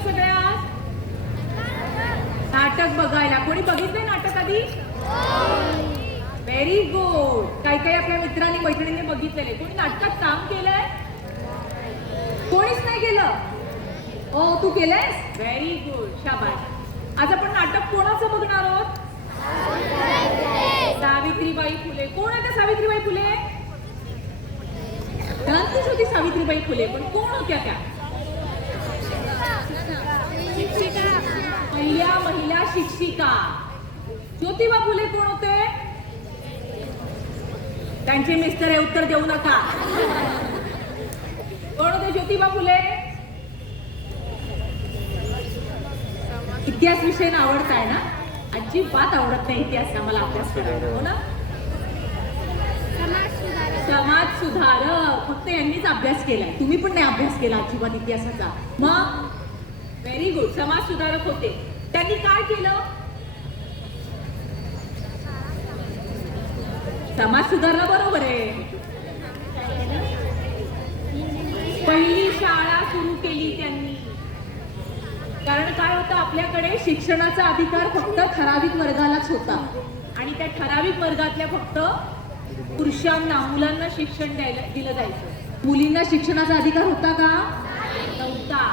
सगळ्या नाटक बघायला कोणी बघितलंय नाटक आधी? Very good. काही काही आपल्या मित्रांनी मैत्रिणींनी बघितलेले. कोणी नाटकात काम केलंय? कोणीच नाही केलं. ओ तू केलंयस? व्हेरी गुड, शाबास. आज आपण नाटक कोणाचं बघणार आहोत? सावित्रीबाई फुले. कोण आहे त्या सावित्रीबाई फुले? क्रांतीच होती सावित्रीबाई फुले, पण कोण होत्या त्या? पहिल्या महिला शिक्षिका. ज्योतिबा फुले कोण होते? त्यांचे मिस्टर हे उत्तर देऊ नका. कोण होते ज्योतिबा फुले? इतिहास विषय आवडताय ना? अजिबात आवडत नाही इतिहास आम्हाला अभ्यास करायला, हो ना? समाज सुधारक. फक्त यांनीच अभ्यास केलाय, तुम्ही पण नाही अभ्यास केला अजिबात इतिहासाचा. मग व्हेरी गुड, समाज सुधारक होते. त्यांनी काय केलं? समाज सुधारणा बरोबर आहे. पहिली शाळा सुरू केली त्यांनी. कारण काय होतं, आपल्याकडे शिक्षणाचा अधिकार फक्त ठराविक वर्गालाच होता आणि त्या ठराविक वर्गातल्या फक्त पुरुषांना, मुलांना शिक्षण दिलं जायचं. मुलींना शिक्षणाचा अधिकार होता का? नव्हता.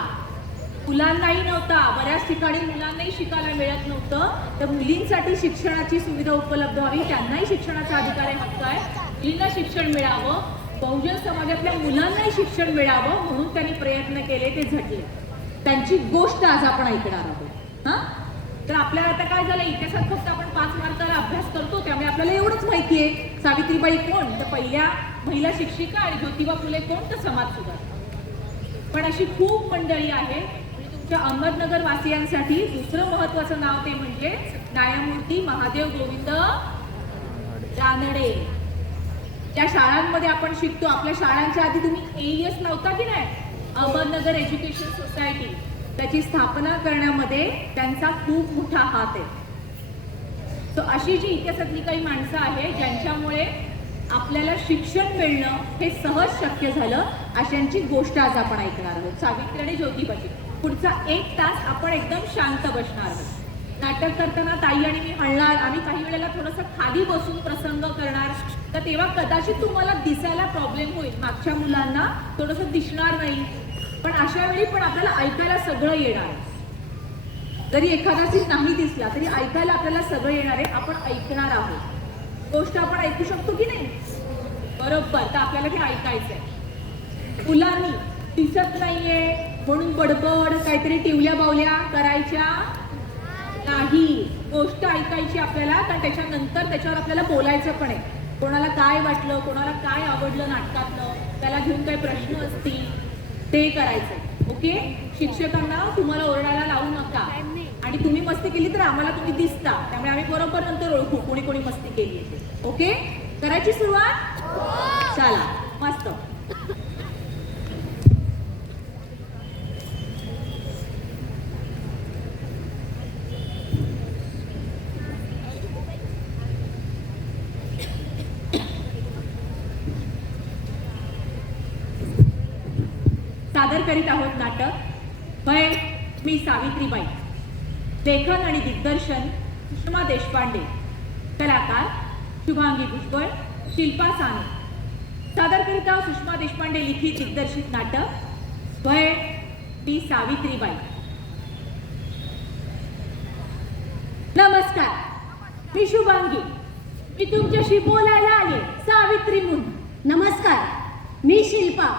मुलांनाही नव्हता. बऱ्याच ठिकाणी मुलांनाही शिकायला मिळत नव्हतं. तर मुलींसाठी शिक्षणाची सुविधा उपलब्ध व्हावी, त्यांनाही शिक्षणाचा अधिकार आहे, हक्क आहे. मुलींना शिक्षण मिळावं, बहुजन समाजातल्या मुलांनाही शिक्षण मिळावं म्हणून त्यांनी प्रयत्न केले, ते झटले. त्यांची गोष्ट आज आपण ऐकणार आहोत. हा, तर आपल्याला आता काय झालं, इतिहासात फक्त आपण 5 मार्काला अभ्यास करतो, त्यामुळे आपल्याला एवढंच माहिती आहे. सावित्रीबाई कोण? तर पहिल्या महिला शिक्षिका. आणि ज्योतिबा फुले कोण? तर समाज सुधारक. पण अशी खूप मंडळी आहे. तुमच्या अहमदनगर वासियांसाठी दुसरं महत्वाचं नाव ते म्हणजे न्यायमूर्ती महादेव गोविंद रानडे. त्या शाळांमध्ये आपण शिकतो, आपल्या शाळांच्या आधी तुम्ही AES नव्हता की नाही? Ahmednagar education society. त्याची स्थापना करण्यामध्ये त्यांचा खूप मोठा हात आहे. तर अशी जी इतिहासातली काही माणसं आहे ज्यांच्यामुळे आपल्याला शिक्षण मिळणं हे सहज शक्य झालं, अशांची गोष्ट आज आपण ऐकणार आहोत. सावित्री आणि ज्योतिबाची. पुढचा 1 तास आपण एकदम शांत बसणार आहोत. नाटक करताना ताई आणि मी हलणार. आम्ही काही वेळेला थोडंसं खाली बसून प्रसंग करणार, तर तेव्हा कदाचित तुम्हाला दिसायला प्रॉब्लेम होईल. मागच्या मुलांना थोडंसं दिसणार नाही, पण अशा वेळी पण आपल्याला ऐकायला सगळं येणार आहे. जरी एखादा सीन नाही दिसला तरी ऐकायला आपल्याला सगळं येणार आहे. आपण ऐकणार आहोत. गोष्ट आपण ऐकू शकतो की नाही? बरोबर. तर आपल्याला ते ऐकायचंय. मुलांनी दिसत नाहीये म्हणून बडबड काहीतरी टिवल्या बावल्या करायच्या नाही. गोष्ट ऐकायची आपल्याला, कारण त्याच्यानंतर त्याच्यावर आपल्याला बोलायचं पण आहे. कोणाला काय वाटलं, कोणाला काय आवडलं नाटकातलं, त्याला घेऊन काही प्रश्न असतील ते करायचं. ओके. शिक्षकांना तुम्हाला ओरडायला लावू नका. आणि तुम्ही मस्ती केली तर आम्हाला तुम्ही दिसता, त्यामुळे आम्ही बरोबर नंतर ओळखू कोणी कोणी मस्ती केली आहे. ओके. करायची सुरुवात? चला, मस्त. सादर करीत आहोत नाटक वय मी सावित्रीबाई. लेखन आणि दिग्दर्शन सुषमा देशपांडे. कलाकार शुभांगी भुजबळ, शिल्पा साने. सादर करीत आहोत सुषमा देशपांडे लिखित दिग्दर्शित नाटक वय मी सावित्रीबाई. नमस्कार, मी शुभांगी. मी तुमच्याशी बोलायला आले सावित्री म्हणून. नमस्कार, मी शिल्पा.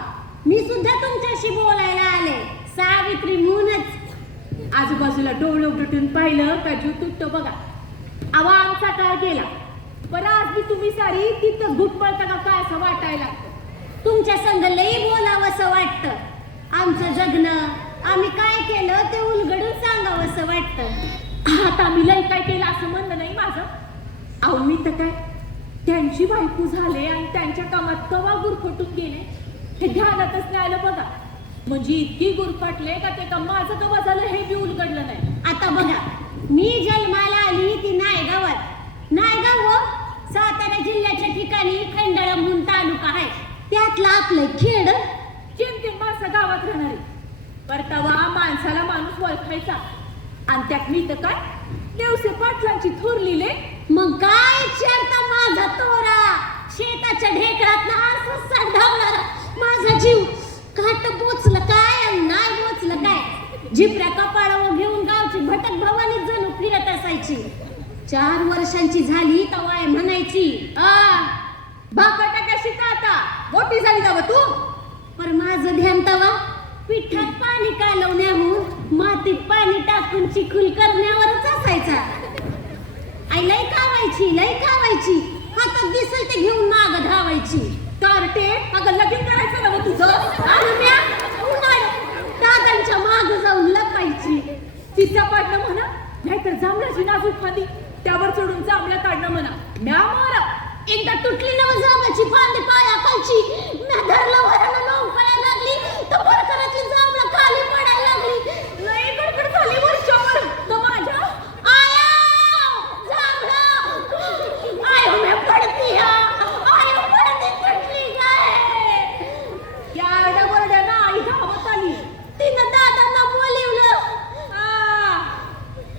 मी सुद्धा तुमच्याशी बोलायला आले सावित्री म्हणूनच. आजूबाजूला डोळे उघडून पाहिलं का जीव तुटतो बघा. आवा आमचा काळ गेला, बरं आज मी तुम्ही सारी तिथं घुटमळता का काय असं वाटायला लागतं. तुमच्या संग लई बोलावंसं वाटतं. आमचं जगणं, आम्ही काय केलं ते उलगडून सांगावंसं वाटतं. आता मी लई काय केलं असं म्हणणं नाही माझं. अहो मी तर काय, त्यांची बायको झाले आणि त्यांच्या कामात कवा गुरफटून गेले हे ध्यानातच नाही आलं बघा. म्हणजे इतकी गुरफटले का ते का माझं कवा झालं हे बी उलगडलं नाही. आता बघा, मी जन्माला आली ती नायगावात. नायगाव सातारा जिल्ह्याच्या ठिकाणी खंडाळा म्हणून तालुका आहे. त्यातलं आपलं खेड. जेमतेम माणसं गावात राहणारे. परतवा माणसाला माणूस ओळखायचा. आणि त्यात मी तर काय देवसे पाटलांची थोर लिहिले. मग काय विचारता माझा तोरा, शेताच्या ढेकळात असं धावणारा माझा जीव काट बोचलं काय आणि नाही बोचलं काय. जिपऱ्या कपाळावर घेऊन गावची भटक भवानी जणू फिरत असायची. 4 वर्षांची झाली तवाय म्हणायची, भाकर टाक्याशी का आता मोठी झाली का तू. पर माझं ध्यान तवा पिठात पाणी कालवण्याहून मातीत पाणी टाकून चिखल करण्यावरच असायचा. आई लय खावायची हातात दिसल ते घेऊन माग धावायची. कार्टे अगं लगीन करायचं ना मग तुझं. दादांच्या माग जाऊन लपायची. तिचा पाडणं म्हणा नाहीतर जांभळाची नाजूक फांदी त्यावर चढून जांभळ्या काढणं म्हणा. म्या मारा एकदा तुटली नव जांभळाची फांदी पाया खालची. म्या धरलं वरण लोंबकळ्या लागली तर भरकरातली जांभळं खाली पडायला लागली. लई गडबड झाली वरच्यावर तर माझ्या आया जांभळं आयो म्या पडती आयो पडती तुटली काय. या डबरड्यानं आई धावत आली. तिनं दादांना बोलिवलं.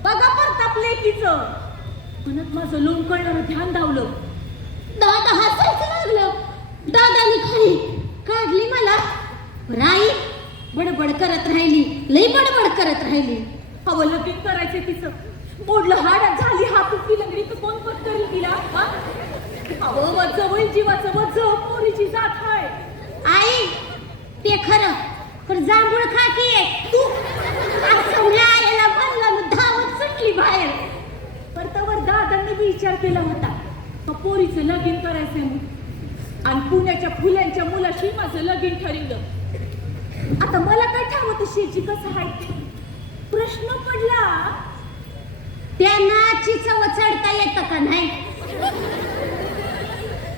बघा परताप लेकीचं म्हणत माझं लोंबकळणारं ध्यान धावलं. दादा हसायचं लागलं. दादानी खाली काढली मला. राई बडबड करत राहिली, लई बडबड करत राहिली. हवं लगीन करायचे तिचं. मोडलं हाड झाली हातुकी लंगडी तर कोण पट करेल तिला. हवं वज होईल जीवाचं वज पोरीची जात आहे. आई ते खरं पण जांभूळ खाकी आहे तू. असं न्यायाला बनलं धावत सुटली बाहेर. परतावर दादांनी बी विचार केला होता का पोरीचं लगीन करायचंय म्हणून. आणि पुण्याच्या फुल्यांच्या मुलाशी माझं लगीन ठरवलं. आता मला काय ठावत शेची कसं आहे ते प्रश्न पडला. त्यांना चिचव चढता येतं का नाही,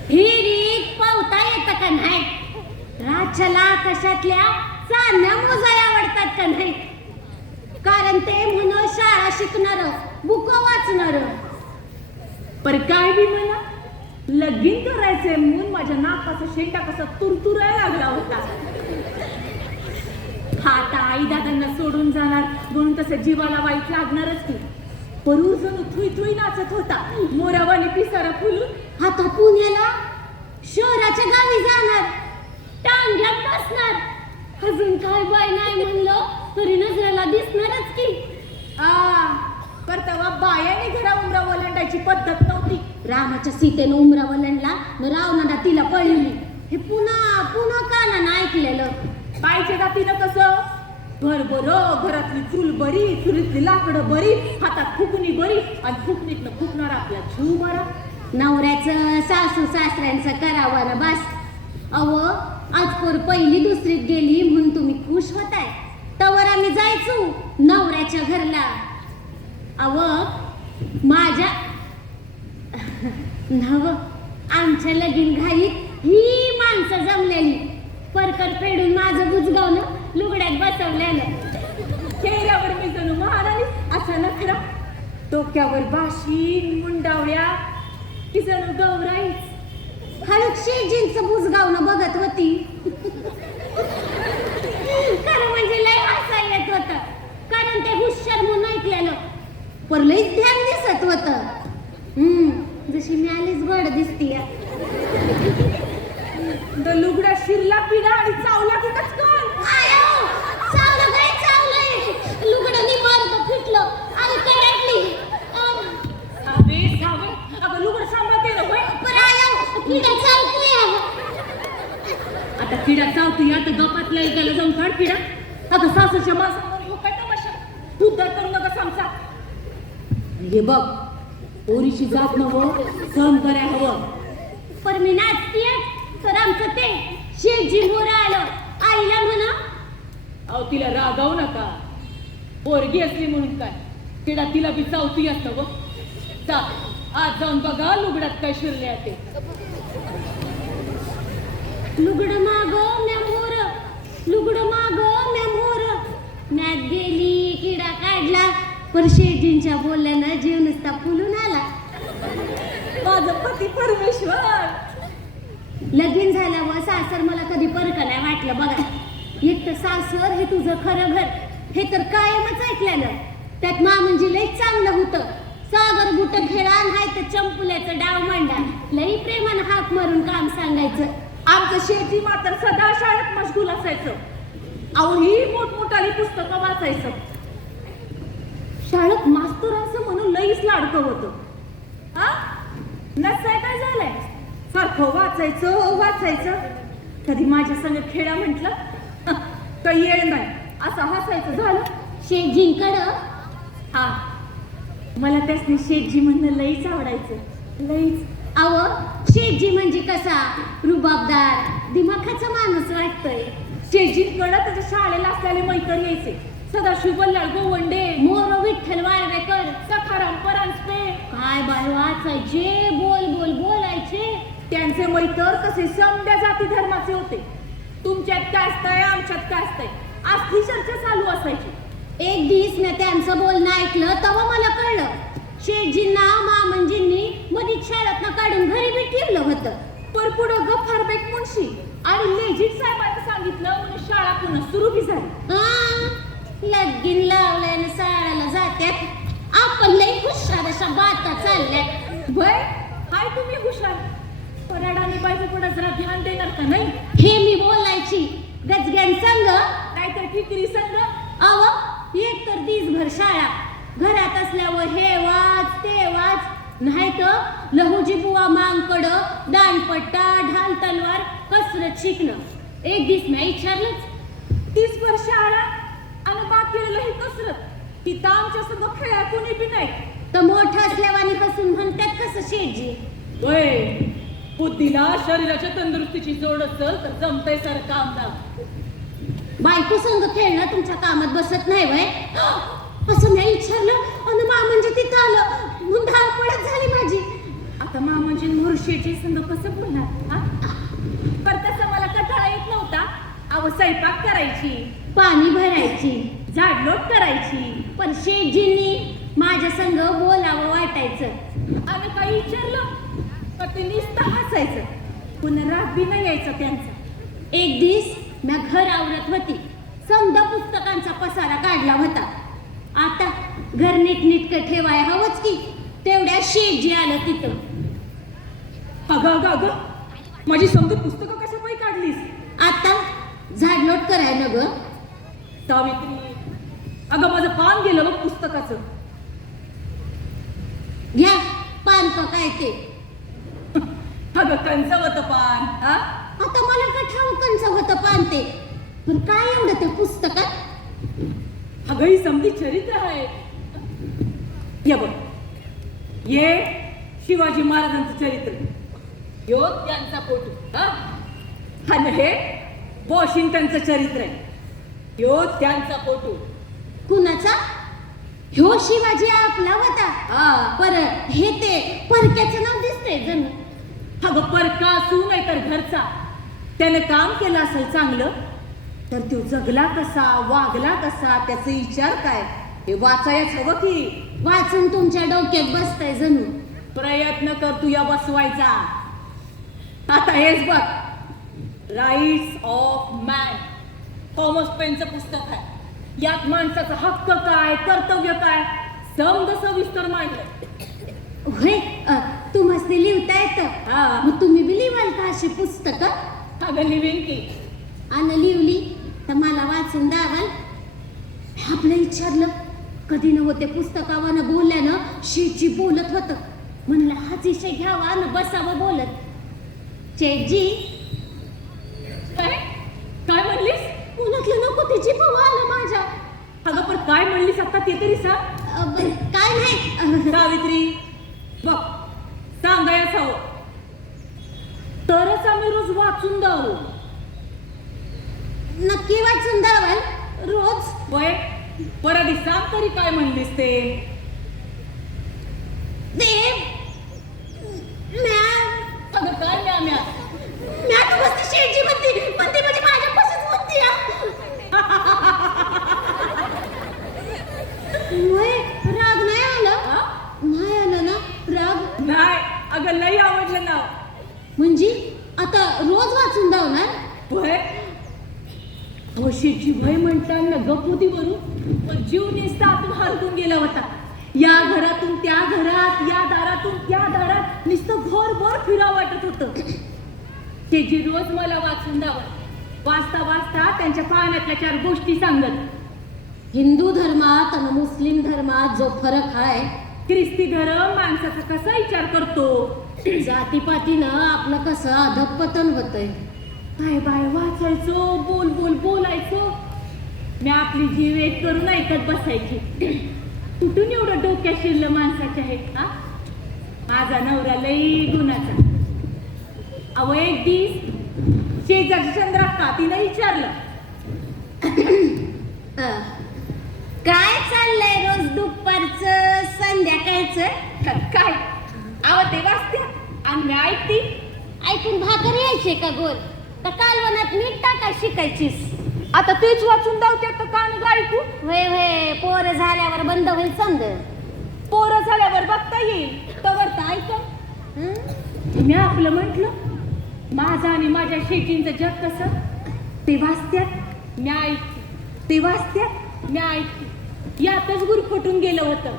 हिरीत पावता येतं का नाही, राज्याला आकाशातल्या चांदण्या मोजाय आवडतात का नाही. कारण ते म्हण शाळा शिकणार बुक वाचणार. पर काय बी म्हणा लगीन करायचंय म्हणून माझ्या नाकाचा शेंडा कसा तुरतुरायला लागला होता. हा आता आई दादांना सोडून जाणार म्हणून तसं जीवाला वाईट लागणारच की. परूर जणू थुई थुई नाचत होता मोरावानी पिसारा फुलून. आता पुण्याला शहराच्या गावी जाणार, टांग्यात बसणार. अजून काय बाय नाही म्हणलं तरी नजरेला दिसणारच की. परतवा बायाने घरा उमरा ओलांडायची पद्धत नव्हती. रामाच्या सीतेनं उमरा वलंडला न रावणाला तिला पळली. हे पुन्हा पुन्हा कानानं ऐकलेलं. बाईच्या जातीनं कसं घर बरं, घरातली चूल बरी, चुलीतली लाकडं बरी, हातात फुकणी बरी आणि फुकणीतनं फुकणार आपला जीव बरा. नवऱ्याचं सासू सासऱ्यांचं करावं ना बस. अव आजपोर पहिली दुसरीत गेली म्हणून तुम्ही खुश होताय. तवर आम्ही जायचो नवऱ्याच्या घरला. अव माझ्या नव आमच्या लगीन घाईत ही माणसं जमलेली. परकर फेडून माझं बुजगावनं लुगड्यात बसवलेलं. चेहऱ्यावर मी जणू महाराणी असा नखरा, डोक्यावर बाशी मुंडावळ्या की जणू गौराईच. हळूच शेजींचं बुजगावनं बघत होती. खरं म्हणजे लय हसा येत होतं. कारण ते हुशार म्हणून ऐकलेलं पर लईच ध्यान दिसत होतं. जशी मी आलीच गोड दिसतीय. लुगडा शिरला किडा आणि चावला कुठंच कोण. चावलं काय चावलंय. लुगडं निमारत फिटलं आणि कडाटली. अबे सावे अगं लुगडं सांभाळते ना होय. पर आयो किडा चावतोय. आता किडा चावतोय आता गपातल्या एकाला जाऊन काढ किडा. अगं सासूच्या माणसांवर हो काय तमाशा. तू तर करू नका समजा. हे बघ पोरीची जात नवं सहन कराय हवं. पर मी नाचतीये तर आमचं ते शेजी मोर आलं. आईला म्हणा अहो तिला रागावू नका. पोरगी असली म्हणून काय किडा तिला बी चावती असतं व. जा आज जाऊन बघा लुगड्यात काय शिरले ते. लुगडं माग म्या मोर, लुगडं माग म्या मोर. मॅत गेली किडा काढला. पर शेजींच्या बोलल्यानं जीव नुसता फुलून आला. माझं पती परमेश्वर. लगीन झाल्यावर सासर मला कधी परक नाही वाटलं बघा. एक तर सासर हे तुझं खरं घर हे तर कायमच ऐकलेलं. त्यात म्हणजे लई चांगलं होतं. सागर बुट खेळा नाही तर चंपुल्याचं डाव मांडा, लई प्रेमानं हाक मारून काम सांगायचं. आमचं शेती मात्र सदा शाळेत मशगूल असायचं. अहो ही मोठमोठाली पुस्तकं वाचायचं. शाळेत मास्तरांचं म्हणून लईच लाडकं होतं. हा नसाय काय झालंय, सारखं वाचायचं. कधी माझ्या संग खेळा म्हटलं काही येळ नाही असं हसायचं. झालं शेठजींकडं. हा मला त्यासनी शेठजी म्हणणं लईच आवडायचं, लईच. अव शेठजी म्हणजे कसा रुबाबदार दिमाखाचा माणूस वाटतोय. शेठजींकडं त्याच्या शाळेला असलेले मैत्र यायचे. सदाशिव बल्लाळ गोवंडे, मोर विठ्ठल वाळवेकर, सखाराम परांजपे. काय बाय वाचायचे, बोल बोलायचे. त्यांचे मैत्र कसे समद्या जाती धर्माचे होते. तुमच्यात काय असतंय, आमच्यात काय असतंय असली चर्चा चालू असायची. एक दिवस मी त्यांचं बोलणं ऐकलं तेव्हा मला कळलं शेठजींना मामंजींनी मधीच शाळेतनं काढून घरी बी ठेवलं होतं. पर पुढं गफ्फारबेक मुन्शी आणि लेजिट साहेबांनी सांगितलं म्हणून शाळा पुन्हा सुरू बी झाली. लगीन लावल्यानं शाळेला जात्यात. आपण लई हुशार अशा बाता चालल्या. वय हाय तुम्ही हुशार, पराडाने बायको पुढे जरा ध्यान देणार का नाही? हे मी बोलायची गजगण संघ नाहीतर ठिकरी संघ. अव एक तर दिसभर शाळा, घरात असल्यावर हे वाच ते वाच, नाही तर लहुजी बुवा मांगकडं दांडपट्टा ढाल तलवार कसरत शिकणं. एक दिवस मी विचारलंच 30 वर्ष शाळा आणि बाकीला ही कसरत. तिथं आमच्या संघ खेळा कुणी बी नाही. तर मोठं असल्यावानी पासून म्हणतात कसं शेठजी. वय बुद्धीला शरीराच्या तंदुरुस्तीची जोड असेल तर जमतंय सर काम दाव. बायको संघ खेळणं तुमच्या कामात बसत नाही वय असं मी विचारलं आणि म्हणजे तिथं आलं धावपळच झाली माझी. आता म्हणजे मुरुशेची संघ कसं बोलणार हा? पर तसं मला कंटाळा येत नव्हता. अहो स्वयंपाक करायची, पाणी भरायची, झाडलोट करायची. पण शेठजींनी माझ्या संग बोलावं वाटायचं. आम्ही काही विचारलं तर ते नुसतं हसायचं. पुन्हा राग बी नाही यायचं त्यांचं. एक दिवस मी घर आवरत होती, समजा पुस्तकांचा पसारा काढला होता. आता घर नीटनीटकं ठेवाय हवंच की, तेवढ्या शेठजी आलं तिथं. अगं माझी समजा पुस्तकं कशा पायी काढलीस? आता झाडलोट करायला ग सावित्री. अगं माझं पान गेलं बघ पुस्तकाचं. घ्या पान काय ते. अगं कंच होतं पान. हा आता मला का ठाऊकच होतं पान ते, पण काय एवढं ते पुस्तकात. अगं ही समधी चरित्र आहे. ये बघ, ये शिवाजी महाराजांचं चरित्र. यो त्यांचा फोटो. आणि हे वॉशिंग्टनचं चरित्र आहे. यो त्यांचा फोटो. कुणाचा? ह्यो शिवाजी आपला होता. पर हे ते परक्याचं नाव दिसतंय जणू. अगं परका असू नाही तर घरचा. त्याने काम केलं असेल चांगलं तर तो जगला कसा, वागला कसा, त्याचा विचार काय हे वाचायच हवं की. वाचून तुमच्या डोक्यात बसतंय जणू. प्रयत्न कर तू या बसवायचा. आता हेच बघ, राईट्स ऑफ मॅन, थॉमस पेनचं पुस्तक आहे. यात माणसाचा हक्क काय, कर्तव्य काय समज सविस्तर मांडलंय. होय, तुम्हाला लिहिता येतं? मग तुम्ही बी लिहाल का अशी पुस्तकं? अगं लिवीन की. आणि लिवली तर मला वाचून द्यावाल. आपलं विचारलं कधी नव्हते पुस्तकावानं बोलल्यानं शेठजी बोलत होतं. म्हणलं हाच विषय घ्यावा आणि बसावं बोलत. शेठजी काय म्हणलीस? म्हणतलं नको तिची पवा आलं माझ्या. अगं पण काय म्हणलीस आता ते तरी सांग. काय नाही. सावित्री बघ, सांगायच हवं तरच आम्ही रोज वाचून जाऊ. नक्की वाचून द्यावाल रोज? वय परत सांग तरी काय म्हणलीस ते. अगं काय म्या शेठजी म्हणते म्हणजे माझ्यापासून म्हणते. राग नाही आला? नाही आला ना राग? नाही अगं लई आवडलं नाव. म्हणजे आता रोज वाचून जाऊ ना? वय अहो शेठची भय म्हणताना गपुती वरून पण जीव नेसता आतून हरकून गेला होता. या घरातून त्या घरात, या दारातून त्या दारात नुसतं घरभर फिरा वाटत होतं. शेठजी रोज मला वाचून द्यावं. वाचता वाचता त्यांच्या पाण्यातल्या 4 गोष्टी सांगत. हिंदू धर्मात आणि मुस्लिम धर्मात जो फरक आहे, ख्रिस्ती धर्म माणसाचा कसा विचार करतो, जातीपातीनं आपलं कसं अधपतन होतंय. बाय बाय वाचायचो, बोल बोल बोलायचो. मी आपली जीव एक करून ऐकत बसायची. कुठून एवढं डोक्यात शिरलं माणसाच्या हे हा. माझा नवरा लई गुणाचा. अहो एक दिस शेजारच्या चंद्राक्का तिनं विचारलं, काय चाललंय रोज दुपारचं संध्याकाळचं? काय अहो ते वाचते आणि मी ऐकती. ऐकून भाकर यायचे का गोल? तर कालवनात मीठ टाका शिकायचीस. आता तेच वाचून धावते तर कान ऐकू. होय होय, पोरं झाल्यावर बंद होईल समज. पोरं झाल्यावर बघता येईल तवर तर ऐक. मी आपलं म्हटलं, माझं आणि माझ्या शेतींचं जग कसं. ते वाचत्यात मी ऐकते, ते वाचत्यात मी ऐकते. यातच गुरफटून गेलं होतं.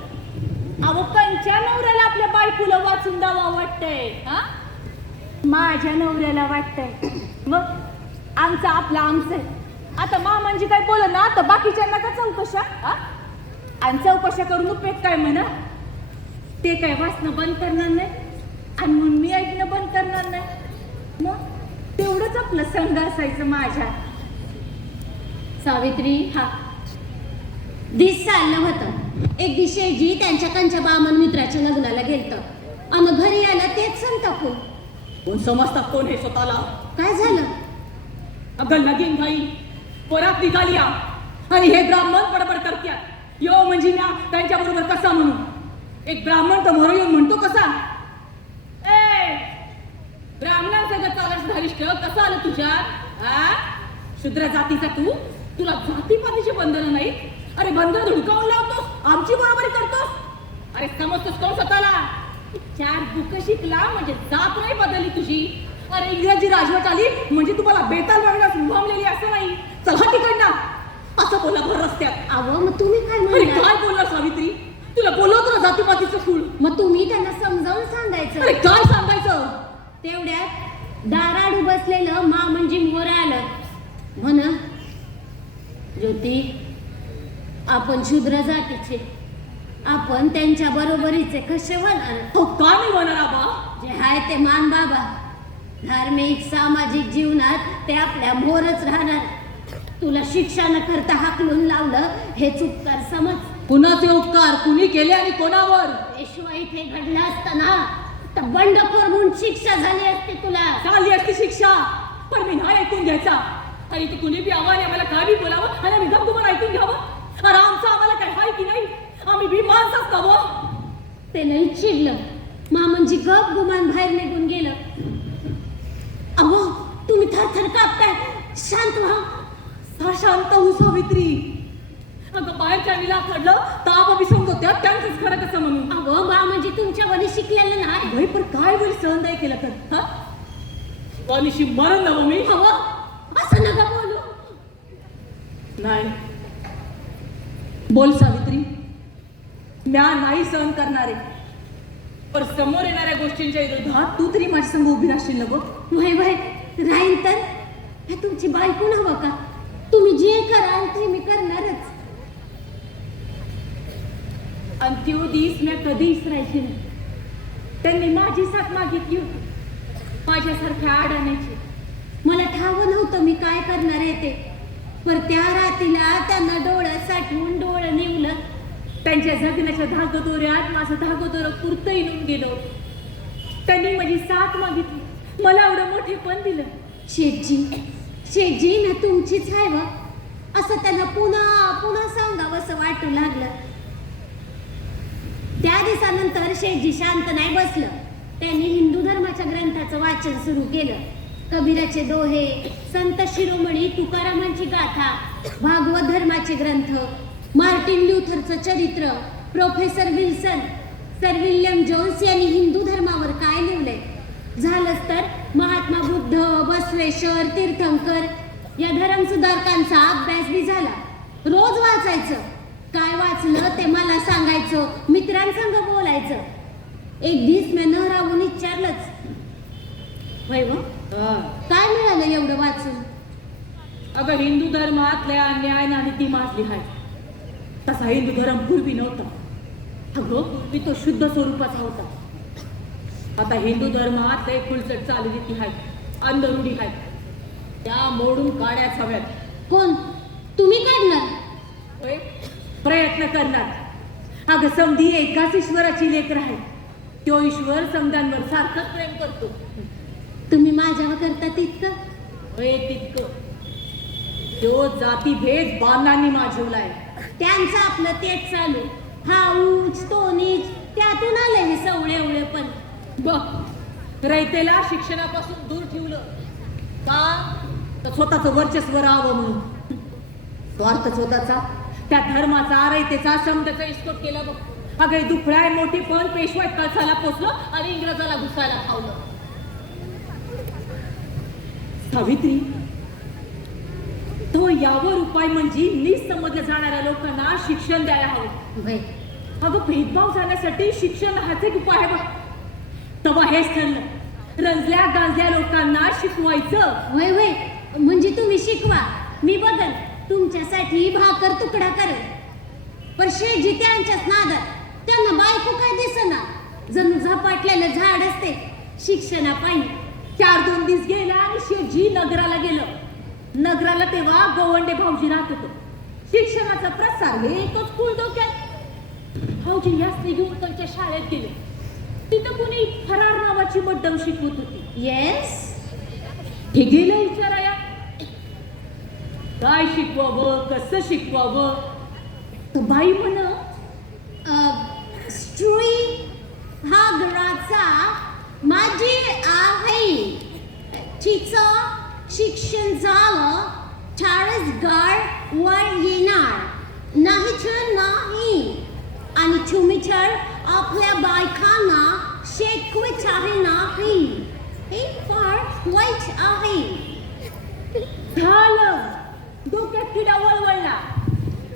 अहो कंच्या नवऱ्याला आपल्या बायकोला वाचून द्यावं वाटतंय हा. माझ्या नवऱ्याला वाटतंय मग आमचं आपलं आमचं आहे. आता मामांजी काय बोल ना तर बाकीच्यांना का चौकशा हा. आणि चौकशा करून उपयोग काय म्हणा. ते काय वाचणं बंद करणार नाही आणि म्हणून मी ऐकणं बंद करणार नाही. मग तेवढंच आपलं संघ असायचं माझ्या. सावित्री, हा दिस चाललं होतं. एक दिवशी त्यांच्या कंच्या बामन मित्राच्या लग्नाला गेलत आणि घरी आलं तेच संतापून. कोण समजतात कोण हे स्वतःला. काय झालं? अगं लगीन घाई परत निघाली आणि हे ब्राह्मण बडबड करतात. यो म्हणजे ना त्यांच्या बरोबर कसा म्हणून. एक ब्राह्मण तर मोर येऊन म्हणतो कसा, ए ब्राह्मणांचं चालायचं धारिष्ट कसं आलं तुझ्यात हा. शूद्र जातीचा तू, तुला जातीपातीची बंधनं नाही. अरे बंधन धुडकावून लावतोस, आमची बरोबरी करतोस. अरे समजतोस कोण स्वतःला. 4 बुक शिकला म्हणजे जात नाही बदलली तुझी. अरे इंग्रजी राजवट आली म्हणजे तुम्हाला बेताल वागण्यास उभामलेली असं नाही. चल हा तिकडनं असं बोला भर रस्त्यात. अहो मग तुम्ही काय अरे म्हणता? काय बोलला सावित्री. तुला बोलवतो ना जातीपातीचं फूल. मग तुम्ही त्यांना समजावून सांगायचं. अरे काय सांगायचं. तेवढ्यात दाराडू बसलेलं म्हणजे मोर आलं. म्हण, ज्योती आपण शूद्र जातीचे, आपण त्यांच्या बरोबरीचे कसे होणार? हो का नाही होणार आबा. जे आहे ते मान बाबा. धार्मिक सामाजिक जीवनात ते आपल्या मोरच राहणार. तुला शिक्षा न करता हाकलून लावलं हे चुककार समज. कुणाचे उपकार कुणी केले आणि कोणावर. पेशवा इथे घडलं असतं ना तर बंडखोर म्हणून शिक्षा झाली असती तुला. झाली असती शिक्षा पण मी नाही ऐकून घ्यायचा. आणि ते कुणी बी आव्हाने आम्हाला काय बी बोलावं आणि आम्ही गप तुम्हाला ऐकून घ्यावं. अरे आमचं आम्हाला काय हाय की नाही. आम्ही बी माणसाच नवं. ते नाही चिडलं. मामांजी गप गुमान बाहेर निघून गेलं. अहो तुम्ही थरथर कापताय, शांत व्हा. शांत हो सावित्री. अगं बाहेरच्या विला पडलं तर आबा बी समजवत्या त्यांचंच खरं कसं म्हणून. अगो मामांजी तुमच्या वनी शिकलेलं नाही. वय पण काय होईल सहन नाही केलं तर हा. वनिशी मरण नवं मी. अहो असं नका बोलू. नाही बोल सावित्री. म्या नाही सहन करणारे पण समोर येणाऱ्या गोष्टींच्या विरोधात तू तरी माझ्या संग उभी राहशील ना गं. वय वय राहील तर हे तुमची बायको नव्ह का. तुम्ही जे कराल ते मी करणारच. आणि त्यो दिस मी कधी विसरायची नाही. त्यांनी माझी साथ मागितली होती माझ्यासारख्या आडाण्याची. मला ठावं नव्हतं मी काय करणार आहे ते. पर त्या रात्रीला त्यांना डोळ्यात साठवून डोळं निवलं. त्यांच्या जगण्याच्या धागदोऱ्यात माझं धागदोरं पुरतं येऊन गेलो. त्यांनी माझी साथ मागितली, मला एवढं मोठेपण दिलं. शेठजी ना तुमचीच आहे व असं त्यांना पुन्हा पुन्हा सांगावं असं वाटू लागलं. त्या दिवसानंतर शेठजी शांत नाही बसलं. त्यांनी हिंदू धर्माच्या ग्रंथाचं वाचन सुरू केलं. कबीराचे दोहे, संत शिरोमणी तुकारामांची गाथा, भागवत धर्माचे ग्रंथ, मार्टिन ल्युथरचं चरित्र, professor Wilson, sir William Jones यांनी हिंदू धर्मावर काय लिहिलंय. झालंच तर महात्मा बुद्ध, बसवेश्वर, तीर्थंकर या धर्मसुधारकांचा अभ्यास बी झाला. रोज वाचायचं. काय वाचलं ते मला सांगायचं. मित्रांसंग बोलायचं. एक दिवस मी नहरावून विचारलंच, वय व काय मिळालं एवढं वाचून? अगं हिंदू धर्मातल्या न्याय आणि ती माजली आहे. तसा हिंदू धर्म पूर्वी नव्हता. अगं पूर्वी तो शुद्ध स्वरूपाचा होता. आता हिंदू धर्मात एक खुलचट चालू रीती आहेत, अंधरूढी आहेत. त्या मोडून काढ्याच हव्यात. कोण? तुम्ही काढणार? होय, प्रयत्न करणार. अगं समधी एकाच ईश्वराची लेकर आहे. तो ईश्वर समद्यांवर सारखंच प्रेम करतो. तुम्ही माझ्यावर करता तितकं? होय तितकं. तो जातीभेद बाणांनी माजवलाय. त्यांचं आपलं तेच चालू. हा उच तो नीच, त्यातून आले हे सवळे पण. बघ, रयतेला शिक्षणापासून दूर ठेवलं का तर स्वतःचं वर्चस्व राहावं म्हणून. स्वार्थ स्वतःचा, त्या धर्माचा, रयतेचा, समतेचा इस्कोट केला. बघ अगं दुखड्याय मोठी पण पेशवाईत कळसाला पोचलं आणि इंग्रजाला घुसायला खावलं. सावित्री, तो यावर उपाय म्हणजे नीच समजल्या जाणाऱ्या लोकांना शिक्षण द्यायला हवं. वय अगं भेदभाव झाल्यासाठी शिक्षण हाच एक उपाय आहे. बघ तेव्हा हेच ठरलं, रंजल्या गांजल्या लोकांना शिकवायचं. वय वय म्हणजे तुम्ही शिकवा, मी बघल. तुमच्यासाठी भाकर तुकडा करेल. पण शेजी त्यांच्याच नादात. त्यांना बायको काय दिसना, जणू झपाटलेलं झाड असते शिक्षणापायी. 4-2 दिवस गेला आणि शेठजी नगराला गेलं. नगराला तेव्हा गवंडे भाऊजी राहत होतं. शिक्षणाचा प्रसार हे तोच कुळ डोक्यात. भाऊजी यास्त्री घेऊन त्यांच्या शाळेत गेले. तिथं कुणी फरार नावाची मड्डम शिकवत होती. येस, हे गेलं विचाराया, काय शिकवावं, कसं शिकवावं. तर बाई म्हण, स्त्री हा घराचा माझी आहे. तिचं शिक्षण झालं तरच वर येणार, नाही तर नाही. आणि तुम्ही तर आपल्या बायकांना शिकवत आहे नाही. हे फार वाईट आहे. झालं, डोक्यात किडा वळवळला.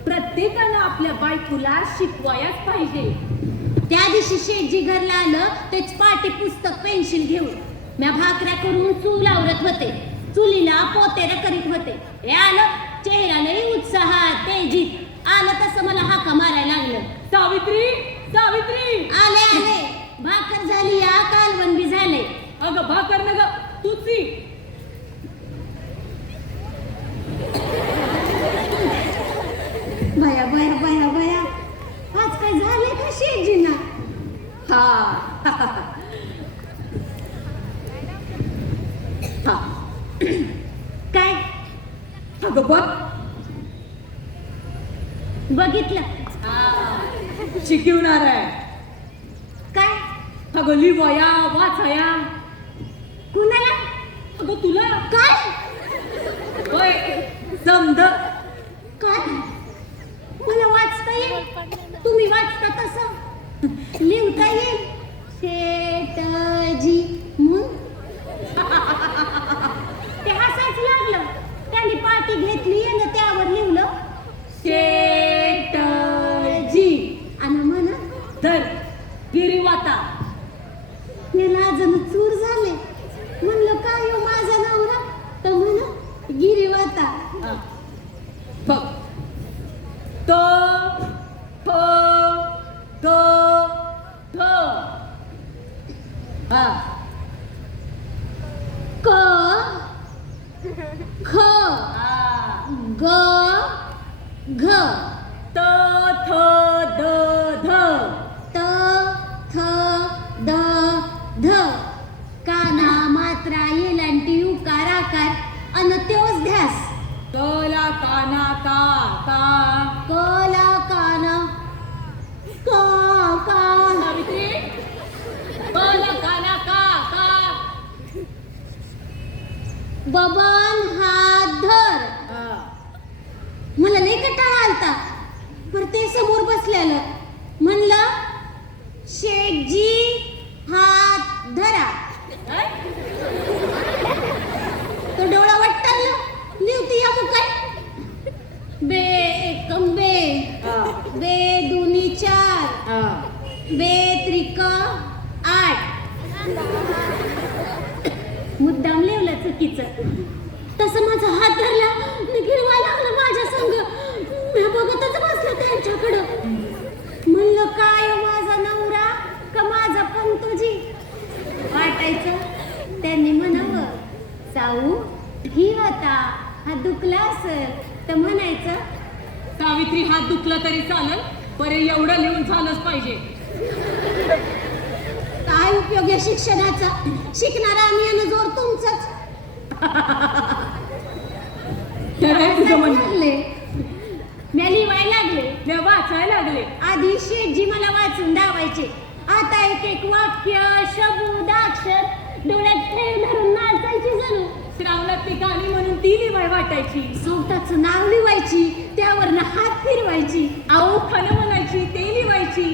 प्रत्येकानं आपल्या बायकोला शिकवायच पाहिजे. त्या दिवशी शेठजी घरला आलं तेच पाटी पुस्तक पेन्सिल घेऊन. म्या भाकऱ्या करून चूल आवरत होते. चुलीला पोतेर करीत होते. हे आलं चेहऱ्यालाही उत्साहात तेजीत. आलं तसं मला हाका मारायला लागलं. सावित्री, सावित्री, आले आले. भाकर झाली या, कालवण बी झाले. अगं भाकर न ग तुझी. भया भया भया भया, आज काय झालंय का शेठजींना? हा हा, काय अगं बघ, बघितलं? शिकवणार आहे. काय? अगं लिवाया वाचाया. कुणाला? अगं तुला. काय? होय, समज. काय? मला वाचता येईल? तुम्ही वाचता तसं लिहता येईल? शेटजी म्हणून ते हसायच लागलं. त्यांनी पाटी घेतली आणि त्यावर लिहिलं शेटजी. आणि म्हणा धर गिरीवाता. याला अजून चूर झाले. म्हणलं काय हो माझा नवरा? तर म्हणा गिरीवाता. हा. बघ, तो थो थो थो. हा, क ख हा. ग घ त थ द ध. त थ द ध. काना मात्रा येलांटी उकार आकार अन त्योच ध्यास. कला काना का का. कला काना का का. सावित्री, कला काना का का. बबन हात धर. हा. मला लई कंटाळा आलता. पर ते समोर बसलेलं म्हणलं शेठजी हात धरा. काय? तो डोळा वाटताना लिवती बेत्रिक 8 मुद्दाम लिवलं चुकीचं. तसं माझा हात धरला आणि गिरवायला लागलं माझ्या संग. मी बघतच बसलं त्यांच्याकडं. म्हणलं काय हो माझा नवरा का माझा पंतोजी वाटायचं. त्यांनी म्हणावं साऊ ही होता हा दुखला असेल तर म्हणायचं सावित्री हात दुखला तरी चालेल, बरे एवढं लिहून झालंच पाहिजे. काय उपयोग आहे शिक्षणाचा. शिकणारा आम्ही आणि जोर तुमचंच. तुझं म्हणणं लागले मी लिहायला लागले. मी वाचायला लागले. आधी शेठजी मला वाचून दावायचे. आता एक एक वाक्य शब्द अक्षर डोळ्यात खेळ धरून नाचायची जणू. श्रावणात ती गाणी म्हणून ती लिवाय वाटायची. स्वतःचं नाव लिवायची, त्यावरनं हात फिरवायची. आऊ खाणं म्हणायची, ते लिवायची.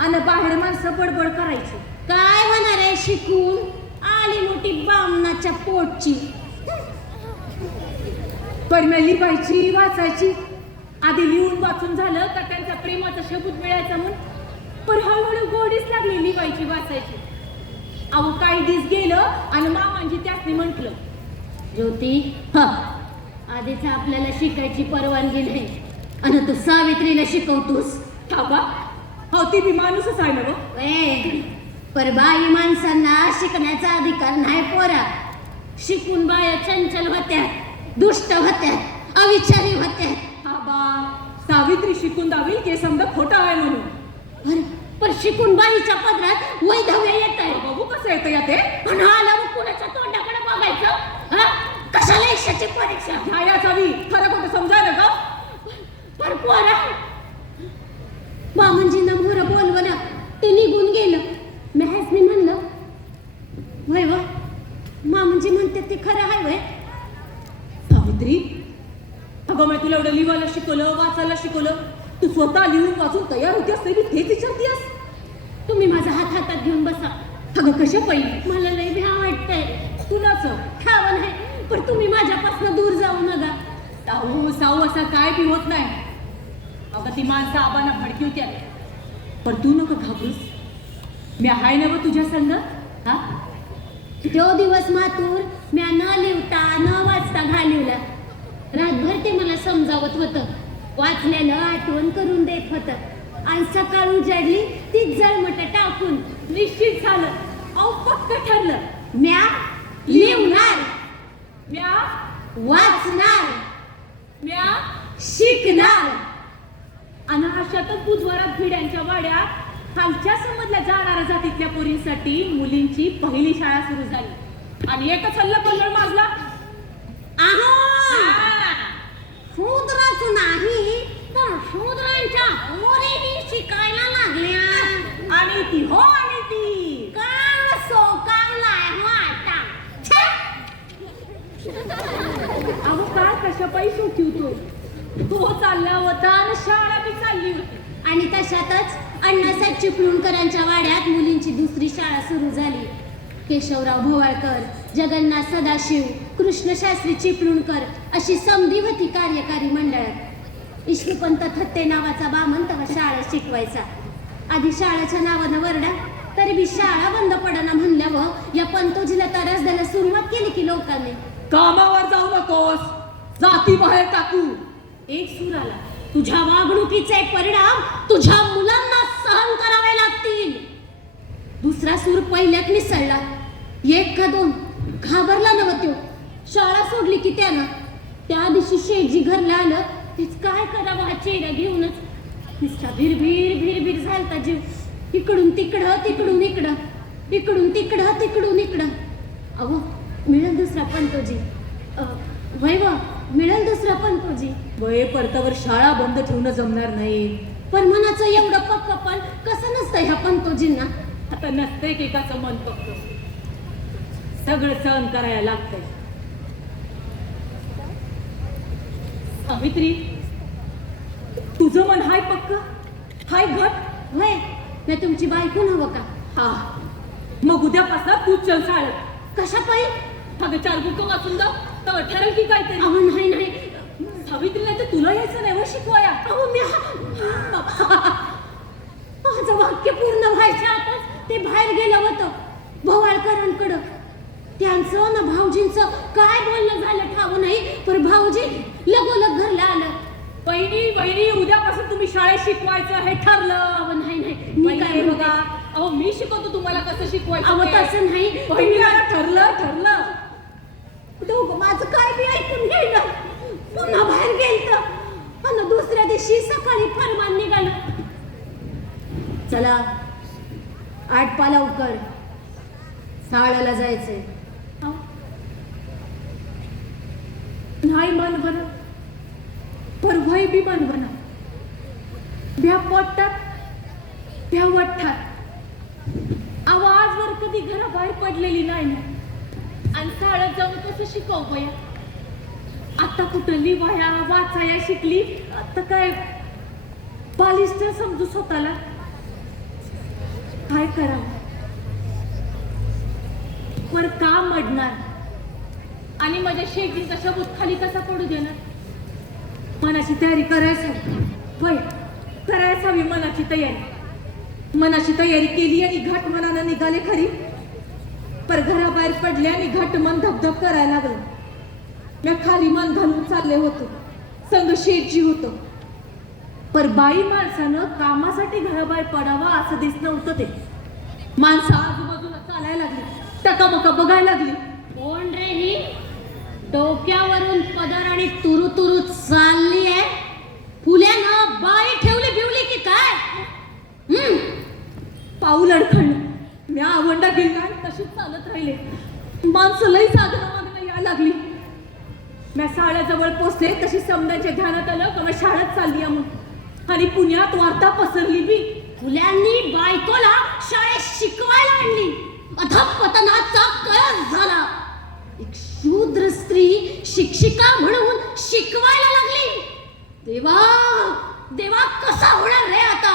आणि बाहेर माणसं बडबड करायची. काय होणार आहे शिकून. आली मोठी बामणाच्या पोटची. पण मी लिहायची वाचायची. आधी लिहून वाचून झालं का त्यांच्या प्रेमाचा शब्द मिळायचा म्हणून. पण हळूहळू गोडीच लागली लिहायची वाचायची. अहो काही दिस गेलं आणि मामांची त्यासनी म्हंटल ज्योती आधीच आपल्याला शिकायची परवानगी नाही आणि तू सावित्रीला शिकवतोस. थांबा, हो ती बी माणूसच आहे ना गं. पर बाई माणसांना शिकण्याचा अधिकार नाही पोरा. शिकून बाया चंचल होत्या, दुष्ट होत्या, अविचारी होत्या. सावित्री शिकून दावील की समजा खोटा आहे म्हणून. पण शिकून बाईच्या पदरात वैधव्य येत आहे. बघू कसं येतं या ते. पण आलं कुणाच्या तोंडाकडे बघायचं. कशाला यशाची परीक्षा घ्यायचा बी खरं खोटं समजायला का. पण पोरा मामांजींना मोर बोलवलं ते निघून गेलं. महेशने म्हणलं वय व मामांजी म्हणते ते खरं आहे वय. सावित्री अगं मी तुला एवढं लिहायला शिकवलं, वाचायला शिकवलं. तू स्वतः लिहून वाचून तयार होती असते मी तेच विचारतीस. तुम्ही माझा हात हातात घेऊन बसा. अगं कशा पहिली मला लय भ्या वाटतंय. कुणाचं ठाव नाही पण तुम्ही माझ्यापासून दूर जाऊ नका. साऊ साऊ असा काय बी होत नाही. अगं ती माणसं आबांना भडकी होत्या. पण तू नको घाबरूस. मी आहे ना व तुझ्या संग. हा तो दिवस मातूर म्या न लिवता न वाचता घालिवला. रातभर ते मला समजावत होतं. वाचलेलं आठवण करून देत होतं. आणि सकाळ उजाडली तीच जळमट टाकून निश्चित झालं. अहो पक्क ठरलं. म्या लिवणार, म्या वाचणार, म्या शिकणार. आणि अशातच बुधवारात भिड्यांच्या वाड्या खालच्या समजल्या जाणाऱ्या जातीतल्या पोरींसाठी मुलींची पहिली शाळा सुरू झाली. आणि एकच हल्ला कल्लोळ माजला. शूद्रच नाही तर शूद्रांच्या पोरीही शिकायला लागल्या. आणि ती हो आणि ती काळ सोकावलाय वाटा. अहो काय कशा पैसे होतो. तो चालला होता आणि शाळा बी चालली होती. आणि तशातच अण्णासाहेब चिपळूणकरांच्या वाड्यात मुलींची दुसरी शाळा सुरू झाली. केशवराव भोवाळकर, जगन्नाथ सदाशिव, कृष्णशास्त्री चिपळूणकर अशी समधी होती कार्यकारी मंडळात. ईश्वरपंत थत्ते नावाचा बामण तेव्हा शाळा शिकवायचा. आधी शाळेच्या नावानं वरडा तरी बी शाळा बंद पडना म्हणल्यावर या पंतोजीला त्रास द्यायला सुरुवात केली की लोकांनी. कामावर जाऊ नकोस, जाती बाहेर टाकू. एक सूर आला. तुझ्या वागणुकीचे परिणाम तुझ्या मुलांना सहन करावे लागतील. दुसरा सूर पहिल्यात मिसळला. एक का दोन घाबरला नव्हतो. शाळा सोडली की त्यानं. त्या दिवशी शेठजी घरला आलं तीच काय करावं हा चेहरा घेऊनच. नुसता भिरभिर भिरभिर झालता जीव. इकडून तिकडं तिकडून इकडं, इकडून तिकडं तिकडून इकडं. अहो मिळेल दुसरा पंतोजी. वय व मिळेल दुसरा पंतोजी. वय परतावर शाळा बंद ठेवणं जमणार नाही. पण मनाचं एवढं पक्क पण कसं नसतं ह्या पंतोजींना. आता नसतंय की एकाचं मन पक्क. सगळं सहन करायला लागतंय. सावित्री तुझं मन हाय पक्क हाय घट. वय मी तुमची बायको नवं का. हा मग उद्यापासून तू चल शाळेत. कशा पायी. अगं 4 बुक वाचून दा तर ठरेल की काहीतरी. अहो नाही नाही सावित्री नाही तर तुला यायचं नाही व शिकवाया. अहो मी लग्न व्हायच्या आतच ते बाहेर गेलं होतं भवाळकरांकडं. त्यांचं ना भाऊजींचं काय बोलणं झालं ठाव नाही, पण भाऊजी लगोलग घरला आलं. वहिनी उद्यापासून तुम्ही शाळेत शिकवायचं हे ठरलं. अहो नाही मी काय काय म्हणते, बघा, अहो मी शिकवतो तुम्हाला कसं शिकवायचं अहो ते. तसं नाही. वहिनी आता ठरलं. दोघं माझं काय बी ऐकून घ्यायला पुन्हा बाहेर गेलत आणि दुसऱ्या दिवशी सकाळी फरमान निघालं. चला 8 पाला लवकर शाळेला जायचंय. अहो, नाही मन बरं परवाई बी मन बना भ्या पोटात भ्या वठ्ठात. अहो आजवर कधी घराबाहेर पडलेली नाही ना, आणि शाळेत जाऊन कसं शिकव बया. आता कुठं लिवाया वाचाया शिकली, आता काय बालिष्ट समजू स्वतःला. काय करावं पर का मडणार आणि माझ्या शेतीचा शब्द खाली कसा पडू देणार. मनाची तयारी करायला हवी. मनाची तयारी केली आणि घाट मनानं निघाले खरी, पर घराबाहेर पडले आणि घाट मन धबधब करायला लागलं. मी खाली मन घालून चालले होतो, संग शेठजी होतो. पर बाई माणसानं कामासाठी घराबाहेर पडावा असं दिसत नव्हतं. ते माणसं आजूबाजूला चालायला लागली, टकामका बघायला लागली. कोण रे ही डोक्यावरून पदर आणि तुरु तुरु चालली आहे. फुल्यानं बाई ठेवली बिवली की काय. पाऊल अडखळलं. मी आवंडा गेला आणि तशीच चालत राहिले. माणसं लई साधनं यायला लागली. मी शाळेजवळ पोचले तशी समजायच्या ध्यानात आलं का मी शाळेत चालली आहे म्हणून, आणि पुण्यात वार्ता पसरली बी. फुल्यांनी बायकोला शाळेत शिकवायला आणली. अधपतनाचा कळस झाला. एक शूद्र स्त्री शिक्षिका म्हणून शिकवायला लागली. देवा कसा होणार रे आता.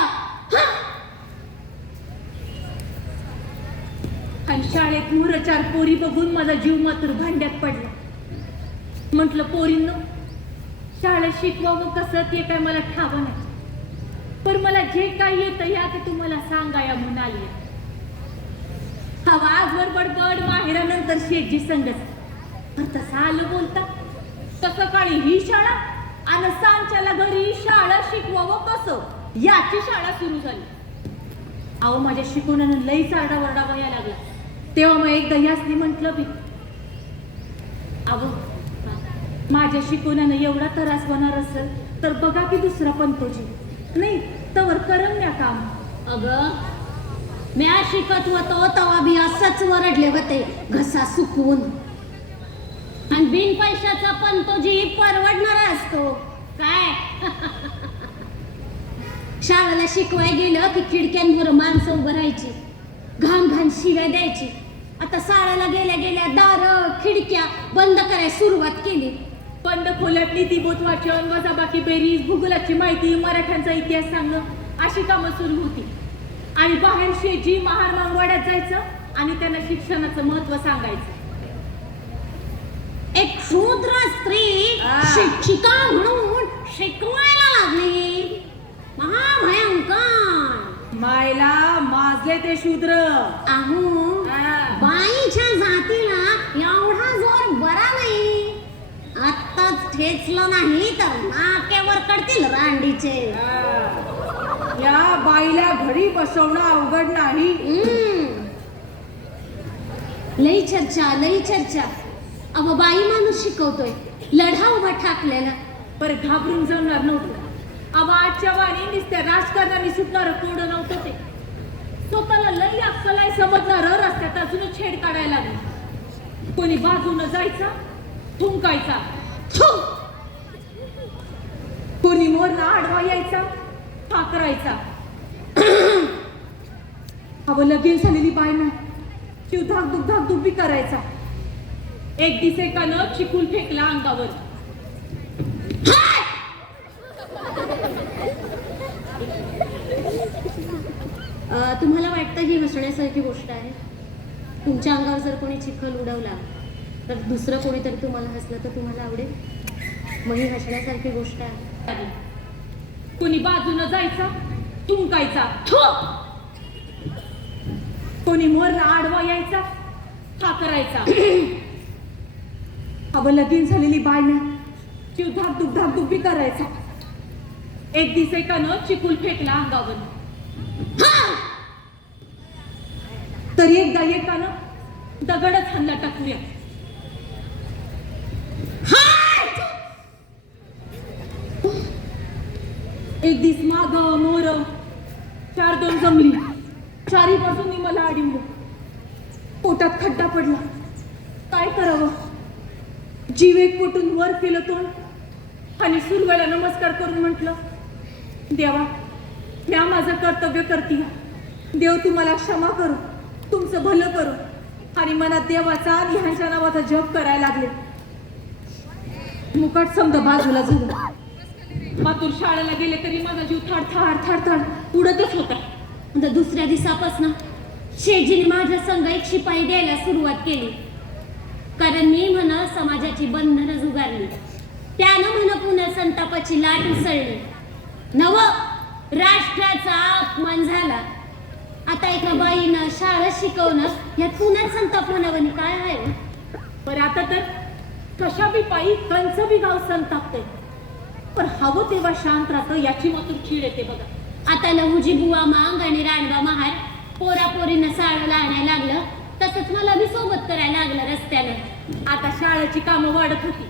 आणि शाळेत मोरचार पोरी बघून माझा जीव मात्र भांड्यात पडला. म्हटलं पोरींनो, शाळेत शिकवावं कसं ते काय मला ठाव नाही, पण मला जे काही येतं या ते तुम्हाला सांगाया म्हणून आली. आवाजवर बडबड माहेरानंतर शेठजी संगत तसं आलं बोलता. तसं काळी ही शाळा आणि सांच्याला घरी शाळा शिकवावं कसं याची शाळा सुरू झाली. अहो माझ्या शिकवण्यानं लई चारडा वरडा व्हायला लागला. तेव्हा मग एकदा यासनी म्हटलं बी, अहो माझ्या शिकवण्यानं एवढा त्रास होणार असेल तर बघा की दुसरा पंतोजी नाही तवर करन म्या काम. अगं म्या शिकत होतो तवा बी असंच वरडले होते घसा सुकवून. आणि बिन पैशाचा पंतोजी परवडणारा असतो काय. शाळेला शिकवाय गेलं की खिडक्यांवर माणसं उभं राहायची, घाण शिव्या द्यायची. आता शाळेला गेल्या दार खिडक्या बंद करायला सुरुवात केली. बंद खोल्यातली ती बोट वाचन, वजाबाकी बेरीज, भूगोलाची माहिती, मराठ्यांचा इतिहास सांगणं अशी कामं सुरू होती. आणि बाहेर शेजी महार मागवाड्यात जायचं आणि त्यांना शिक्षणाचं महत्व सांगायचं. एक शूद्र स्त्री शिक्षिका म्हणून शिकवायला लागली. महाभयंकर. मायला माजले ते शूद्र. अहो बाईच्या जातीला एवढा जोर बरा नाही. आत्ताच ठेचलं नाही तर नाकेवर कडतील रांडीचे. या बाईला घरी बसवणं अवघड नाही. लई चर्चा. अव बाई माणूस शिकवतोय, लढा उभा ठाकलेला. पर घाबरून जमणार नव्हतं. अव आजच्या वाणी नुसत्या राजकारणाने सुटणारं कोडं नव्हतं ते. स्वतःला लई अक्कलाय समजणारं रस्त्यात अजून छेड काढायला लागली. कोणी बाजूनं जायचा थुंकायचा, कोणी मोरना आडवा यायचा ठाकरायचा. अव लगीन झालेली बाय ना शिव धाकधूक बी करायचा. एक दिसेकानं चिकूल फेकला अंगावर. तुम्हाला वाटतं ही हसण्यासारखी गोष्ट आहे. तुमच्या अंगावर जर कोणी चिखल उडवला तर दुसरं कोणीतरी तुम्हाला हसलं तर तुम्हाला आवडेल. मग ही हसण्यासारखी गोष्ट आहे. कोणी बाजूनं जायचा थुंकायचा. कोणी मोरला आडवा यायचा, हा करायचा. अव लगीन झालेली बाय ना जीव धाक दुबी करायचा. एक दिवस एकानं चिकूल फेकला अंगावर, तरी एकदा एकानं दगडच हाणला टाकूया. एक दिस माग मोर 4-2 जमली, चारी बाजूंनी मला आडिंबलं. पोटात खड्डा पडला, काय करावं. जीव एक पोटून वर केलं तोंड आणि सुरवेला नमस्कार करून म्हटलं, देवा म्या माझं कर्तव्य करते. देव तुम्हाला क्षमा करू, तुमचं भलं करू. आणि मनात देवाचा आणि ह्यांच्या नावाचा जप करायला लागले. मुकाट समजा बाजूला झालं. मातूर शाळेला गेले तरी माझा जीव थाड उडतच होता. आणि दुसऱ्या दिवसापासून शेठजीने माझ्या संग एक शिपाई द्यायला सुरुवात केली. कारण मी म्हणा समाजाची बंधनं जुगारली, त्यानं म्हणा पुन्हा संतापाची लाट उसळली. नव राष्ट्राचा अपमान झाला. आता एका बाईनं शाळा शिकवणं यात पुन्हा संताप म्हणावं काय आहे. पण आता तर कशा बी पायी कंच बी गाव संतापते. पण हवं तेव्हा शांत राहतं याची मात्र खीळ येते बघा. आता लहुजी बुवा मांग आणि राणबा महार पोरापोरीनं साळाला आणायला लागलं. तसंच मला बी सोबत करायला लागलं रस्त्यानं. आता शाळेची कामं वाढत होती.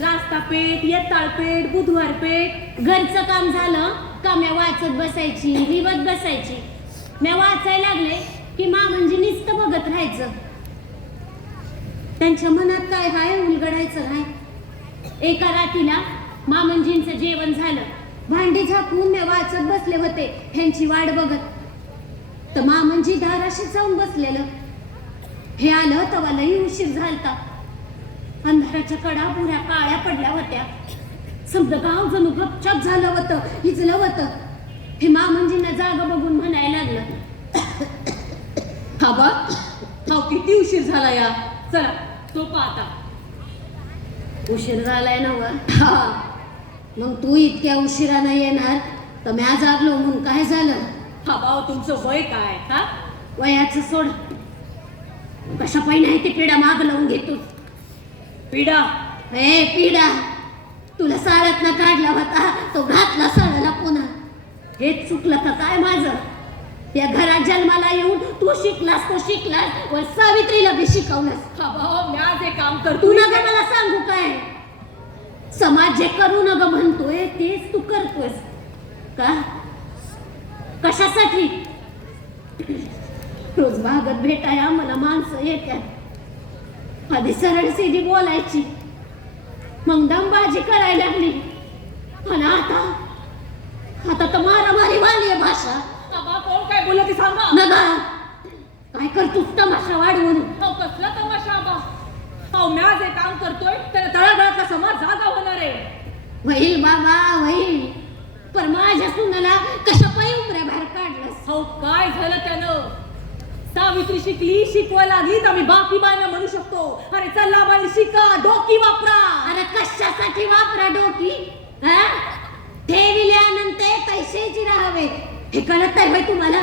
रास्ता पेठ, येताळ पेठ, बुधवार पेठ. घरचं काम झालं का म्या वाचत बसायची, लिवत बसायची. म्या वाचायला लागले की म्हणजे नुसतं बघत राहायचं. त्यांच्या मनात काय हाय उलगडायचं नाही. एका रात्रीला मामंजींचं जेवण झालं. भांडी झाकून मी वाचत बसले होते ह्यांची वाट बघत. तर मामंजी दाराशी जाऊन बसलेलं. हे आलं तेव्हा लई उशीर झालता. अंधाराच्या कडा पुऱ्या काळ्या पडल्या होत्या. समजा गाव जणू गपचाप झालं होतं, हिजलं होतं. हे मामंजींना जागा बघून म्हणायला लागलं, हा बा हा किती उशीर झाला या. चला झोपा आता. उशीर झालाय ना व. मग तू इतक्या उशिरानं येणार तर म्या जागलो म्हणून काय झालं. हा भाऊ तुमचं वय काय. हा वयाचं सोड. कशा पाहिजे आहे ते पिढा माग लावून घेतो. पिढा हे पिढा तुला साळ्यात ना काढला होता तो घातला साळाला पुन्हा. हेच चुकलं का काय माझं. त्या घरात जन्माला येऊन तू शिकलास तो शिकलास व सावित्रीला बी शिकवलास. हा भाऊ म्या जे काम करतो तू नका मला सांगू काय. समाज जे करू नका म्हणतोय तेच तू करतोयस का. कशासाठी. रोज भागत भेटाया मला माणसं येतात. आधी सरळ सीधी बोलायची, मग दमबाजी करायला लागली. आणि आता तर मारामारी वाली आहे भाषा. कोण काय बोलत सांगा. नका काय करतोस तमाशा वाढवून. कसला तमाशा बा. म्या जे काम करतोय त्याला तळागाळातला समाज जागा होणार आहे. होईल बाबा होईल. पण माझ्या सुनाला कशा पायी उमऱ्या बाहेर काढलंस. हो काय झालं त्यानं. सावित्री शिकली, शिकवा लागली तर आम्ही बाकी बायना म्हणू शकतो. अरे चला बाई शिका, डोकी वापरा. अरे कशासाठी वापरा डोकी. ठेविल्यानंतर पैशाची राहावे हे कळत आहे बाई तुम्हाला.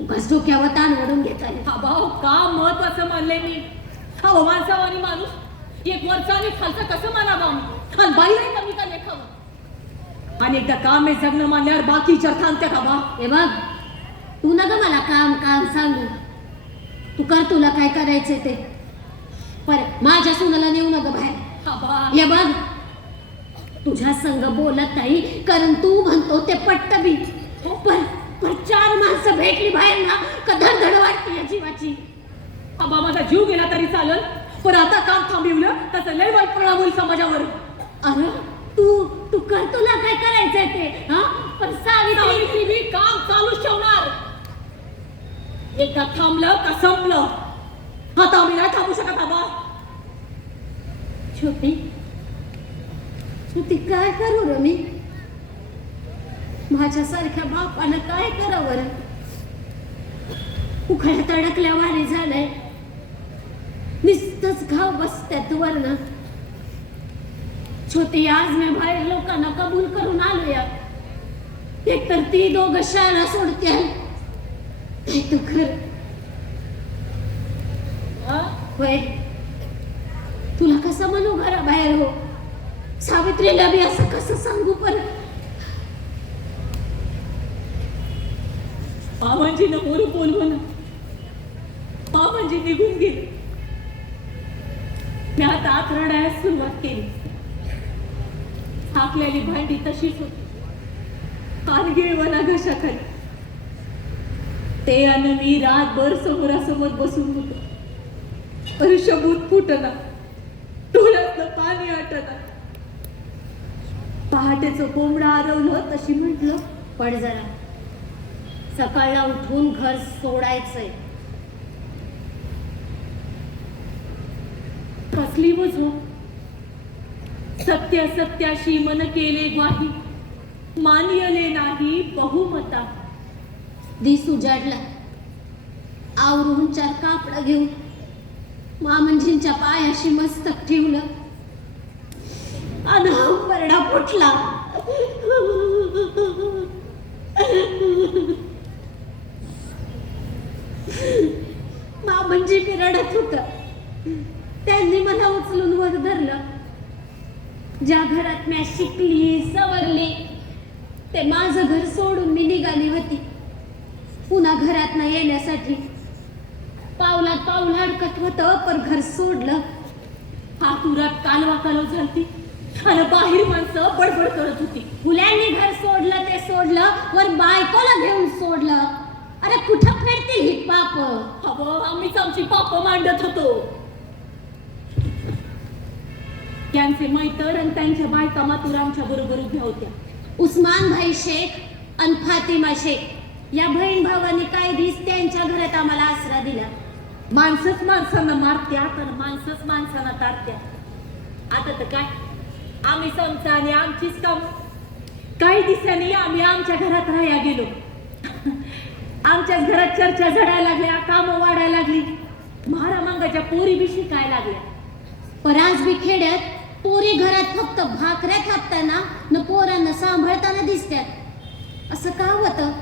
उगाच डोक्यावर ताण ओढून घेताय. हा भाऊ का महत्वाचं मानलंय मी. हा माणसावानी माणूस एक वरचा आणि खालचा कसं मानावा. आणि बाई नाही कमी का लेखावं. आणि एकदा काम आहे जगणं मानल्यावर बाकी थांबत्या का बा. हे बघ तू नका मला काम सांगू. तू कर तुला काय करायचंय ते. पर माझ्या सुनाला नेऊ नका बाहेर. हे बघ तुझ्या संग बोलत नाही कारण तू म्हणतो ते पट्ट बी. पण 4 माणसं भेटली बाहेर ना का धडधड वाटते या जीवाची. आबा माझा जीव गेला तरी चालल पण आता काम थांबवलं त्याचं लय वाईट परिणाम होईल समाजावर. अरे तू कर तुला काय करायचंय ते. पण सावित्री बी काम चालूच ठेवणार. एकदा थांबलं का संपलं. आता आम्ही नाही थांबू शकत आबा. छोटी काय करू रे मी. माझ्यासारख्या बापानं काय करावं. उखाड्यात अडकल्या वारी झालंय. नुसतंच घाव बसत्यात वरनं. छोटी आज मी बाहेर लोकांना कबूल करून आलो या. एकतर ती दोघं शाळा सोडत्या. हा? होय, तुला कसं म्हणू घराबाहेर हो? सावित्रीला बी असं कसं सांगू परत? मामांजी नमोर बोलवलं, मामांजी निघून गेले. मी आता आत रडायला सुरुवात केली. थाकलेली भांडी तशीच होती, कानगिळवना घशाखाली. ते आणि मी रातभर समोरासमोर बसून होतो. वर्षभूत फुटना, डोळ्यातलं पाणी आटना. पहाटेचं कोंबडं आरवलं तशी म्हटलं, पड जरा, सकाळला उठून घर सोडायचंय. कसली वजो सत्य सत्याशी मन केले ग्वाही, मानियले नाही बहुमता. दिस उजाडला, आवरून चार कापड घेऊन मामंजींच्या पायाशी मस्तक ठेवलं आणि परडा फुटला. मामंजी मी रडत होत. त्यांनी मला उचलून वर धरलं. ज्या घरात मी शिकली सवरली ते माझं घर सोडून मी निघाली होती पुन्हा घरात न येण्यासाठी. पावलात पाऊल अडकत होतं, पण घर सोडलं. हातुरात कालवा कालव झालती आणि बाहेर माणसं बडबड करत होती. फुल्यांनी घर सोडलं ते सोडलं, वर बायकोला घेऊन सोडलं. अरे कुठं फिरते ही पाप? अहो, आम्हीच आमची पाप मांडत होतो. त्यांचे मैतर आणि त्यांच्या बायका मातुर आमच्या बरोबर उभ्या होत्या. उस्मान भाई शेख आणि फातिमा शेख या बहीण भावांनी काही दिवस त्यांच्या घरात आम्हाला आसरा दिला. माणसंच माणसांना मारत्यात आणि माणसंच माणसांना तारत्यात. आता तर काय, आम्ही समजा आणि आमचीच काम. काही दिवसांनी आम्ही आमच्या घरात राहायला गेलो. आमच्याच घरात चर्चा झडायला लागल्या, कामं वाढायला लागली. महारामांगाच्या पोरी बी शिकायला लागल्या. पराज बी खेड्यात पोरी घरात फक्त भाकऱ्या थापताना न पोरांना सांभाळताना दिसतात. असं का होतं?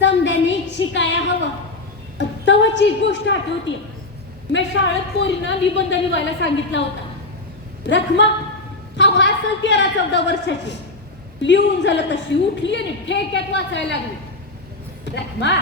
समद्यांनी शिकाया हवं. तवाची एक गोष्ट आठवते. मी शाळेत पोरींना निबंध लिहायला सांगितला होता. रखमा हवा असेल 13-14 वर्षाची. लिहून झालं तशी उठली आणि ठेक्यात वाचायला लागली. रखमा,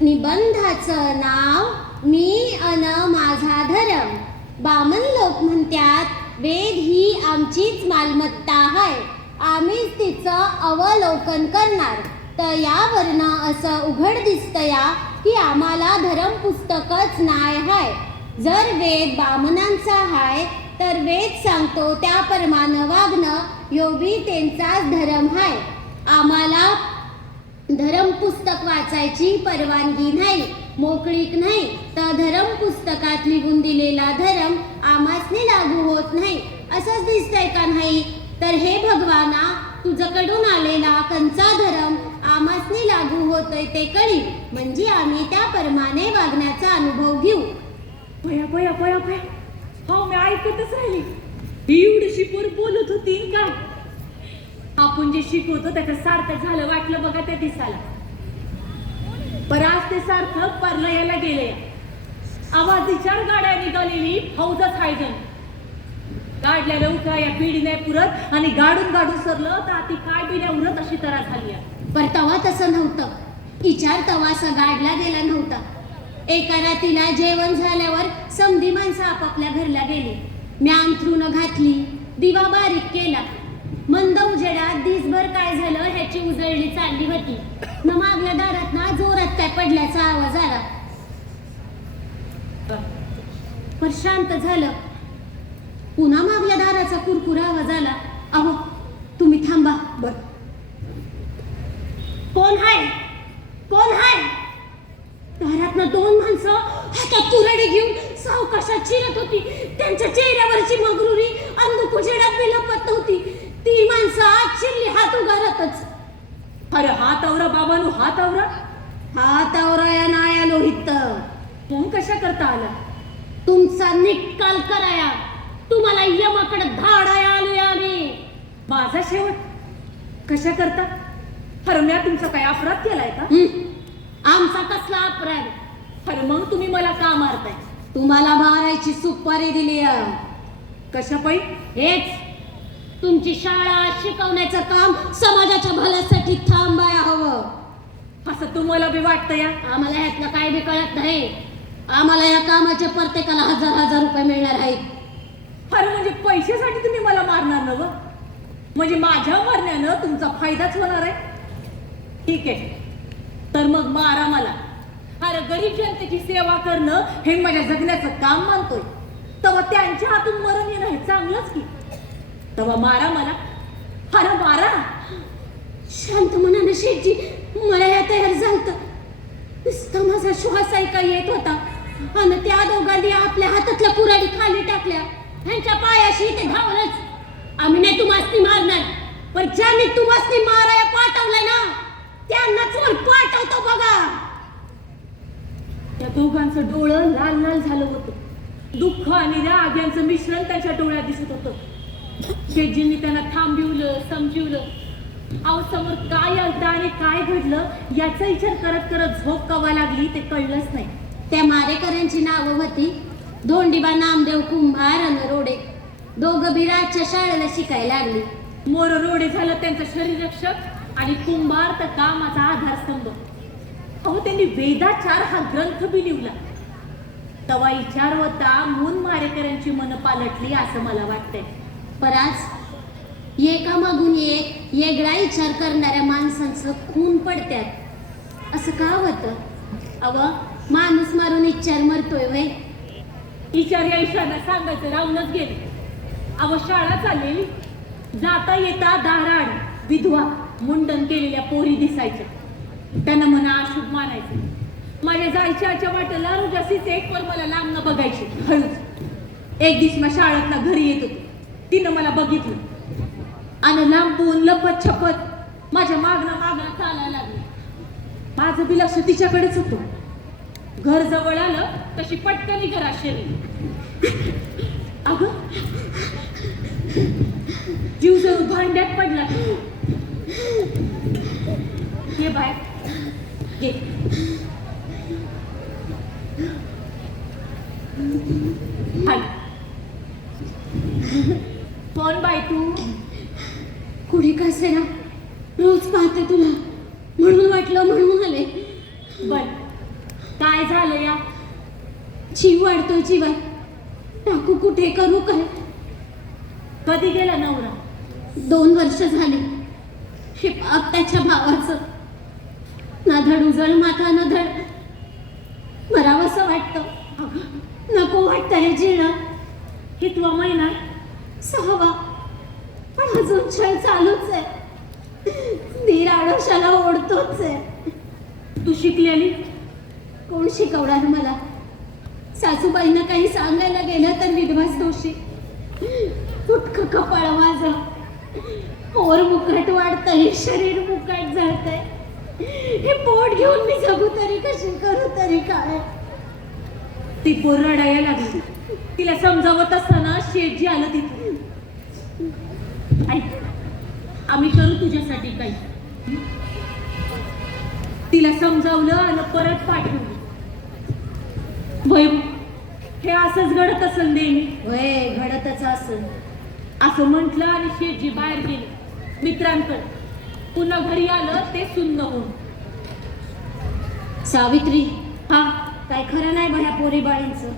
निबंधाचं नाव मी अन माझा धरम. बामण लोक म्हणतात वेद ही आमचीच मालमत्ता आहे, आम्हीच तिचं अवलोकन करणार. तर यावरनं असं उघड दिसतया की आम्हाला धरम पुस्तकच नाही आहे. जर वेद बामणांचा आहे तर वेद सांगतो त्याप्रमाणे वागणं ह्यो बी त्यांचाच धरम आहे. आम्हाला धरम पुस्तक वाचायची परवानगी नाही, मोकळीक नाही. तर धरम पुस्तकात लिहून दिलेला धरम आम्हासनी लागू होत नाही असंच दिसतंय का नाही? तर हे भगवाना, तुझ्याकडून आलेला कंचा धरम आम्हासनी लागू होतोय ते कळी, म्हणजे आम्ही त्याप्रमाणे वागण्याचा अनुभव घेऊ. पया पया पया पया, हो मी ऐकतच राहिली. एवढीशी पोर बोलत होती काय? आपण जे शिकवतो त्याचं सार्थक झालं वाटलं बघा त्या दिसाला. पर आज ते सार्थक परलयाला गेले. आवाजीच्या गाड्या निघालेली फौजच हायजन. गाडल्या लवकर या पिढी नाही पुरत आणि गाडून गाडून सरलं तर ती काय पिढ्या उरत अशी तरा झाली आहे. पर तवा तसं नव्हतं. विचार तवा असा गाडला गेला नव्हता. एका रात्रीला जेवण झाल्यावर समधी माणसं आपापल्या घरला गेली. मी अंथरुणं घातली, दिवा बारीक केला. मंद उजेडात दिसभर काय झालं ह्याची उजळणी चालली होती. न मागल्या दारात ना जोरात काय पडल्याचा आवाज आला. पर शांत झालं. पुन्हा मागल्या दाराचा कुरकुर आवाज आला. अहो तुम्ही थांबा. बर, कोण हाय? कोण हाय? दारातनं 2 माणसं हातात तुरडी घेऊन सावकाशात शिरत होती. त्यांच्या चेहऱ्यावरची मगरुरी अंधुक उजेडात बी लपत नव्हती. ती माणसं आत शिरली हात उगारतच. अरे हात आवरा बाबांनो, हात आवरा. हात आवराया नाही आलो इथं. फोन कशा करता आला? तुमचा निकाल कराया, तुम्हाला यमाकडे धाडाया आलोय आम्ही. माझा शेवट कशा करता? हरम्या तुमचा काय अपराध केलाय का? आमचा कसला अपराध? अरे मग तुम्ही मला का मारताय? तुम्हाला मारायची सुपारी दिली कशा पायी? हेच तुमची शाळा शिकवण्याचं काम समाजाच्या भल्यासाठी थांबाया हवं असं तुम्हाला बी वाटतं या? आम्हाला ह्यातलं काय बी कळत नाही. आम्हाला या कामाचे प्रत्येकाला 1000 रुपये मिळणार आहेत. अरे म्हणजे पैशासाठी तुम्ही मला मारणार ना व? म्हणजे माझ्या मरण्यानं तुमचा फायदाच होणार आहे? ठीक आहे, तर मग मारा मला. अरे गरीब जनतेची सेवा करणं हे माझ्या जगण्याचं काम मानतोय, तेव्हा त्यांच्या हातून मरण येणं हे चांगलंच की. तेव्हा मारा मला. अरे मारा. शांत मनानं शेठजी मला या तयार झालत. नुसता माझा श्वास ऐका येत होता आणि त्या दोघांनी आपल्या हातातल्या कुऱ्हाडी खाली टाकल्या. ह्यांच्या पायाशी ते धावलंच. आम्ही नाही तुम्हासनी मारणार, पण ज्यांनी तुम्हासनी माराया पाठवलंय ना त्यांनाच वर पाठवतो बघा. त्या दोघांचं डोळं लाल लाल झालं होतं. दुःख आणि राग यांचं मिश्रण त्यांच्या डोळ्यात दिसत होतं. शेठजींनी त्यांना थांबविलं, समजवलं. अहो समोर काय आलतं आणि काय घडलं याचा विचार करत करत झोप कवा लागली ते कळलंच नाही. त्या मारेकऱ्यांची नावं होती धोंडीबा नामदेव कुंभार आणि रोडे. दोघं बिराजच्या शाळेला शिकायला लागली. मोर रोडे झालं त्यांचं शरीररक्षक आणि कुंभार तर कामाचा आधारस्तंभ. अहो त्यांनी वेदाचार हा ग्रंथ बी लिहिला. तवा विचार होता म्हणून मारेकऱ्यांची मन पालटली असं मला वाटतंय. पण आज एका मागून एक वेगळा विचार करणाऱ्या माणसांचं खून पडत्यात. असं का होतं? अव माणूस मारून विचार मरतोय वय. विचार या ईशाला सांगायचं राहूनच गेले. अव शाळा चाललेली, जाता येता दाराड विधवा मुंडन केलेल्या पोरी दिसायच्या. त्यांना मना अशुभ मानायचं. माझ्या जायच्या वाटेला रोजासीच एक वर मला लांब बघायची. हळूच एक दिवस मग शाळेतला घरी येत होते. तिनं मला बघितलं आणि लांबून लपत छपत माझ्या मागणं चालायला लागली. माझं बी लक्ष तिच्याकडेच होतं. घर जवळ आलं तशी पटकनी घरात शिरली. अगं जीव जणू भांड्यात पडला. ये बाय ये. हाय. कोण बाय तू? कुठे कसे ना रोज पाहते तुला म्हणून वाटलं म्हणून आले. बर काय झालं या? जीव वाढतोय जीवात. टाकू कुठे करू काय? कधी गेला नवरा? 2 वर्ष झाली. हे पाप त्याच्या भावाचं. ना धड उजळ माथा ना धड. मरावंसं वाटतं. नको वाटतं हे जीणं. कितवा महिना? 6वा. पण अजून छळ चालूच आहे. धीर आडोशाला ओढतोच आहे. तू शिकलेली? कोण शिकवणार मला? सासूबाईंना काही सांगायला गेलं तर विधवाच दोषी. फुटकं कपाळ माझं. पोर मुकट वाढतंय, शरीर मुकट जळतंय. हे पोट घेऊन मी जगू तरी कशी, करू तरी काय? ती पोर रडायला लागली. तिला समजावत असताना शेठजी आलं तिथे. ऐक, आम्ही करू तुझ्यासाठी काही. तिला समजावलं आणि परत पाठवलं. वैभव हे असंच घडत असेल नेहमी. वय घडतच असं. असं म्हटलं आणि शेठजी बाहेर गेले मित्रांकडे. पुन्हा घरी आलं ते सुन्न होऊन. सावित्री, हा काय खरं नाही बघ्या पोरी बाळींचं.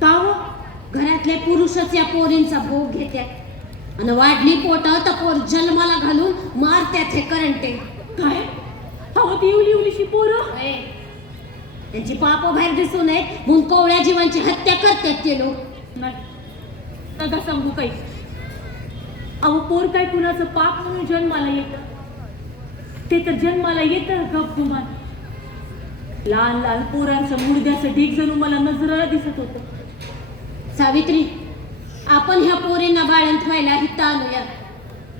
का हो? घरातले पुरुषच या पोरींचा भोग घेतात आणि वाढली पोट तर पोर जन्माला घालून मारत्यात हे करंटे. काय? अहो ती इवलीशी पोरं. त्यांची पाप बाहेर दिसू नयेत म्हणून कोवळ्या जीवांची हत्या करतात ते लोक. नाही नका सांगू काही. अहो पोर काय कुणाचं पाप म्हणून जन्माला येतं? ते तर जन्माला येतं गप गुमान. लहान लहान पोरांचं मुडद्याचं ढीग जणू मला नजरेला दिसत होतं. सावित्री, आपण ह्या पोरींना बाळंत व्हायला इथं आणूया.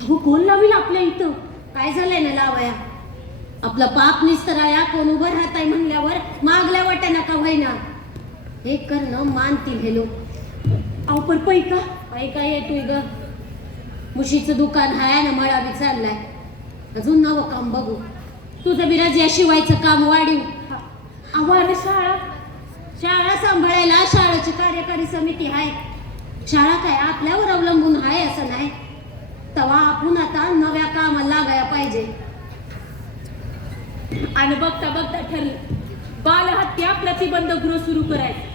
अहो कोण लावील आपल्या इथं? काय झालंय ना लावाया? आपलं पाप निस्तराया कोण उभं राहत आहे म्हणल्यावर मागल्या वाट्या नका व्हायना. हे करणं मानतील हे लोक. अहो पण पैका काय येतोय ग? मुशीचं दुकान हाय ना मळा बी चाललाय. अजून नवं काम बघू. तुझं बिराज या शिवायचं काम वाढीव. आव्हान शाळा शाळा सांभाळायला शाळेची कार्यकारी समिती आहे. शाळा काय आपल्यावर अवलंबून आहे असं नाही. तेव्हा आपण आता नव्या कामाला लागायला पाहिजे. आणि बघता बघता ठरलं बालहत्या प्रतिबंध गृह सुरू करायचं.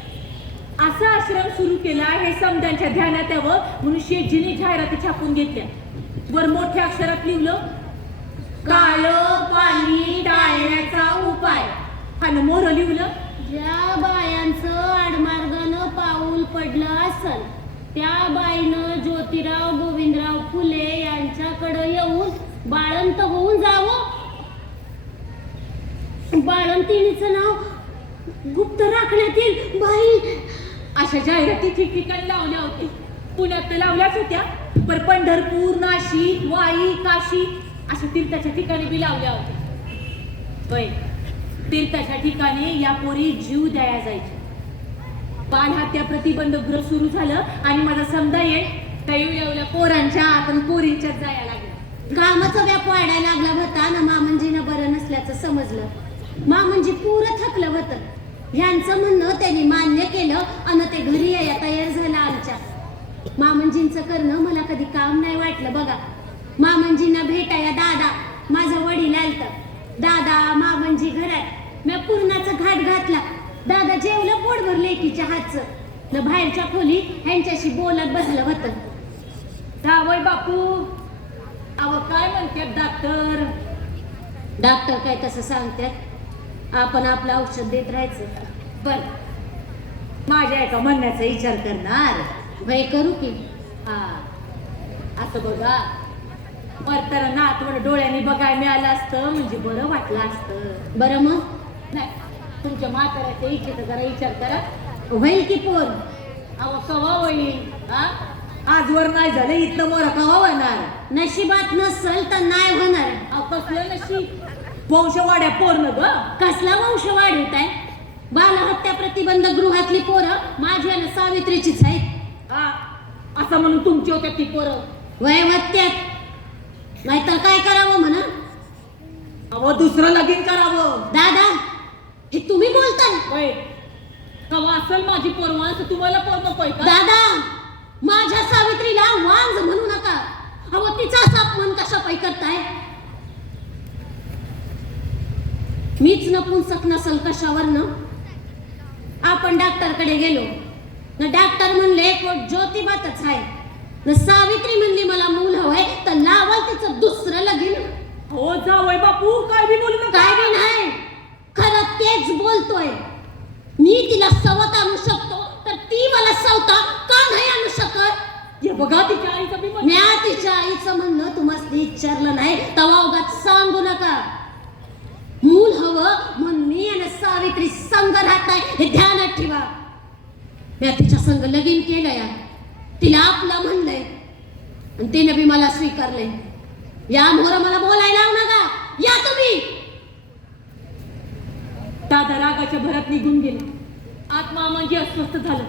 असा आश्रम सुरू केला हे समजांच्या ध्यानात यावं म्हणून शेठजीने जाहिराती छापून घेतल्या. वर मोठ्या अक्षरात लिहिलं काळं पाणी टाळण्याचा उपाय. आणि मोर लिहिलं ज्या बायांचं आडमार्गानं पाऊल पडलं असल त्या बाईनं ज्योतिराव गोविंदराव फुले यांच्याकडे येऊन बाळंत होऊन जावं. बाळंतिणीचं नाव गुप्त राखण्यात येईल. बाई अशा जाहिराती ठिकठिकाणी लावल्या होत्या. पुण्यात तर लावल्याच होत्या पण पंढरपूर नाशिक वाई काशी अशा तीर्थाच्या ठिकाणी बी लावल्या होत्या. होय तीर्थाच्या ठिकाणी या पोरी जीव द्याया जायच्या. बालहत्या प्रतिबंध गृह सुरू झालं आणि माझा समजा येईल त्या एवढ्या पोरांच्या आणि पोरींच्यात जायला लागलं. कामाचा व्याप वाढायला लागला होता ना. मामंजीनं बरं नसल्याचं समजलं. मामंजी पुरं थकलं होतं. ह्यांचं म्हणणं त्यांनी मान्य केलं आणि ते घरी यायला तयार झाला. आमच्या मामंजींचं करणं मला कधी काम नाही वाटलं बघा. मामंजींना भेटाया दादा माझं वडील आलतं. दादा मामंजी घरात मी पूर्णाचा घाट घातला. दादा जेवलं पोट भरले लेकीच्या हातचं न बाहेरच्या खोली ह्यांच्याशी बोलत बसलं होतं. जावय बापू अव काय म्हणतात डॉक्टर. डॉक्टर काय तसं सांगतात. आपण आपलं औषध देत राहायचं. बर माझ्या एका म्हणण्याचा विचार करणार भय करू की. हा असं बघा परताना नातवड डोळ्यांनी बघायला मिळालं असतं म्हणजे बरं वाटलं असतं. बरं मग नाही तुमच्या म्हाताऱ्याच्या इच्छेचा जरा विचार करा. होईल की पोर. अहो कवा होईल. हा आजवर नाही झालं इथलं मोर कवा होणार. नशिबात नसल तर नाही होणार. अहो कसलं नशीब वंशवाड्या पोरन ग. कसला वंश वाढवताय. बालहत्या प्रतिबंध गृहातली पोरं माझी आणि सावित्रीचीच आहेत. हा असं म्हणून तुमची होत्या ती पोरं वयवत्यात. नाहीतर काय करावं म्हणा. अहो दुसरं लगीन करावं. दादा हे तुम्ही बोलताय. होय कवा असेल माझी पोरवा असं तुम्हाला पोर नकोय का. दादा माझ्या सावित्रीला वांज म्हणू नका. अहो तिचा अपमान कशा पायी करताय. मीच नपुंसक नसल कशावरनं. आपण डॉक्टरकडे गेलो न डॉक्टर म्हणले ज्योतिबातच आहे न सावित्री म्हणली मला मूल हवंय तर लावाल तिचं दुसरं लगीन. हो जावय बापू काय बी बोलू नका. काय बी नाही खरं तेच बोलतोय. मी तिला सवत आणू शकतो तर ती मला सवता का नाही आणू शकत. हे बघा तिच्या आईचं बी म्या तिच्या आईचं म्हणणं तुम्हाला विचारलं नाही तवा उगाच सांगू नका. मूल हवं म्हणून मी आणि सावित्री संग राहत नाही हे ध्यानात ठेवा. मी तिच्या संग लगीन केलंय. तिला आपलं म्हणलंय आणि तिने बी मला स्वीकारलंय. या मोर मला बोलायला लावू नका. या तुम्ही. दादा रागाच्या भरात निघून गेले. आत्मा म्हणजे अस्वस्थ झालं.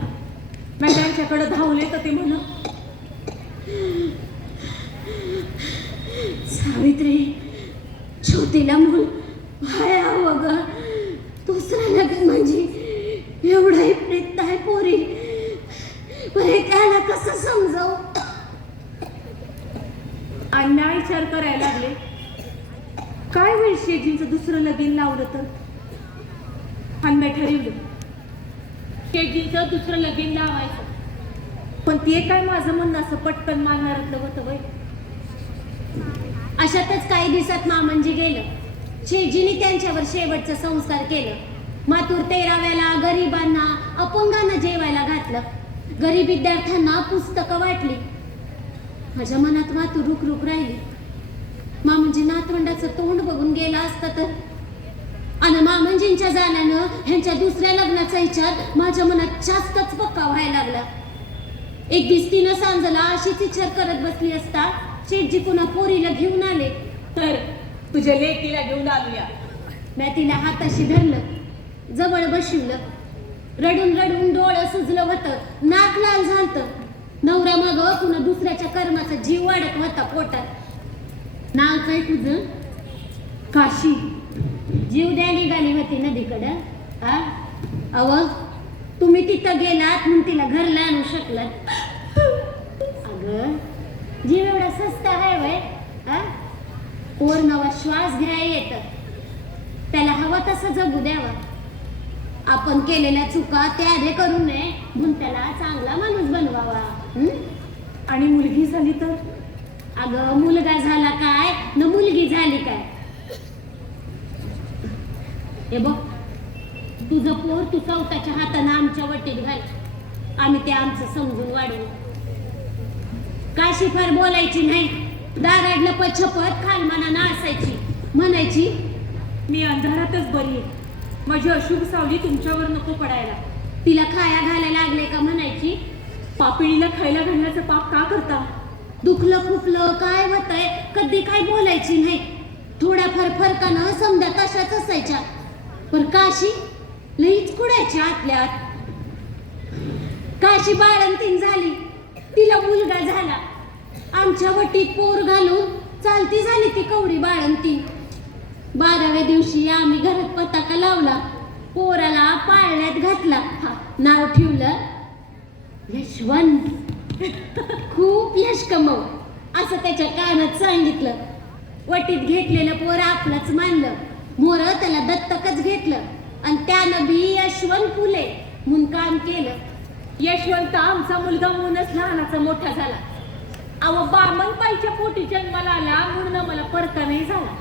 मी त्यांच्याकडे धावले तर ते म्हण सावित्री छोटीला मूल हाय हवं ग. दुसरं लगीन म्हणजे एवढाही प्रीत आहे पोरी. बरे त्याला कसं समजावू. अण्णा विचार करायला लागले काय होईल शेठजींचं दुसरं लगीन लावलं तर. अण्णा ठरवलं शेठजींचं दुसरं लगीन लावायचं. पण ते काय माझं म्हणणं असं पटकन मानणारातलं होतं वय. अशातच काही दिवसात मामंजी गेलं. शेठजींनी त्यांच्यावर शेवटचं संस्कार केलं. मातूर 13व्याला गरिबांना अपंगांना जेवायला घातलं. गरीब विद्यार्थ्यांना पुस्तकं वाटली. माझ्या मनात मातूर रुक राहिली. मामंजी नातवंडाचं तोंड बघून गेला असता तर. आणि मामंजींच्या जाण्यानं ह्यांच्या दुसऱ्या लग्नाचा विचार माझ्या मनात जास्तच पक्का व्हायला लागला. एक दिवस तिनं सांजला अशीच विचार करत बसली असता शेठजी पुन्हा पोरीला घेऊन आले. तर तुझ्या लेकीला घेऊन आलूया. मी तिला हाताशी धरलं, जवळ बसवलं. रडून रडून डोळं सुजलं होतं, नाक लाल झालतं. नवऱ्या मग पुन्हा दुसऱ्याच्या कर्माचा जीव वाढत होता पोटात. नाव काय तुझं? काशी. जीव द्या निघाली होती नदीकडं. हा अव तुम्ही तिथं गेलात म्हणून तिला घरला आणू शकलात. अगं जीव एवढा सस्ता आहे वय. हा पोर नवा श्वास घ्याय येत, त्याला हवा तसं जगू द्यावा. आपण केलेल्या चुका त्याने करू नये म्हणून त्याला चांगला माणूस बनवावा. आणि मुलगी झाली तर? अगं मुलगा झाला काय न मुलगी झाली काय. हे बघ तुझं पोर तू चौथाच्या हाताने आमच्या वटीत घाल, आम्ही ते आमचं समजून वाढवू. काशी फार बोलायची नाही, दाराडलं पछपत खालमानानं असायची. म्हणायची मी अंधारातच बरी आहे, माझी अशुभ सावली तुमच्यावर नको पडायला. तिला खाया घालायला लागले का म्हणायची. पापिणीला खायला घालण्याचं पाप का करता? दुखलं खुपलं काय होतंय कधी काय बोलायची नाही. थोड्याफार फरकानं समजा तशाच असायच्या, पण काशी लईच कुडायच्या आतल्यात. काशी बाळंतीण झाली, तिला मुलगा झाला. आमच्या वटीत पोर घालून चालती झाली ती कवडी बाळंतीण. 12व्या दिवशी आम्ही घरात पताका लावला, पोराला पाळण्यात घातला, नाव ठेवलं यशवंत. खूप यश कमव असं त्याच्या कानात सांगितलं. वटीत घेतलेलं पोर आपलंच मानलं, मोर त्याला दत्तकच घेतलं आणि त्यानं बी यशवंत फुले म्हणून काम केलं. यशवंत आमचा मुलगा म्हणूनच लहानाचा मोठा झाला. अहो बामणबाईच्या पोटी जन्माला आला म्हणून मला परका नाही झाला.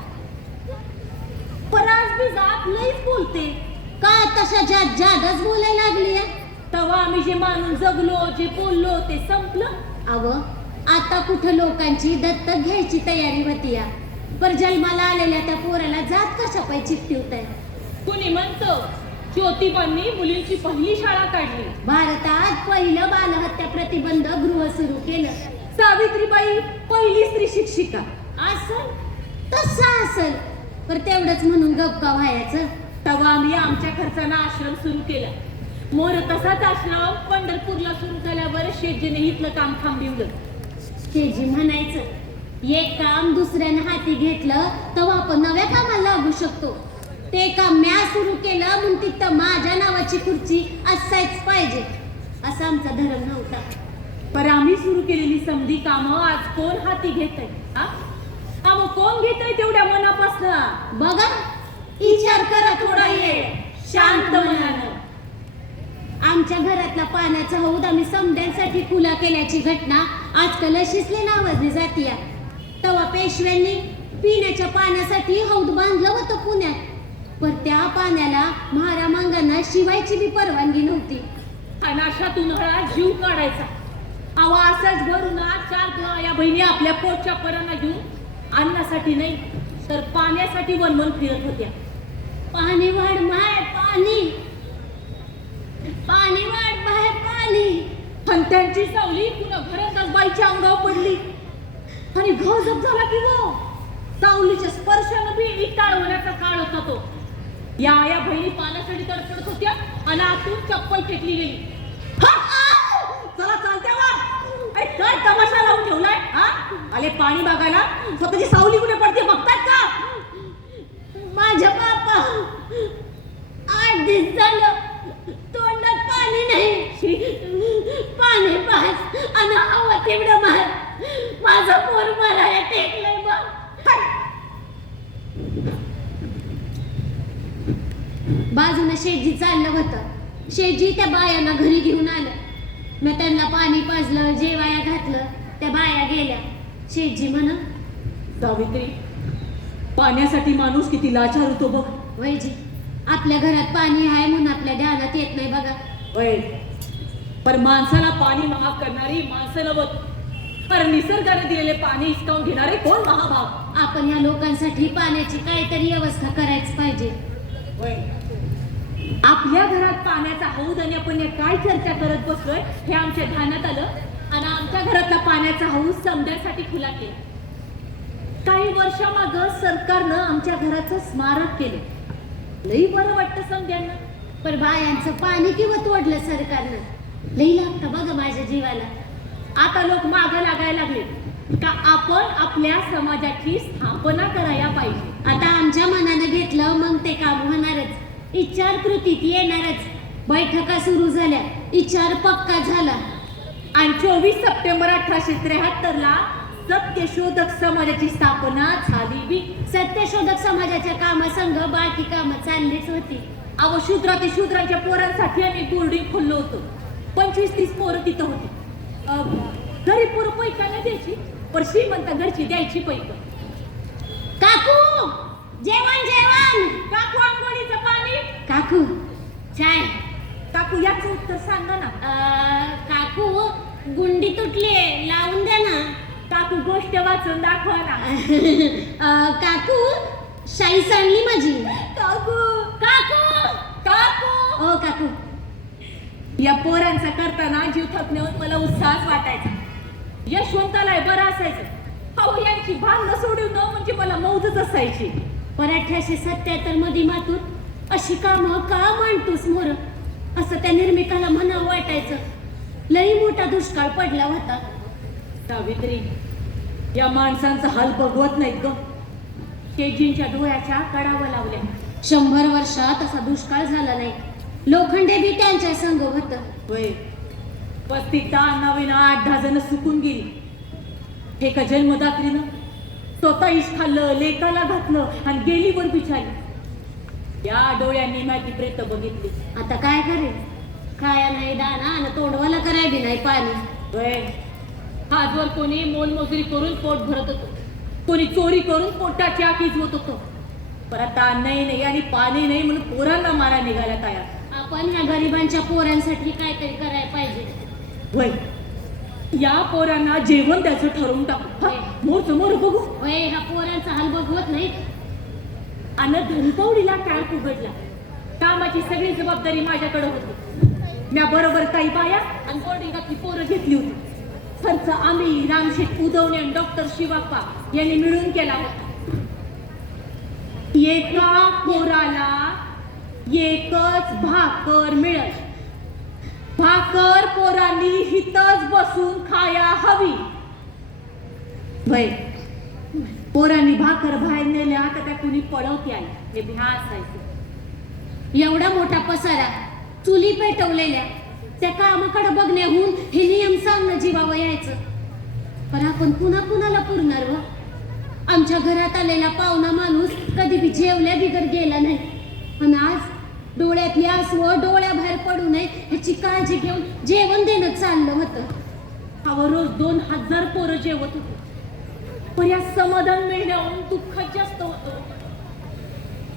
पराज बी जात लईच बोलते का तशा जादच बोलायला लागली. तेव्हा आम्ही जे मानून जगलो जे बोललो ते संपलं. अव आता कुठं लोकांची दत्तक घ्यायची तयारी होती या, पर जन्माला आलेल्या त्या पोराला जात कशा पाय चिकटवताय. कुणी म्हणतो ज्योतिबांनी मुलींची पहिली शाळा काढली, भारतात पहिलं बालहत्या प्रतिबंध गृह सुरू केलं, सावित्रीबाई पहिली स्त्री शिक्षिका. असल तसं असल, पर तेवढंच म्हणून गपका व्हायचं. तेव्हा आम्ही आमच्या खर्चानं आश्रम सुरू केला. मोर तसाच आश्रम पंढरपूरला सुरू झाल्यावर शेटजीने इथलं काम थांबवलं. शेटजी म्हणायचं एक काम दुसऱ्यानं हाती घेतलं तेव्हा आपण नव्या कामाला लागू शकतो. ते काम म्या सुरू केलं म्हणून तिथं माझ्या नावाची खुर्ची असायच पाहिजे असा आमचा धर्म नव्हता. पर आम्ही सुरू केलेली समधी कामं आज कोण हाती घेतय? मग कोण घेतय तेवढ्या मनापासून? बघा विचार करा थोडा ये शांत मनानं. आमच्या घरातला पाण्याचा हौद आम्ही समद्यांसाठी खुला केल्याची घटना आजकाल शिसले नावाजली जातीया. तेव्हा पेशव्यांनी पिण्याच्या पाण्यासाठी हौद बांधलं होतं पुण्यात, पण त्या पाण्याला महारामांगांना शिवायची बी परवानगी नव्हती. आणि अशात उन्हाळ्यात जीव काढायचा. अवा असाच भरून चार या बहिणी आपल्या पोटच्या परांना घेऊन अन्नासाठी नाही तर पाण्यासाठी वनवन फिरत होत्या. पाणी वाढ माय पाणी, पाणी वाढ बाय पाणी. पण त्यांची सावली पुन्हा घरातच बाईच्या अंगावर पडली आणि घ जप झाला की वो सावलीच्या स्पर्शानं बी इटाळ होण्याचा काळ होता तो. या बहिणी पाण्यासाठी तडफडत होत्या आणि आतून चप्पल फेकली गेली. चला चालत्या वा काय तमाशा लावून ठेवलाय? आले पाणी बघायला, स्वतःची सावली कुठे पडते बघतात का? माझ्या बापा 8 दिवस झालं तोंडात पाणी नाही, पाणी पास आणि हवा तेवढं मार. माझा पोर मराया टेकलंय बघ. बाजूला शेटजी चाललं होतं. शेटजी त्या बायांना घरी घेऊन आलं. मी त्यांना पाणी पाजलं, जेवाया घातलं. त्या बाया गेल्या. शेटजी म्हणा सावित्री, पाण्यासाठी माणूस किती लाचार होतो बघ. वैजी आपल्या घरात पाणी आहे म्हणून आपल्या ध्यानात येत नाही बघा. वय पण माणसाला पाणी महाग करणारी माणसं नवत, कारण निसर्गाने दिलेले पाणी हिसकावून घेणारे कोण महाभाग. आपण या लोकांसाठी पाण्याची काहीतरी व्यवस्था करायच पाहिजे. आपल्या घरात पाण्याचा हौद आणि आपण काय चर्चा करत बसलोय हे आमच्या ध्यानात आलं आणि आमच्या घरातला पाण्याचा हौद समद्यांसाठी खुला केला. काही वर्षामाग सरकारनं आमच्या घराचं स्मारक केलं. लई बरं वाटतं समद्यांना. पण बायांचं पाणी किंवा तोडलं सरकारनं, लई लागतं बघा माझ्या जीवाला. आता लोक मागं लागायला लागले. का आपण आपल्या समाजाची स्थापना करायला पाहिजे. आता आमच्या मनानं घेतलं मग ते काम होणारच, विचार कृतीत येणारच. बैठका सुरू झाल्या, विचार पक्का झाला. आणि 24 सप्टेंबर 1873 सत्यशोधक समाजाची स्थापना झाली बी. सत्यशोधक समाजाच्या कामासंग बाकी कामं चाललीच होती. अव शूद्रांच्या पोरांसाठी आम्ही बोर्डिंग खोललं होतं. 25-30 पोरं तिथं होती. गरीब पोरं पैका नाही द्यायची, पण श्रीमंत घरची द्यायची पैक. काकू जेवण जेवण. काकू आंघोळीचं पाणी. काकू चाय. काकू याचं उत्तर सांगा ना. काकू गुंडी तुटलीये, लावून द्या ना. काकू गोष्ट वाचून दाखवा ना. काकू शाई सांडली माझी. काकू काकू काकू. ओ काकू. या पोरांचा करताना जीव थकण्यावर मला उत्साहच वाटायचा. यशवंताला बरं असायचं. अहो यांची भांडणं सोडवणं म्हणजे मला मौजच असायची. पण 1877 मध्ये मातूर अशी कामं का मांडतोस मोर, असं त्या निर्मिकाला म्हणावं वाटायचं. लई मोठा दुष्काळ पडला होता. सावित्री, या माणसांचा हाल बघवत नाहीत ग. तेजींच्या डोळ्याच्या कडावा लावल्या. 100 वर्षात असा दुष्काळ झाला नाही. लोखंडे बी त्यांच्या संग होत. होय, 35 नवीन 8-10 जण सुकून गेली. हे का जन्मदात्रीनं स्वतः इश खाल्लं, लेकाला घातलं आणि गेली वर बिचारी. या डोळ्यांनी माझी प्रेत बघितली. आता काय करेल, खाया नाही दाना आणि तोंडवाला कराय बी नाही पाणी. होय, आजवर कोणी मोलमजुरी करून पोट भरत होतं, कोणी चोरी करून पोटाची आखीच होत होतं. पण आता नाही आणि पाणी नाही म्हणून पोरांना मारा निघाला तयार. आपण ह्या गरिबांच्या पोरांसाठी काहीतरी करायला पाहिजे. होय, या पोरांना जेवण त्याचं ठरवून टाकू. मोर समोर बघू. होय, ह्या पोरांचा हाल बघवत नाही. आणि धनकवडीला कॅम्प उघडला. कामाची सगळी जबाबदारी माझ्याकडे होती. म्या बरोबर काही बाया आणि बोर्डिंगातली पोरं घेतली होती. खर्च आम्ही रामशेठ उदवणे आणि डॉक्टर शिवाप्पा यांनी मिळून केला होता. एका पोराला एकच भाकर मिळत. भाकर पोरांनी हितच बसून खाया हवी. होय, पोरांनी भाकर बाहेर नेल्या तर त्या कुणी पळवती आली. हे भ्या असायचं. एवढा मोठा पसारा, चुली पेटवलेल्या, त्या कामाकडे बघण्याहून हे नियम सांगणं जीवावं यायचं. पण आपण पुन्हा कुणाला पुरणार व? आमच्या घरात आलेला पाहुणा माणूस कधी बी जेवल्या बिगर गेला नाही. आणि आज डोळ्यातली आसवं डोळ्याबाहेर पडू नये ह्याची काळजी घेऊन जेवण देणं चाललं होतं. अहो, रोज 2000 पोरं जेवत होते. पण या समाधान मिळण्याहून दुःखच जास्त होतं.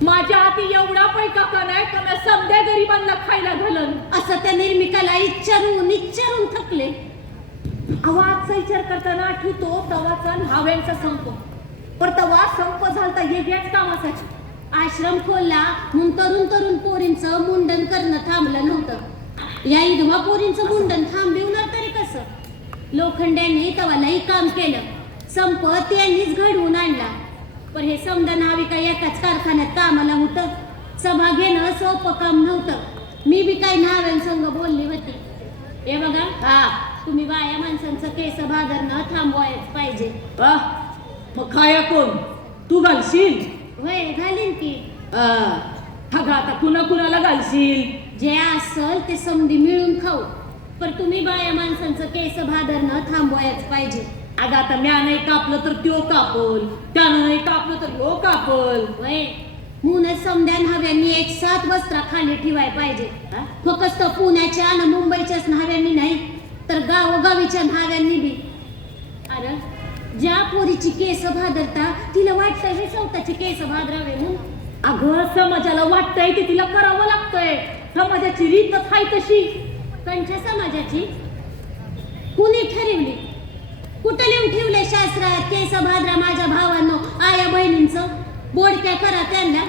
माझ्या हाती एवढा पैका का नाही का मी समद्या गरिबांना खायला घालन, असं त्या निर्मिकाला इच्चारून थकले. अहो, आजचा विचार करताना आठवतो तवाचा न्हाव्यांचा संप. पण तवा संप झालता वेगळ्याच कामासाठी. आश्रम खोलला म्हणून तरुण पोरींचं मुंडन करणं थांबलं नव्हतं. या विधवा पोरींचं मुंडन थांबविणार तरी कसं? लोखंड्यांनी तवालाही काम केलं. संप त्यांनीच घडवून आणला. पण हे समजा नावी काही एकाच कारखान्यात कामाला होतं. सभा घेणं सोपं काम नव्हतं. मी बी काही न्हाव्यांसंग बोलली होती. हे बघा, तुम्ही बाया माणसांचं केस भादरणं थांबवायच पाहिजे. मग खाया कोण? तू घालशील? वय घालीन की. आता कुणाला घालशील? जे असल ते समधी मिळून खाऊ. पण तुम्ही बाया माणसांचं केस भादरणं थांबवायच पाहिजे. अगं, आता म्या नाही कापलं तर त्यो कापल, त्यानं नाही कापलं तर ह्यो कापल. वय म्हणूनच समध्या न्हाव्यांनी एक 7 वस्त्रा खाली ठेवाय पाहिजे. फक्त पुण्याच्या आणि मुंबईच्याच न्हाव्यांनी नाही तर गावोगावीच्या न्हाव्यांनी बी. अरे ज्या पोरीची केस भादरता तिला वाटतं हे स्वतःची केस भादरावे म्हणून. अगं, समाजाला वाटतंय की तिला करावं लागतंय. समाजाची रीत आहे तशी. कंच्या समाजाची कुणी ठरवली? कुठं लिहून ठेवले शास्त्रात केस भादरा माझ्या भावांनो आया बहिणींचं? बोडक्या करा त्यांना.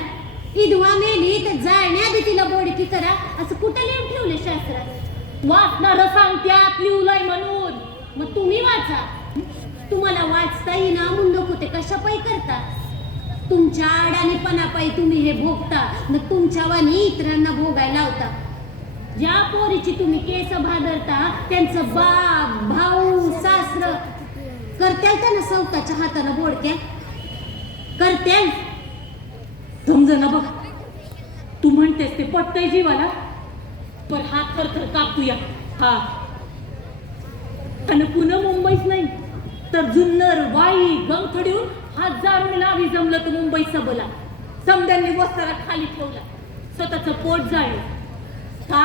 इधवा मेली तर जाळण्याआधी तिला बोडकी करा असं कुठं लिहून ठेवले शास्त्रात? वाचणार सांगत्यात लिहलंय म्हणून. मग तुम्ही वाचा. तुम्हाला वाचता येईना म्हणून कुठे कशा पायी करता? तुमच्या अडाणीपणापायी तुम्ही हे भोगता न तुमच्या वाणी इतरांना भोगायला लावता. ज्या पोरीची तुम्ही केस भादरता त्यांचं बाप भाऊ सासर करत्याल त्यानं सौताच्या हातानं बोडक्या करत्याल. समजना बघ, तू म्हणतेस ते पटतय जीवाला, पण हात थरथर कापतूया. हा, आणि पुन्हा मुंबईच नाही तर जुन्नर, वाई, गंगथडीहून हजारो लावी जमलं तर मुंबईत सबला. समद्यांनी वस्ताला खाली ठेवला, स्वतःचं पोट जाळलं. का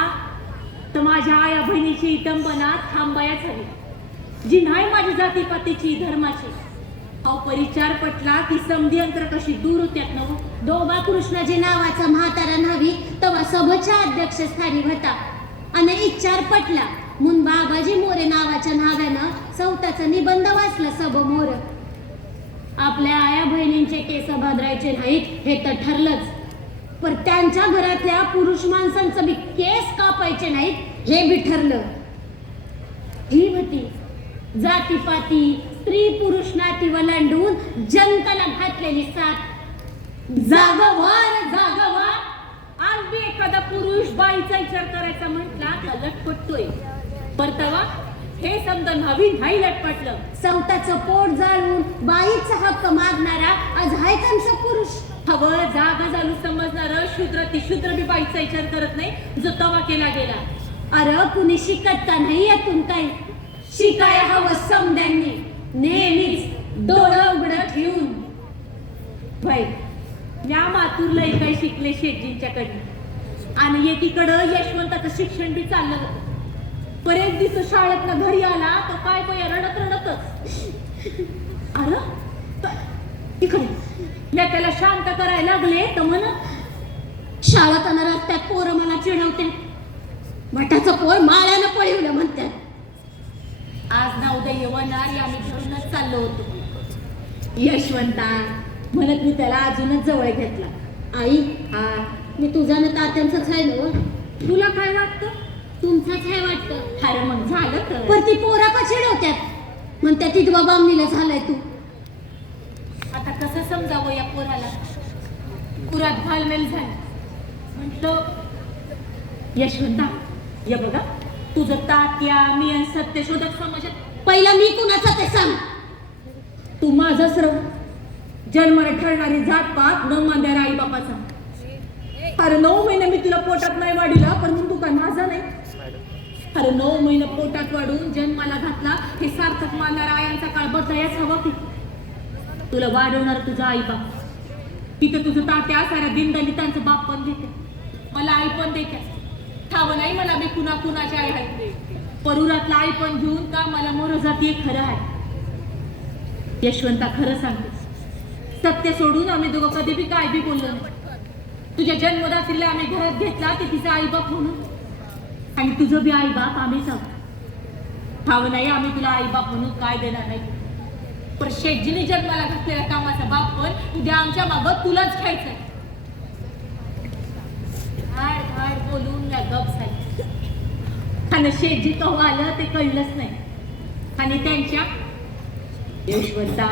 तर माझ्या आया बहिणीची इटंबना थांबायच हवी, जी नाही माझी जातीपातीची धर्माची. अहो परिचार पटला की समधी अंतर कशी दूर होत्यात नव. डोबा कृष्णाजी नावाचा म्हातारा न्हावी तेव्हा सभेच्या अध्यक्षस्थानी होता आणि इच्चार पटला म्हणून बाबाजी मोरे नावाच्या नावानं सौताचा निबंध वाचला सभ मोर. आपल्या आया बहिणींचे केस बांधायचे नाहीत हे तर ठरलंच, पण त्यांच्या घरातल्या पुरुष माणसांचं बी केस कापायचे नाहीत हे बी ठरलं. ही होती जातीपाती स्त्री पुरुष नाती वलांडून जनताला घातलेली साथ. जागवार आणि एखादा पुरुष बाईचा विचार करायचा म्हटला तर लटपटतोय. परतवा हे समजा नवीन नाही लटपटलं. सौताचं पोट जाळून बाईचा हक्क मागणारा आज हाय त्यांचा पुरुष. हवं जागा झालू समजणार शूद्र ती शूद्र बी बाईचा विचार करत नाही जो तवा केला गेला. अरे कुणी शिकत का नाही यातून काय शिकाय हवं समद्यांनी नेहमीच डोळं उघडं ठेवून. भाई या मातूरला काही शिकले शेटजींच्याकडे आणि एकीकडं यशवंताचं शिक्षण बी चाललं होतं. पर एक दिवस शाळेतनं घरी आला तर काय बाई रडतच. अरे तिकडे मी त्याला शांत करायला लागले तर म्हण शाळेत आणि रस्त्यात पोरं मला चिडवते, मठाचं पोर माळ्यानं पळवलं म्हणतात. आज ना उद्या येवणार आम्ही घरूनच चाललो होतो. यशवंता म्हणत मी त्याला अजूनच जवळ घेतला. आई हा मी तुझा ना तात्यांचाच आहे ना. तुला काय वाटतं? तुमचाच आहे वाटतं. अरे मग झालं तर. पण ती पोरा का चिडवत्यात म्हणतात ती बाबा आम्हीला झालाय तू. आता कसं समजावं या पोराला? पुरात घालमेल झाली. म्हटलं यशवंता या बघा तुझं तात्या मी आणि सत्य शोधक समाजात पहिला मी कुणाचा ते सांग. तू माझा सर्व जन्माला ठरणारी जात पात न मांद्या आई बापाचा. अरे 9 महिने मी तुला पोटात नाही वाढीला पण तू काय माझा नाही. अरे 9 महिने पोटात वाढून जन्माला घातला हे सार्थक मानणारा आयांचा काळ बदलायच हवा की. तुला वाढवणार तुझा आई बाप. तिथं तुझं तात्या साऱ्या दिनदलितांचं बाप पण देते, मला आई पण देते. ठाव नाही मला मी कुणा कुणाची आई आहे. परुरातला आई पण घेऊन का मला मोर जाती खरं आहे. यशवंता खरं सांगते, सत्य सोडून आम्ही दोघं कधी बी काय बी बोललो नाही. तुझ्या जन्मदात्रीला आम्ही घरात घेतला ते तिचा आई बाप म्हणून आणि तुझं बी आई बाप आम्हीच आहोत. ठाव नाही आम्ही तुला आई बाप म्हणून काय देणार नाही. पण शेटजीने जन्माला घातलेल्या कामाचा बाप पण उद्या आमच्या मागं तुलाच घ्यायचंय. धाड धाड बोलून या गप झाली आणि शेटजी कव्हा आलं ते कळलंच नाही. आणि त्यांच्या यशवंता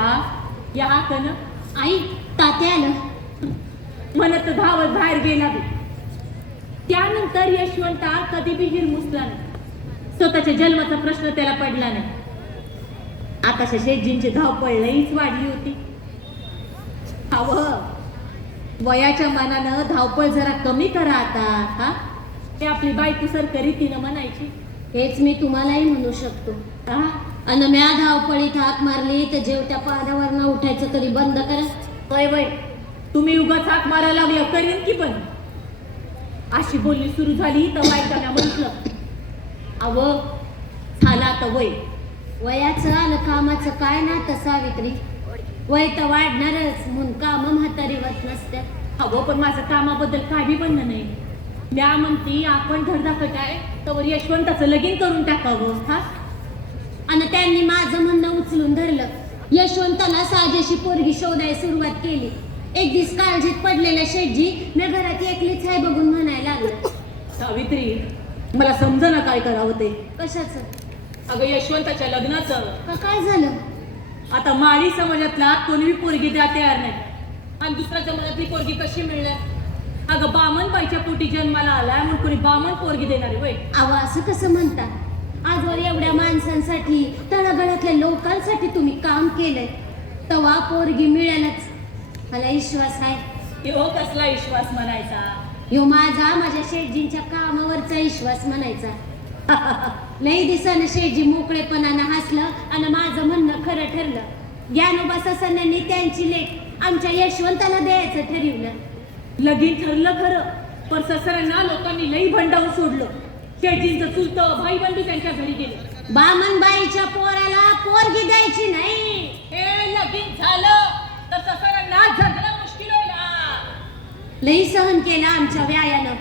या हातानं आई तात्या आलं म्हणत धावत बाहेर गेला बी. त्यानंतर यशवंता कधी बी हिरमुसला नाही. स्वतःच्या जन्माचा प्रश्न त्याला पडला नाही. आताच्या शेटजींची धावपळ लईच वाढली होती. हवं वयाच्या मानानं धावपळ जरा कमी करा आता. हा ते आपली बायको सरकरीतीनं म्हणायची. हेच मी तुम्हालाही म्हणू शकतो. हा अन म्या धावपळीत हाक मारली तर जेवत्या पाण्यावर न उठायचं तरी बंद करा. वय वय तुम्ही उगाच हाक मारायला लागलं करीन की पण. अशी बोलणी सुरू झाली तर बायकांना म्हटलं अव झाला आता वय. वयाचं आणि कामाचं काय ना तर सावित्री. वय तर वाढणारच म्हणून काम म्हातारीवत नसत्यात. अगो पण माझं कामाबद्दल काही बी म्हणणं नाही. म्या म्हणती आपण धडधाकट आहे तर यशवंताचं लगीन करून टाकावं. हा आणि त्यांनी माझं म्हणणं उचलून धरलं. यशवंताला साजेशी पोरगी शोधायला सुरुवात केली. एक दिवस काळजीत पडलेल्या शेटजी मी घरात एकलीच आहे बघून म्हणायला लागलं. सावित्री मला समजेना काय करावं ते. कशाचं? अगं यशवंताच्या लग्नाचं. का काय झालं? आता माळी समाजातला कोणी पोरगी द्या तयार नाही आणि दुसऱ्या जमान्यातली पोरगी कशी मिळणार? अगं बामण बाईच्या पोटी जन्माला आलाय म्हणून कोणी बामण पोरगी देणार आहे वय? अहो असं कसं म्हणता? आजवर एवढ्या माणसांसाठी तळागाळातल्या लोकांसाठी तुम्ही काम केलंय, तवा पोरगी मिळेलच मला विश्वास आहे. हो कसला विश्वास म्हणायचा. ह्यो माझ्या शेठजींच्या कामावरचा विश्वास म्हणायचा. लई दिसानं शेठजी मोकळेपणानं हसलं आणि माझं म्हणणं खरं ठरलं. ज्ञानोबा ससान्यांनी त्यांची लेक आमच्या यशवंताला द्यायचं ठरवलं. लगीन ठरलं खरं, पण ससऱ्यांना लोकांनी लई भंडावून सोडलं. शेठजींचं चुलतं भाई बंधू त्यांच्या घरी गेले. बामणबाईच्या पोराला पोरगी द्यायची नाही. हे लगीन झालं तर ससऱ्यांना जगणं मुश्किल होईल. लई सहन केलं आमच्या व्यायानं,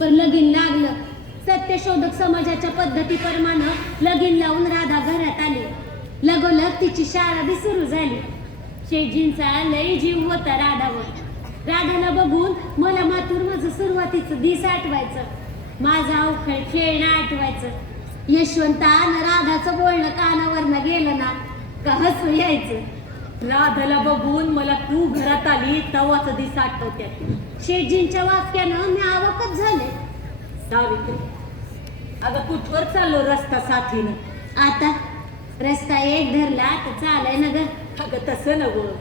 पण लगीन लागलं. सत्यशोधक समाजाच्या पद्धतीप्रमाणे लगीन लावून राधा घरात आली. लगोलग तिची शाळा बी सुरू झाली. शेठजींचा लई जीव होता राधावर. राधाला बघून मला मातूर माझं सुरुवातीचं दिस आठवायचं, माझं अवखळ खेळणं आठवायचं. यशवंतानं राधाचं बोलणं कानावरनं गेलं ना का हसू यायचं. राधाला बघून मला तू घरात आली तवाच दिस आठवत्या. शेठजींच्या वाक्यानं मी आवकच झाले. सावित्री, अगं कुठवर चाललो रस्ता साथीनं. आता रस्ता एक धरला तर चालाय ना ग. अगं तसं नवं,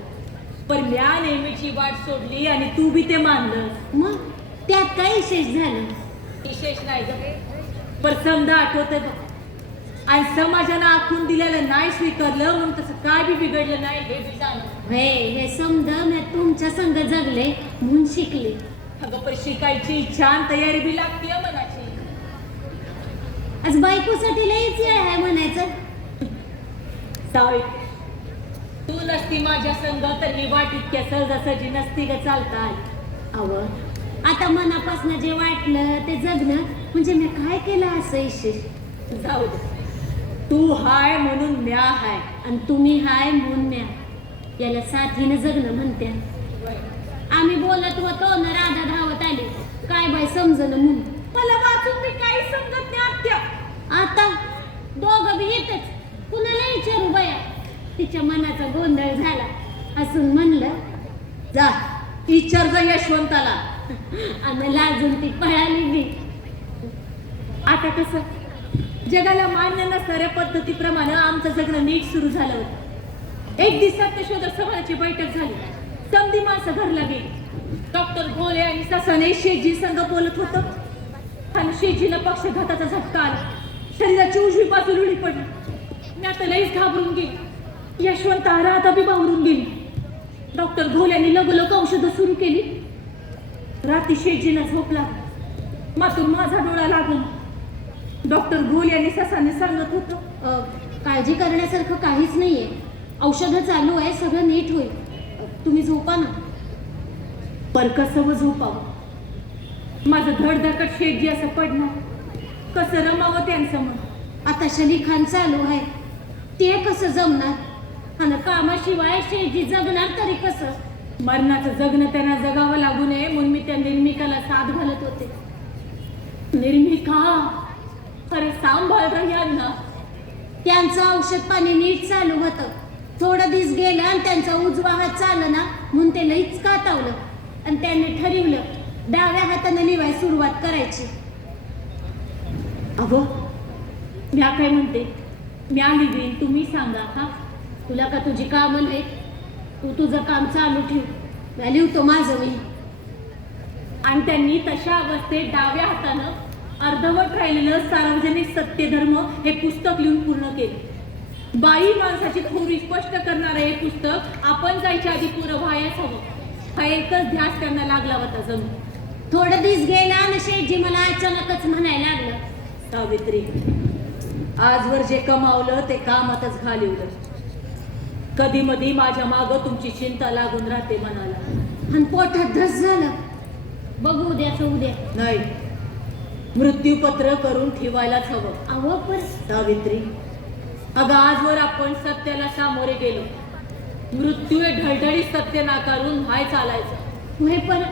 पण म्या नेहमीची वाट सोडली आणि तू बी ते मानलं. मग त्यात काय विशेष झालं. विशेष नाही ग, पण समजा आठवतंय बघ. आणि समाजानं आखून दिलेलं नाही स्वीकारलं म्हणून तसं काय बी बिघडलं नाही हे बी जाणं. हे समज मी तुमच्या संग जगले म्हणून शिकले. अगं पण शिकायची इच्छा आणि तयारी बी लागते मनाची. आज बायकोसाठी लईच वेळ आहे म्हणायचं. सावित्री, तू नसती माझ्या संग तर ही वाट इतक्या सहजासहजी नसती ग चालता आली. अव आता मनापासून जे वाटलं ते जगणं म्हणजे मी काय केलं असं विशेष. जाऊ दे, तू हाय म्हणून म्या हाय आणि तुम्ही हाय म्हणून म्या. याला साथीनं जगणं म्हणत्या. आम्ही बोलत होतो ना राधा धावत आली. काय बाय समजलं म्हणून. मला वाचून मी काही समजत नाही आत्या. आता दोघं बी येतच. कुणाला विचारू बया. तिच्या मनाचा गोंधळ झाला असून म्हणलं जा विचार जा यशवंताला. आणि लाजून ती पळाली बी. आता कसं जगाला मान्य नसणाऱ्या पद्धतीप्रमाणे आमचं जगणं नीट सुरू झालं होतं. एक दिवसात सत्यशोधक समाजाची बैठक झाली. समधी माणसं घरला गेली. डॉक्टर घोले आणि ससाने शेठजी संघ बोलत होतं. आणि शेठजीला पक्षघाताचा झटका आला. शरीराची उजवी बाजू लुळी पडली. मी आता लईच घाबरून गेली. यशवंत राधा बी बावरून गेली. डॉक्टर घोल्यांनी लगोलग औषधं सुरू केली. रात्री शेठजीला झोप लागली. मातून माझा डोळा लागला. डॉक्टर घोल यांनी ससाने सांगत होतं, काळजी करण्यासारखं काहीच नाहीये. औषधं चालू आहे, सगळं नीट होईल. तुम्ही झोपा ना. पर कसं झोपावं. माझं धडधकट शेठजी असं पडणार. कसं रमावं त्यांचं मन. आता शलीखान चालू आहे, ते कसं जमणार. आणि कामाशिवाय शेठजी जगणार तरी कसं. मरणाचं जगणं त्यांना जगावं लागू नये म्हणून मी त्या निर्मिकाला साथ घालत होते. निर्मिका, अरे सांभाळ रे यांना. त्यांचं औषध पाणी नीट चालू होतं. थोडं दिवस गेलं आणि त्यांचा उजवा हात चालला ना म्हणून ते लईच कातावलं. आणि त्यांनी ठरवलं डाव्या हाताने लिवाय सुरुवात करायची. अगं म्या काय म्हणते, म्या लिवीन तुम्ही सांगा. हा तुला का तुझी कामं नाहीत. तू तुझं काम चालू ठेव. मी लिहतो माझं मी. आणि त्यांनी तशा अवस्थेत डाव्या हातानं अर्धवट राहिलेलं सार्वजनिक सत्यधर्म हे पुस्तक लिहून पूर्ण केले. बाई माणसाची थोरी स्पष्ट करणारं हे पुस्तक आपण जायच्या आधी पुरं व्हायच हवं. हा एकच ध्यास त्यांना लागला होता जणू. थोडं दिवस गेला आणि शेठजी मला अचानकच म्हणायला लागलं, सावित्री, आजवर जे कमावलं ते कामातच घालवलं. कधी मधी माझ्या मागं तुमची चिंता लागून राहते मनाला. आणि पोटात धस झालं. बघू उद्याचं उद्या. नाही, मृत्यूपत्र करून ठेवायलाच हवं. अहो पण सावित्री, अगं आजवर आपण सत्याला सामोरे गेलो. मृत्यू हे ढळढळीत सत्य नाकारून हाय चालायचं. हे पण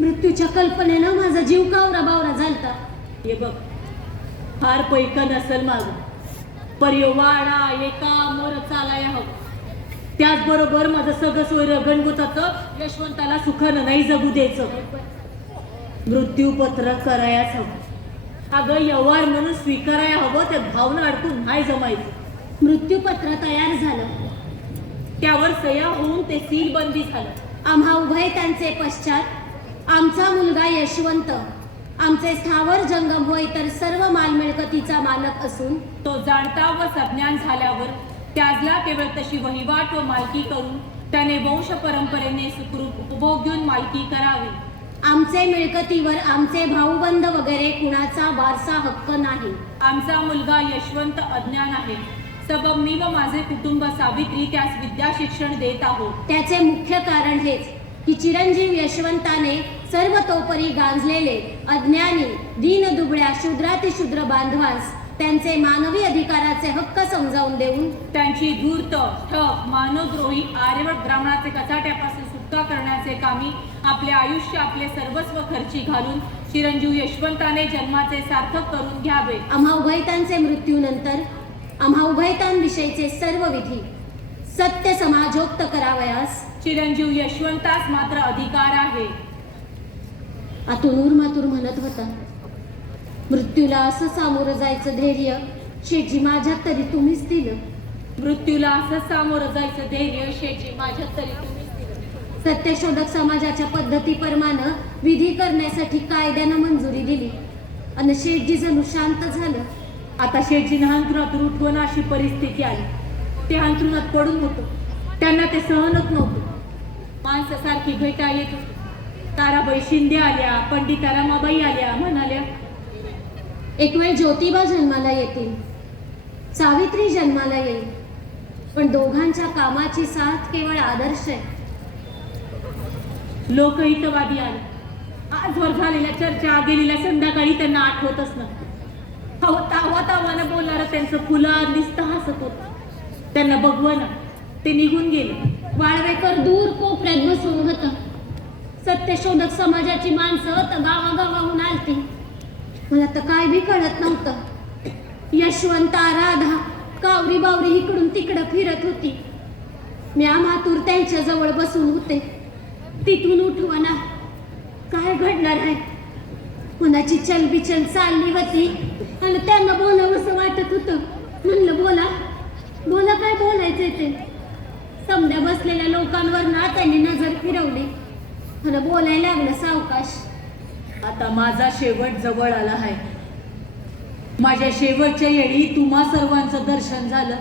मृत्यूच्या कल्पनेनं माझा जीव कावरा बावरा झालता. हे बघ, फार पैका नसल माग परिवाडा एका मोर चालाया हवं. त्याचबरोबर माझं सगळं सोय रगणगुताचं यशवंताला सुखानं नाही जगू द्यायचं. मृत्यूपत्र करायच हवं. अगं व्यवहार म्हणून स्वीकारायला हवं, ते भावना अडकून नाही जमायचं. मृत्यूपत्र तयार झालं. त्यावर सह्या होऊन ते सीलबंदी झालं. आम्हा उभय त्यांचे पश्चात आमचा मुलगा यशवंत आमचे स्थावर जंगम होय तर सर्व मालमिळकतीचा मालक असून तो जाणता व सज्ञान झाल्यावर त्याजला केवळ तशी वहिवाट व मालकी करून त्याने वंश परंपरेने सुखरूप उपभोग घेऊन मालकी करावी. आमचे मिळकतीवर आमचे भाऊबंद वगैरे कुणाचा वारसा हक्क नाही. आमचा मुलगा यशवंत अज्ञान आहे, सबब मी व माझे कुटुंब सावित्री त्यास विद्या शिक्षण देत आहोत. त्याचे मुख्य कारण हेच की चिरंजीव यशवंताने सर्व तोपरी गांजलेले अज्ञानी दीनदुबळ्या शूद्रातिशूद्र बांधवांस त्यांचे मानवी अधिकाराचे हक्क समजावून देऊन त्यांची धूर्त ठग मानवद्रोही आर्यवट ब्राह्मणाचे कचाट्यापासून सुटका करण्याचे कामी आपले आयुष्य आपले सर्वस्व खर्ची घालून चिरंजीव यशवंताने जन्माचे सार्थक करून घ्यावे. आम्हा उभयतांचे मृत्यूनंतर आम्हा उभयतांविषयीचे सर्व विधी सत्य समाजोक्त करावयास चिरंजीव यशवंतास मात्र अधिकार आहे. आतून उरमातूर म्हणत होता, मृत्यूला असं सामोरं जायचं धैर्य शेटजी माझ्यात तरी तुम्हीच दिलं. मृत्यूला असं सामोरं जायचं धैर्य शेटजी माझ्यात तरी तुम्हीच दिलं. सत्यशोधक समाजाच्या पद्धतीप्रमाणे विधी करण्यासाठी कायद्यानं मंजुरी दिली आणि शेटजी जणू शांत झालं. आता शेटजीनं अंथरुणातून उठवणं अशी परिस्थिती आली. ते अंथरुणात पडून होतं, त्यांना ते सहनच नव्हतं. माणसासारखी भेटा येत होती. ताराबाई शिंदे आल्या, पंडिता रमाबाई आल्या, म्हणाल्या एक वेळ ज्योतिबा जन्माला येतील, सावित्री जन्माला येईल, पण दोघांच्या कामाची साथ केवळ आदर्श आहे. लोकहितवादी आले. आजवर झालेल्या चर्चा गेलेल्या संध्याकाळी त्यांना आठवतच नव्हतं. तावानं बोलणारं त्यांचं फुलं नुसतं हसत होतं. त्यांना बघवलं, ते निघून गेले. वाळवेकर दूर कोपऱ्यात बसून होता. सत्यशोधक समाजाची माणसं तर गावागावाहून आलती. मला तर काय बी कळत नव्हतं. यशवंता राधा कावरी बावरी इकडून तिकडं फिरत होती. मी आमातूर त्यांच्या जवळ बसून होते. तिथून उठवना काय घडणार आहे. कुणाची चलबिचल चालली होती आणि त्यांना बोलावंसं वाटत होतं. म्हणलं बोला बोला, काय बोलायचंय ते. समद्या बसलेल्या लोकांवर ना त्यांनी नजर फिरवली आणि बोलायला लागलं सावकाश. आता माझा शेवट जवळ आला आहे. माझ्या शेवटच्या वेळी तुम्हा सर्वांचं दर्शन झालं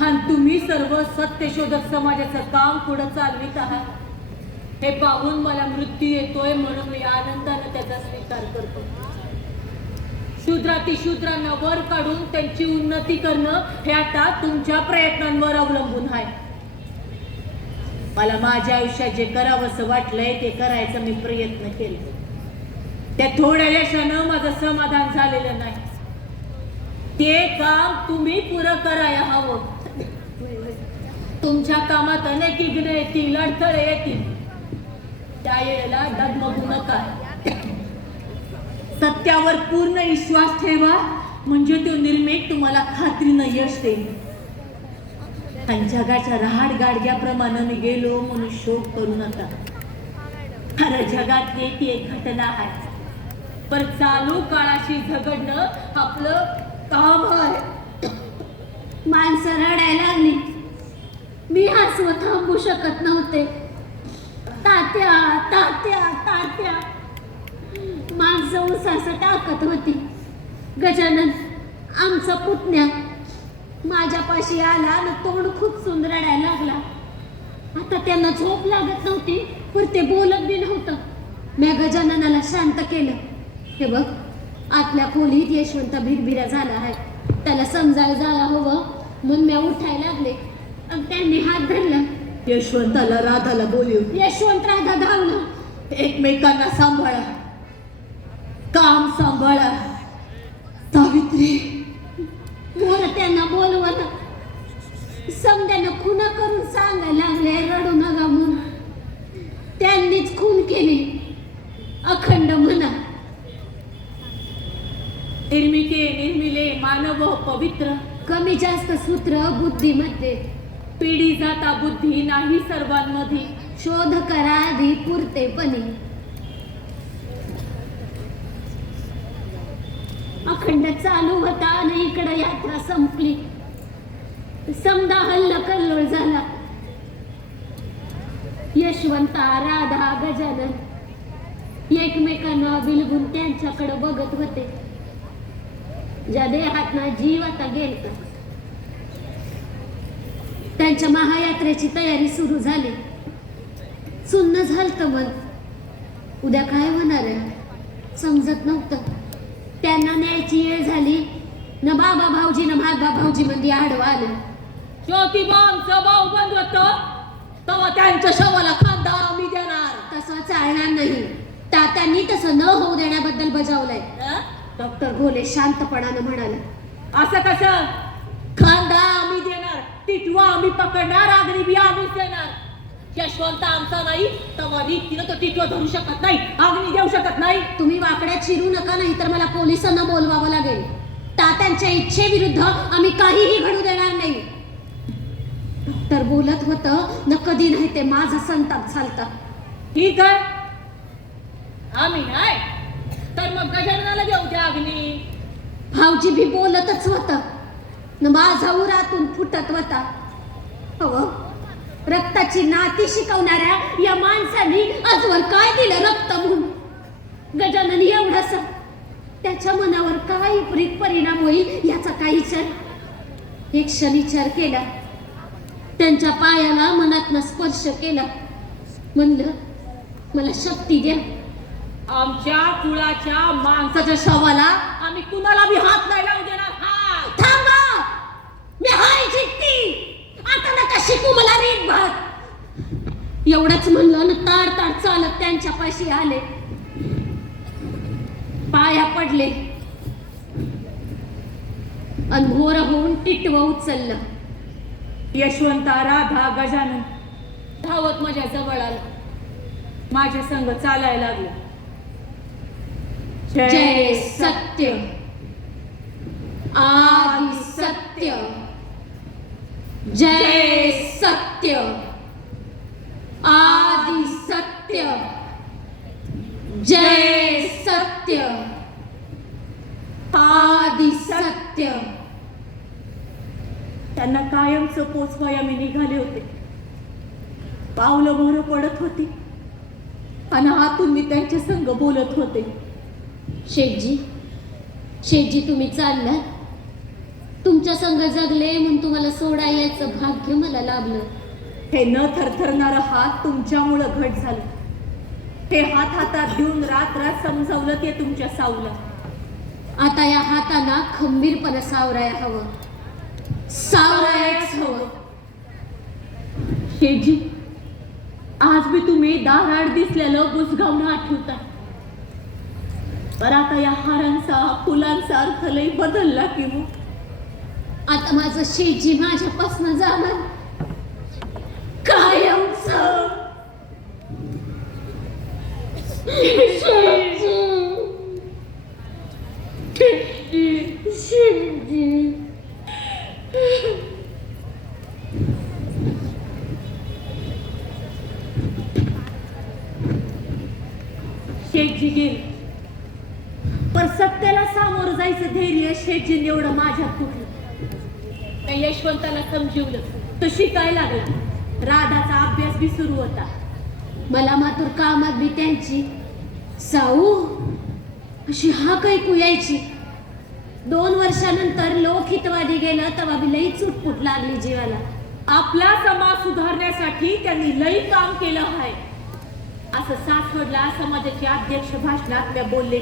आणि तुम्ही सर्व सत्यशोधक समाजाचं काम पुढे चालवित आहात. हे पाहून मला मृत्यू येतोय म्हणून मी आनंदाने त्याचा स्वीकार करतो. शूद्रातिशूद्रांना वर काढून त्यांची उन्नती करणं हे आता तुमच्या प्रयत्नांवर अवलंबून आहे. मला माझ्या आयुष्यात जे करावंसं वाटलंय ते करायचा मी प्रयत्न केले. त्या थोड्या यशानं माझं समाधान झालेलं नाही. ते काम तुम्ही पुरं करायला हवं. तुमच्या कामात अनेक विघ्न येतील, अडथळे येतील. त्या वेळेला डगमगू नका. सत्यावर पूर्ण विश्वास ठेवा, म्हणजे तो निर्मेक तुम्हाला खात्रीनं यश देईल. आणि जगाच्या रहाड गाडग्याप्रमाणे मी गेलो म्हणून शोक करू नका. खरं जगात एक घटना आहे, पण चालू काळाशी झगडणं आपलं काम आहे. माणसं रडायला लागली. मी हसवं थांबू शकत नव्हते. तात्या तात्या तात्या माणसं उसासं टाकत होती. गजानन आमचा पुतण्या माझ्यापाशी आला आणि तोंड खुपसून रडायला लागला. आता त्यांना झोप लागत नव्हती, पण ते बोलत बी नव्हतं. मी गजाननाला शांत केलं. हे बघ, आतल्या खोलीत यशवंत भिरभिरा झाला आहे. त्याला समजायला जायला हवं म्हणून मी उठायला लागले आणि त्यांनी हात धरला. यशवंताला राधाला बोलव. यशवंत राधा धावला. एकमेकांना सांभाळा, काम सांभाळा. सावित्री मोर त्यांना बोलवलं. समद्यानं खुना करून सांगायला लागले रडू नका म्हणून. त्यांनीच खून केली अखंड म्हणा. निर्मिके निर्मिले मानव पवित्र. कमी जास्त सूत्र बुद्धीमध्ये. पिढी जाता बुद्धी नाही सर्वांमध्ये. शोध करा आधी पुरतेपणी. पाखंड चालू होता आणि इकडे यात्रा संपली. समदा हल्ला कल्लोळ झाला. यशवंता, राधा, गजानन एकमेकांना बिलगून त्यांच्याकडे बघत होते. ज्या देहातना जीव आता गेलता त्यांच्या महायात्रेची तयारी सुरू झाली. सुन्न झालत मन. उद्या काय होणार आहे समजत नव्हतं. त्यांना न्यायची वेळ झाली न बाबा भाऊजी न भागा भाऊजी मध्ये आडवा आलं. ज्योतिबांचं भाऊ बंद होतं तेव्हा त्यांच्या शवाला खांदा आम्ही देणार. तसं चालणार नाही. तात्यांनी तसं न होऊ देण्याबद्दल बजावलंय. डॉक्टर भोले शांतपणानं म्हणाले. असं कसं? खांदा आम्ही देणार, टिटवा आम्ही पकडणार, आगरी बी आम्हीच देणार. यशवंत आमचा नाही तेव्हा रीतीनं तो टिटवा धरू शकत नाही, आग्नी देऊ शकत नाही. तुम्ही वाकड्यात शिरू नका, नाही तर मला पोलिसांना बोलवावं लागेल. तात्यांच्या इच्छेविरुद्ध आम्ही काहीही घडू देणार नाही. डॉक्टर बोलत होतं न कधी नाही ते माझा संताप चालता. ठीक आहे, आम्ही नाही तर मग गजाननाला देऊ द्या अग्नी. भाऊजी भी बोलतच होता न माझा उरातून फुटत होता. हो, रक्ताची नाती शिकवणाऱ्या या माणसाने आजवर काय दिलं रक्त म्हणून. गजानन एवढासा, त्याच्या मनावर काय विपरीत परिणाम होईल याचा काही एक क्षण विचार केला. त्यांच्या पायाला मनातनं स्पर्श केला. म्हणलं मला शक्ती द्या. आमच्या कुळाच्या माणसाच्या शवाला आम्ही कुणाला बी हात नाही लावू देणार. हात थांबा, मी हाय जिद्दी. आता नका शिकू मला रीत भात. एवढंच म्हणलं न ताड ताड चालत त्यांच्या पाशी आले. पाया पडले आणि घोर होऊन टिटवं उचललं. यशवंता, राधा, गजानन धावत माझ्या जवळ आलं. माझ्या संग चालायला लागलं. जय सत्य, आदि सत्य, जय सत्य, आदि सत्य, जय सत्य, आदि सत्य. त्यांना कायमचं पोचवाया मी निघाले होते. पावलं मोहर पडत होती आणि हातून मी त्यांच्या संग बोलत होते. शेठजी, शेठजी तुम्ही चालला. तुमच्या संग जगले म्हणून तुम्हाला सोडा यायचं भाग्य मला लाभलं. हे न थरथरणारा हात तुमच्यामुळं घट झालं. हे हात हातात घेऊन रात रात समजावलं ते तुमच्या सावलं. आता या हाताला खंबीरपणे सावराया हवं. सावरायच हवं. शेठजी, आज मी तुम्ही दाराड दिसलेलं बुजगावणं आठवता. पर आता या हारांचा फुलांचा अर्थ लई बदलला की हो. आता माझं शेठजी माझ्यापासून जाणार कायमच. शेठजी, शेठजी गेले पर सत्याला सामोरं जायचं धैर्य शेठजीने एवढं माझ्यात कुठलं. त्या यशवंताला समजवलं, तो शिकायला लागला. राधाचा अभ्यास बी सुरू होता. मला मात्र कामात बी त्यांची साऊ अशी हाक ऐकू यायची. 2 वर्षानंतर लोकहितवादी गेलं तेव्हा बी लई चुटपुट लागली जीवाला. आपला समाज सुधारण्यासाठी त्यांनी लई काम केलं आहे असं सासवडला समाजाचे अध्यक्ष भाषणात मी बोलले.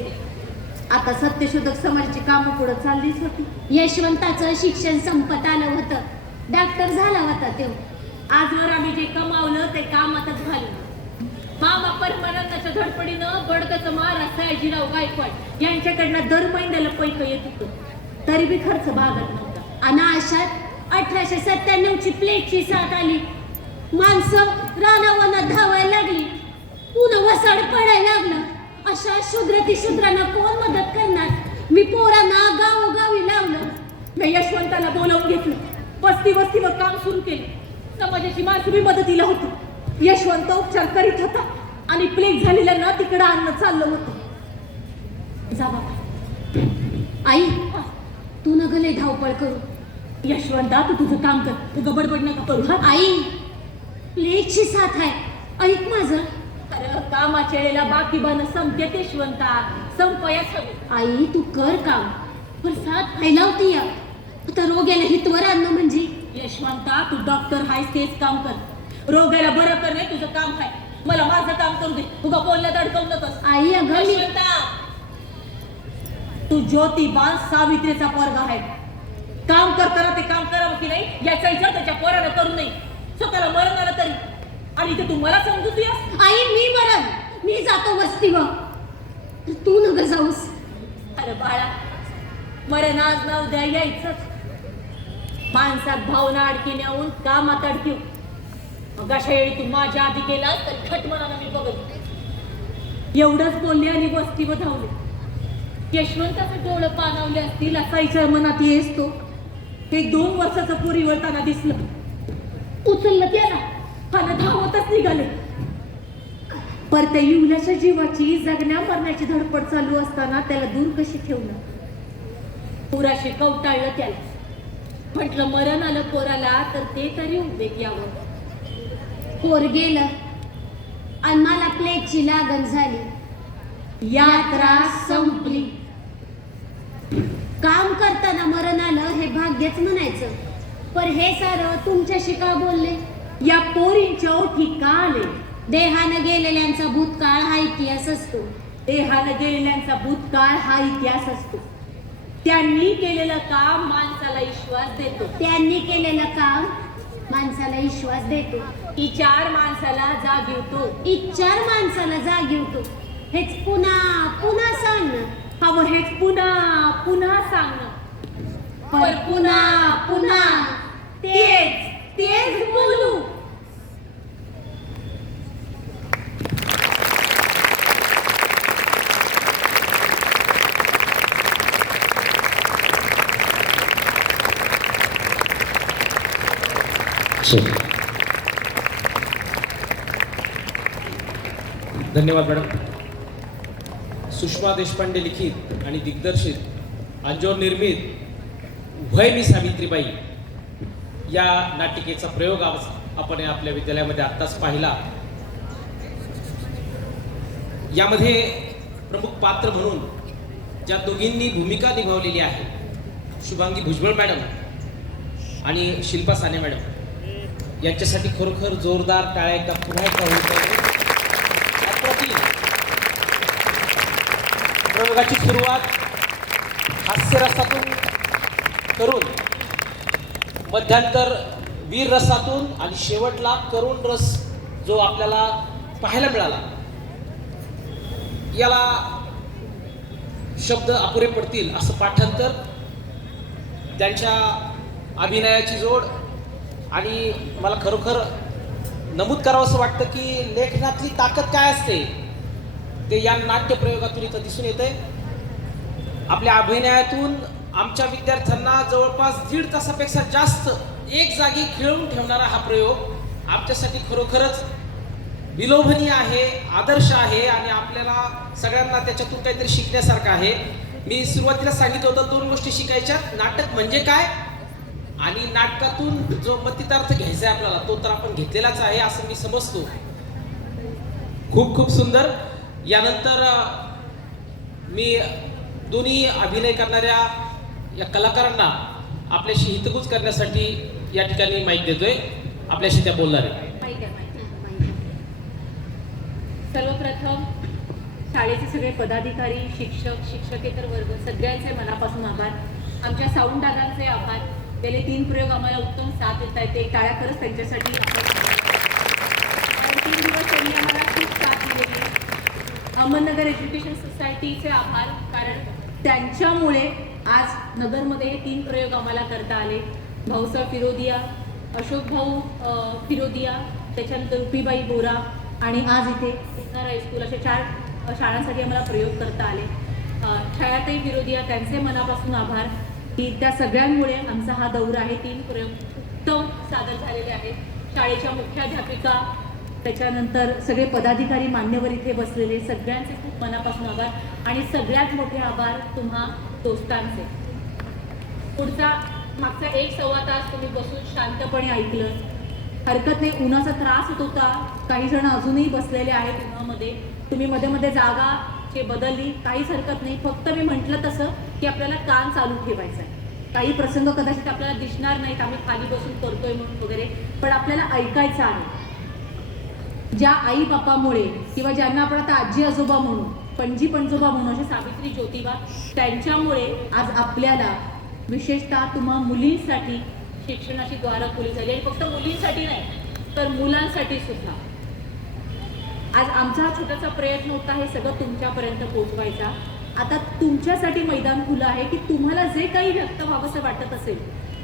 आता सत्यशोधक समाजाची कामं पुढे चाललीच होती. यशवंताचं शिक्षण संपत आलं होतं. डॉक्टर झाला होता तो. आजवर आम्ही जे कमावलं ते कामातच घालवलं. मामा परमानंदाच्या धडपडीनं बडकाचं महाराज सयाजीराव गायकवाड यांच्याकडनं दर महिन्याला पैक येत होतं. तरी बी खर्च भागत नव्हता. आणि अशात 1897ची प्लेगची साथ आली. माणसं रानावनात धावायला लागली. पुन्हा वसाड पडायला लागलं. अशा शूद्रांना कोण मदत करणार. मी पोरांना गावोगावी लावलं. मी यशवंताला बोलावून घेतलं. वस्तीवर काम सुरू केलं. समाजाची माणसं बी मदतीला होती. यशवंत उपचार करीत होता आणि प्लेग झालेल्यांना तिकडं आणणं चाललं होतं. जा बाबा, आई तू न गले धावपळ करू. यशवंता तू तुझं काम कर, तू गबडबड नका करू. हा आई लेकची साथ आहे, ऐक माझं. अरे कामाच्या वेळेला बाकी बन संपते यशवंता, संपयाच हवी. आई तू कर काम, पर साथ फैलावती या. आता रोग्याला हितवर आणणं म्हणजे. यशवंता तू डॉक्टर हायस तेच काम कर, रोगाला बरं करणे तुझं काम आहे. मला माझं काम करू दे, तुझा बोलण्यात अडकवू नकोस. आई अगं मी यशवंता तू ज्योतिबा सावित्रीचा पोरगा आहे. काम करताना ते काम करावं की नाही याचा विचार त्याच्या पोरानं करू नये. स्वतःला मरण आलं तरी, आणि इथे तू मला समजू तुयास. आई मी मरण, मी जातो वस्तीवर, तू न ग जाऊस. अरे बाळा, मरण आज ना उद्या यायचंच. माणसात भावना अडकी नेऊन कामात अडकीव. मग अशा वेळी तू माझ्या आधी केलास तर खट मनानं मी बघत. एवढंच बोलले आणि वस्तीवर धावले. यशवंताचे डोळं पाणावले असतील असा विचार मनात येस तो. ते 2 वर्षाचं पुरी वळताना दिसलं. उचललं त्याला आणि धावतच निघाले. पर त्या युवल्याच्या जीवाची जगण्या मरण्याची धडपड चालू असताना त्याला दूर कशी ठेवलं. पुराशी कवटाळलं त्याला. म्हटलं मरण आलं पोराला तर ते तरी उद्योग यावं. पोर गेलं आणि मला प्लेगची लागण झाली. यात्रा संपली. काम करताना मरण आलं हे भाग्यच म्हणायचं. पर हे सारं तुमच्याशी का बोलले? या पोरींच्या ओठी का आले? देहानं गेलेल्यांचा भूतकाळ हा इतिहास असतो. देहानं गेलेल्यांचा भूतकाळ हा इतिहास असतो. त्यांनी केलेलं काम माणसाला विश्वास देतो. त्यांनी केलेलं काम माणसाला विश्वास देतो. विचार माणसाला जागवतो. इच्छार माणसाला जागवतो. हेच पुन्हा पुन्हा सांगणं. हवं हेच पुन्हा पुन्हा सांगणं. पर पुन्हा पुन्हा तेच तेच बोलू. धन्यवाद मॅडम. सुषमा देशपांडे लिखित आणि दिग्दर्शित अंजोर निर्मित वय मी सावित्रीबाई या नाटिकेचा प्रयोग आज आपण आपल्या विद्यालयामध्ये आत्ताच पाहिला. यामध्ये प्रमुख पात्र म्हणून ज्या दोघींनी भूमिका निभावलेली आहे, शुभांगी भुजबळ मॅडम आणि शिल्पा साने मॅडम, यांच्यासाठी खरोखर जोरदार टाळ्या एकदा पुन्हा एकदा होत आहे. अप्रतिम प्रयोगाची सुरुवात हास्यरसातून करून मध्यांतर वीर रसातून आणि शेवटला करुण रस जो आपल्याला पाहायला मिळाला, याला शब्द अपुरे पडतील असं पाठांतर. त्यांच्या अभिनयाची जोड आणि मला खरोखर नमूद करावं असं वाटतं की लेखनातली ताकद काय असते ते या नाट्य प्रयोगातून इथं दिसून येते. आपल्या अभिनयातून आमच्या विद्यार्थ्यांना जवळपास 1.5 तासापेक्षा जास्त एक जागी खिळवून ठेवणारा हा प्रयोग आमच्यासाठी खरोखरच विलोभनीय आहे, आदर्श आहे आणि आपल्याला सगळ्यांना त्याच्यातून काहीतरी शिकण्यासारखं आहे. मी सुरुवातीला सांगितलं होतं 2 गोष्टी शिकायच्या, नाटक म्हणजे काय आणि नाटकातून जो मतितार्थ घ्यायचा आहे आपल्याला तो तर आपण घेतलेलाच आहे असं मी समजतो. खूप खूप सुंदर. यानंतर मी दोन्ही अभिनय करणाऱ्या या कलाकारांना आपल्याशी हितगुज करण्यासाठी या ठिकाणी माईक देतोय. आपल्याशी त्या बोलणार आहे. सर्वप्रथम शाळेचे सगळे पदाधिकारी, शिक्षक, शिक्षकेतर वर्ग सगळ्यांचे मनापासून आभार. आमच्या साऊंड दादांचे आभार. गेले 3 प्रयोग आम्हाला उत्तम साथ देत आहेत. ते टाळ्या खरंच त्यांच्यासाठी. 3 दिवस त्यांनी आम्हाला खूप साथ दिलेली. अहमदनगर एज्युकेशन सोसायटीचे आभार, कारण त्यांच्यामुळे आज नगरमध्ये हे 3 प्रयोग आम्हाला करता आले. भाऊसाहेब फिरोदिया, अशोक भाऊ फिरोदिया, त्याच्यानंतर रुपीबाई बोरा आणि आज इथे इस्नार हायस्कूल, अशा 4 शाळांसाठी आम्हाला प्रयोग करता आले. छायाताई फिरोदिया, त्यांचे मनापासून आभार की त्या सगळ्यांमुळे आमचा हा दौरा आहे. 3 प्रयोग उत्तम सादर झालेले आहेत. शाळेच्या मुख्याध्यापिका, त्याच्यानंतर सगळे पदाधिकारी, मान्यवर इथे बसलेले सगळ्यांचे खूप मनापासून आभार. आणि सगळ्यात मोठे आभार तुम्हा दोस्तांचे. पुढचा मागचा 1-1.25 तास तुम्ही बसून शांतपणे ऐकलं. हरकत नाही, उन्हाचा त्रास होत होता, काही जण अजूनही बसलेले आहेत उन्हामध्ये. तुम्ही मध्ये मध्ये जागा जे बदलली, काहीच हरकत नाही. फक्त मी म्हटलं तसं की आपल्याला कान चालू ठेवायचा आहे. काही प्रसंग कदाचित आपल्याला दिसणार नाहीत, आम्ही खाली बसून करतोय म्हणून वगैरे, पण आपल्याला ऐकायचं आहे. ज्या आई बापामुळे किंवा ज्यांना आपण आता आजी आजोबा म्हणू, पणजी पणजोबा म्हणू, असे सावित्री ज्योतिबा, त्यांच्यामुळे आज आपल्याला विशेषतः तुम्हा मुलींसाठी शिक्षणाची द्वारं खुली झाली. आणि फक्त मुलींसाठी नाही तर मुलांसाठी सुद्धा. आज आमचा हा छोटासा प्रयत्न होता हे सगळं तुमच्यापर्यंत पोहोचवायचा. आता तुमच्यासाठी मैदान खुलं आहे की तुम्हाला जे काही व्यक्त व्हावंसं वाटत असेल,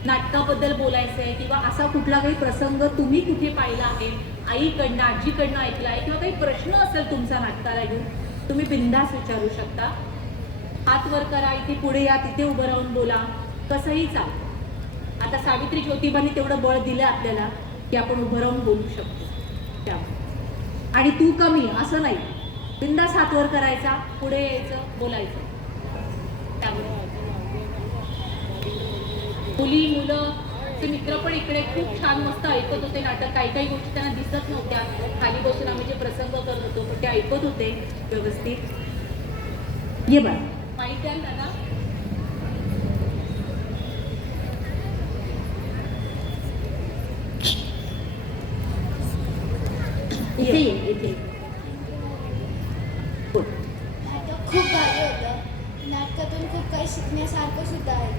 नाटकाबद्दल बोलायचं आहे किंवा असा कुठला काही प्रसंग तुम्ही कुठे पाहिला आहे, आईकडनं आजीकडनं ऐकला आहे, किंवा काही प्रश्न असेल तुमचा नाटकाला घेऊन, तुम्ही बिनधास्त विचारू शकता. हात वर करा, इथे पुढे या, तिथे उभं राहून बोला, कसंही चाल. आता सावित्री ज्योतिबांनी तेवढं बळ दिलं आपल्याला की आपण उभं राहून बोलू शकतो. त्यामुळे आणि तू कमी असं नाही, बिनधास्त हात वर करायचा, पुढे यायचं, बोलायचं. त्यामुळे मुली मुलं ते मित्र पण इकडे खूप छान मस्त ऐकत होते नाटक. काही काही गोष्टी त्यांना दिसत नव्हत्या, खाली बसून आम्ही जे प्रसंग करत होतो पण ते ऐकत होते व्यवस्थित. ये बघ माहिती द्या दादा. इथे ये, इथे. बोल. नाटक खूप भारी होतं. नाटकातून खूप काही शिकण्यासारखं सुद्धा आहे.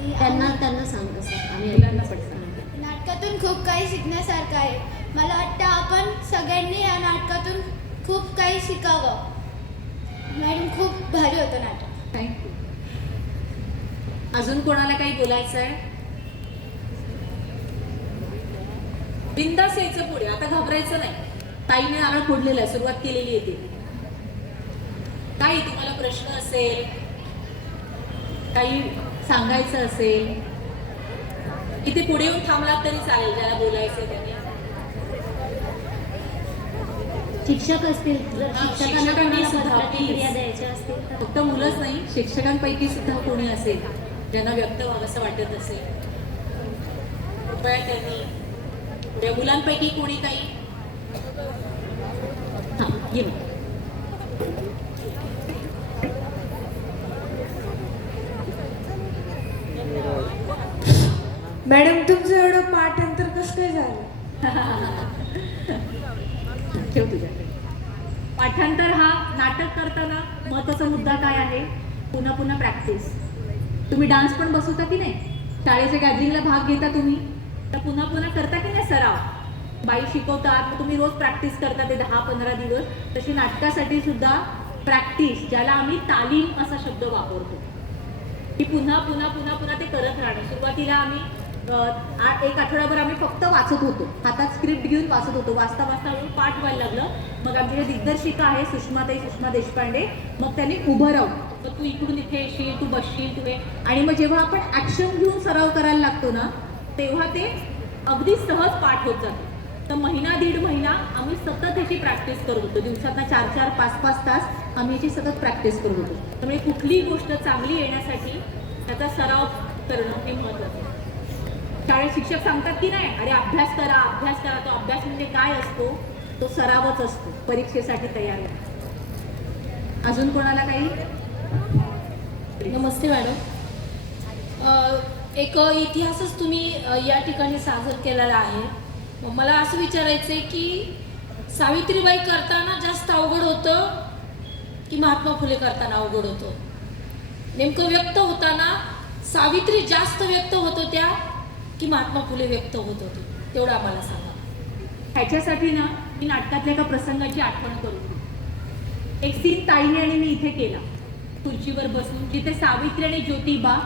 आणि त्यांना सांग कसं आम्ही मुलांना पण सांगा. नाटकातून खूप काही शिकण्यासारखं आहे. मला वाटतं आपण सगळ्यांनी या नाटकातून खूप काही शिकावं. मॅडम खूप भारी होतं नाटक. थँक्यू. अजून कोणाला काही बोलायचं आहे? बिनधास्त यायचं पुढे, आता घाबरायचं नाही. ताईने नारळ फोडलेला आहे, सुरुवात केलेली आहे. काही तुम्हाला प्रश्न असेल, काही सांगायचं असेल, इथे पुढे येऊन थांबलात तरी चालेल, ज्याला बोलायचं त्यांनी. शिक्षक असतील, जर हा, शिक्षकांना शिक्षकांनी कोणाला सुद्धा प्रतिक्रिया please. द्यायच्या असतील तर फक्त मुलंच नाही, शिक्षकांपैकी सुद्धा कोणी असेल ज्यांना व्यक्त व्हावंसं वाटत असेल, कृपया त्यांनी पुढे. मुलांपैकी कोणी काही? हा, ये मग. मॅडम तुमचं एवढं पाठांतर कसं काय झालं? ठेव तुझ्याकडे. पाठांतर हा नाटक करताना महत्त्वाचा मुद्दा काय आहे? पुन्हा पुन्हा प्रॅक्टिस. तुम्ही डान्स पण बसवता की नाही? शाळेच्या गॅदरिंगला भाग घेता तुम्ही, तर पुन्हा पुन्हा करता की नाही सराव? बाई शिकवतात, मग तुम्ही रोज प्रॅक्टिस करता ते 10-15 दिवस. तशी नाटकासाठी सुद्धा प्रॅक्टिस, ज्याला आम्ही तालीम असा शब्द वापरतो, की पुन्हा पुन्हा पुन्हा पुन्हा ते करत राहणं. सुरुवातीला आम्ही 1 आठवडाभर आम्ही फक्त वाचत होतो, हातात स्क्रिप्ट घेऊन वाचत होतो. वाचता वाचता म्हणून पाठ व्हायला लागलं. मग आमची जे दिग्दर्शिका आहे सुषमा देशपांडे, मग त्यांनी उभं राहून, मग तू इकडून इथे येशील, तू बसशील, तू हे. आणि मग जेव्हा आपण ॲक्शन घेऊन सराव करायला लागतो ना, तेव्हा ते अगदी सहज पाठ होत जातं. तर 1-1.5 महिना आम्ही सतत याची प्रॅक्टिस करत होतो. दिवसातनं 4-4, 5-5 तास आम्ही याची सतत प्रॅक्टिस करत होतो. त्यामुळे कुठलीही गोष्ट चांगली येण्यासाठी त्याचा सराव करणं हे महत्त्वाचं आहे. शाळेत शिक्षक सांगतात की नाही, अरे अभ्यास करा, अभ्यास करा. तो अभ्यास म्हणजे काय असतो? तो सरावच असतो परीक्षेसाठी तयार होणं. अजून कोणाला काही? नमस्ते मॅडम. एक इतिहासच तुम्ही या ठिकाणी सादर केलेला आहे. मग मला असं विचारायचं आहे की सावित्रीबाई करताना जास्त अवघड होतं की महात्मा फुले करताना अवघड होतं? नेमकं व्यक्त होताना सावित्री जास्त व्यक्त होत होत्या की महात्मा फुले व्यक्त होत होते? तेवढं आम्हाला सांगा. ह्याच्यासाठी ना मी नाटकातल्या एका प्रसंगाची आठवण करून. एक सीन ताईने आणि मी इथे केला, खुर्चीवर बसून, जिथे सावित्री आणि ज्योतिबा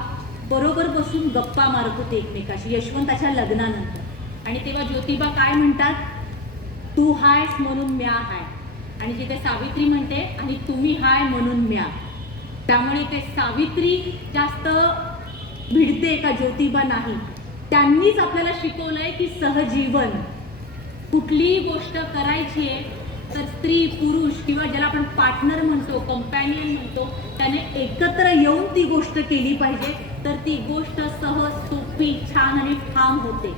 बरोबर बसून गप्पा मारत होते एकमेकाशी यशवंताच्या लग्नानंतर. आणि तेव्हा ज्योतिबा काय म्हणतात? तू हायस म्हणून म्या हाय. आणि जिथे सावित्री म्हणते आणि तुम्ही हाय म्हणून म्या. त्यामुळे ते सावित्री जास्त भिडते का ज्योतिबा नाही. त्यांनीच आपल्याला शिकवलंय की सहजीवन, कुठलीही गोष्ट करायची आहे तर स्त्री पुरुष किंवा किंवा ज्याला आपण पार्टनर म्हणतो, कंपॅनियन म्हणतो, त्याने एकत्र येऊन ती गोष्ट केली पाहिजे, तर ती गोष्ट सहज, सोपी, छान आणि ठाम होते.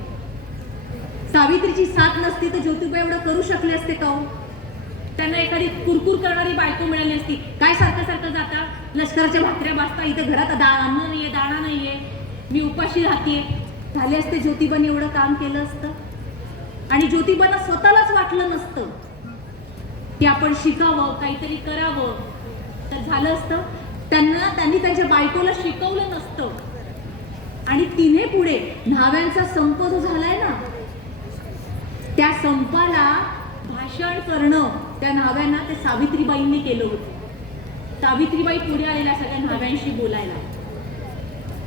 सावित्रीची साथ नसती तर ज्योतिबा एवढं करू शकले असते का हो? त्यांना एखादी कुरकुर करणारी बायको मिळाली असती. काय सारखं सारखं जाता, लष्कराच्या भाकऱ्या भाजता, इथे घरात अन्न नाहीये, दाणा नाहीये, मी उपाशी राहतेय, झाले असते ज्योतिबाने एवढं काम केलं असतं. आणि ज्योतिबाला स्वतःलाच वाटलं नसतं की आपण शिकावं, काहीतरी करावं, तर झालं असतं. त्यांनी त्यांच्या बायकोला शिकवलं नसतं. आणि तिने पुढे न्हाव्यांचा संप जो झालाय ना, त्या संपाला भाषण करणं त्या न्हाव्यांना ते सावित्रीबाईंनी केलं होतं. सावित्रीबाई पुढे आलेल्या सगळ्या न्हाव्यांशी बोलायला.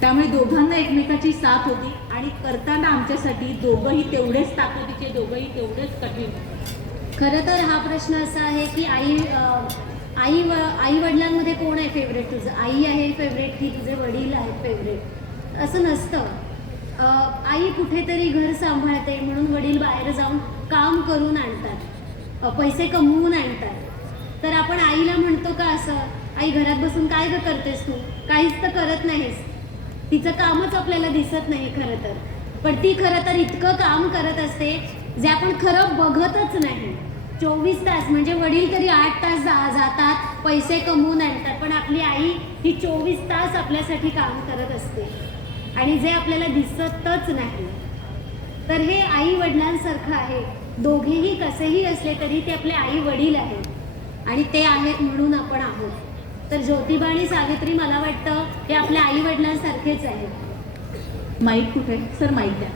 त्यामुळे दोघांना एकमेकाची साथ होती आणि करताना आमच्यासाठी दोघंही तेवढेच ताकदीचे, दोघंही तेवढेच कठीण. खरं तर हा प्रश्न असा आहे की आई वडिलांमध्ये कोण आहे फेवरेट तुझं? आई आहे फेवरेट की तुझे वडील आहेत फेवरेट? असं नसतं. आई कुठेतरी घर सांभाळते म्हणून वडील बाहेर जाऊन काम करून आणतात, पैसे कमवून आणतात. तर आपण आईला म्हणतो का असं, आई घरात बसून काय ग करतेस तू? काहीच तर करत नाहीस. तिचं कामच आपल्याला दिसत नाही खरं तर. पण ती खरं तर इतकं काम करत असते जे आपण खरं बघतच नाही. 24 तास म्हणजे वडील तरी 8 तास जातात, पैसे कमवून आणतात, पण आपली आई ही 24 तास आपल्यासाठी काम करत असते आणि जे आपल्याला दिसतच नाही. तर हे आई वडिलांसारखं आहे. दोघेही कसेही असले तरी ते आपले आई वडील आहेत आणि ते आहेत म्हणून आपण आहोत. तर ज्योतिबा आणि सावित्री मला वाटतं हे आपल्या आई वडिलांसारखेच आहेत. माईक कुठे सर? माईक द्या.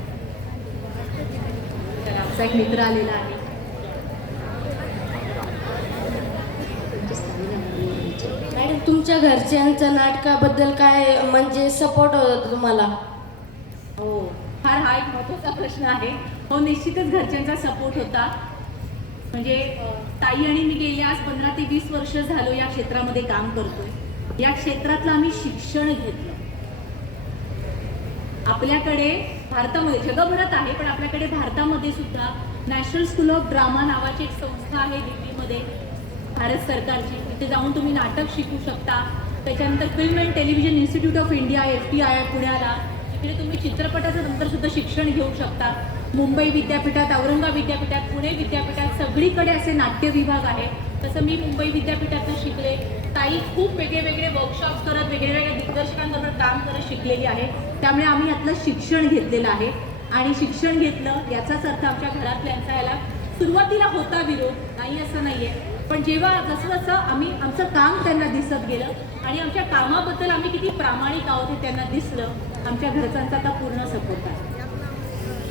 तर आमचा एक मित्र आलेला आहे. मॅडम, तुमच्या घरच्यांचं नाटकाबद्दल काय म्हणजे सपोर्ट होतं तुम्हाला? हो, हा एक महत्त्वाचा प्रश्न आहे. हो, निश्चितच घरच्यांचा सपोर्ट होता. म्हणजे ताई आणि मी गेले आज 15 ते 20 वर्ष झालो या क्षेत्रामध्ये काम करतोय. या क्षेत्रातलं आम्ही शिक्षण घेतलं. आपल्याकडे भारतामध्ये, जगभरात आहे पण आपल्याकडे भारतामध्ये सुद्धा नॅशनल स्कूल ऑफ ड्रामा नावाची एक संस्था आहे दिल्लीमध्ये, भारत सरकारची. तिथे जाऊन तुम्ही नाटक शिकू शकता. त्याच्यानंतर film and television institute of India, FTI पुण्याला, तिकडे तुम्ही चित्रपटाचं नंतर सुद्धा शिक्षण घेऊ शकता. मुंबई विद्यापीठात, औरंगाबाद विद्यापीठात, पुणे विद्यापीठात सगळीकडे असे नाट्य विभाग आहे. तसं मी मुंबई विद्यापीठातून शिकले. ताई खूप वेगळे वर्कशॉप्स करत, वेगवेगळ्या दिग्दर्शकांबरोबर काम करत शिकलेली आहे. त्यामुळे आम्ही यातलं शिक्षण घेतलेलं आहे. आणि शिक्षण घेतलं याचाच अर्थ आमच्या घरातल्यांचा याला सुरुवातीला होता विरोध, नाही असं नाही आहे. पण जेव्हा जसं आम्ही आमचं काम त्यांना दिसत गेलं आणि आमच्या कामाबद्दल आम्ही किती प्रामाणिक आहोत हे त्यांना दिसलं, आमच्या घरच्यांचा आता पूर्ण सपोर्ट आहे.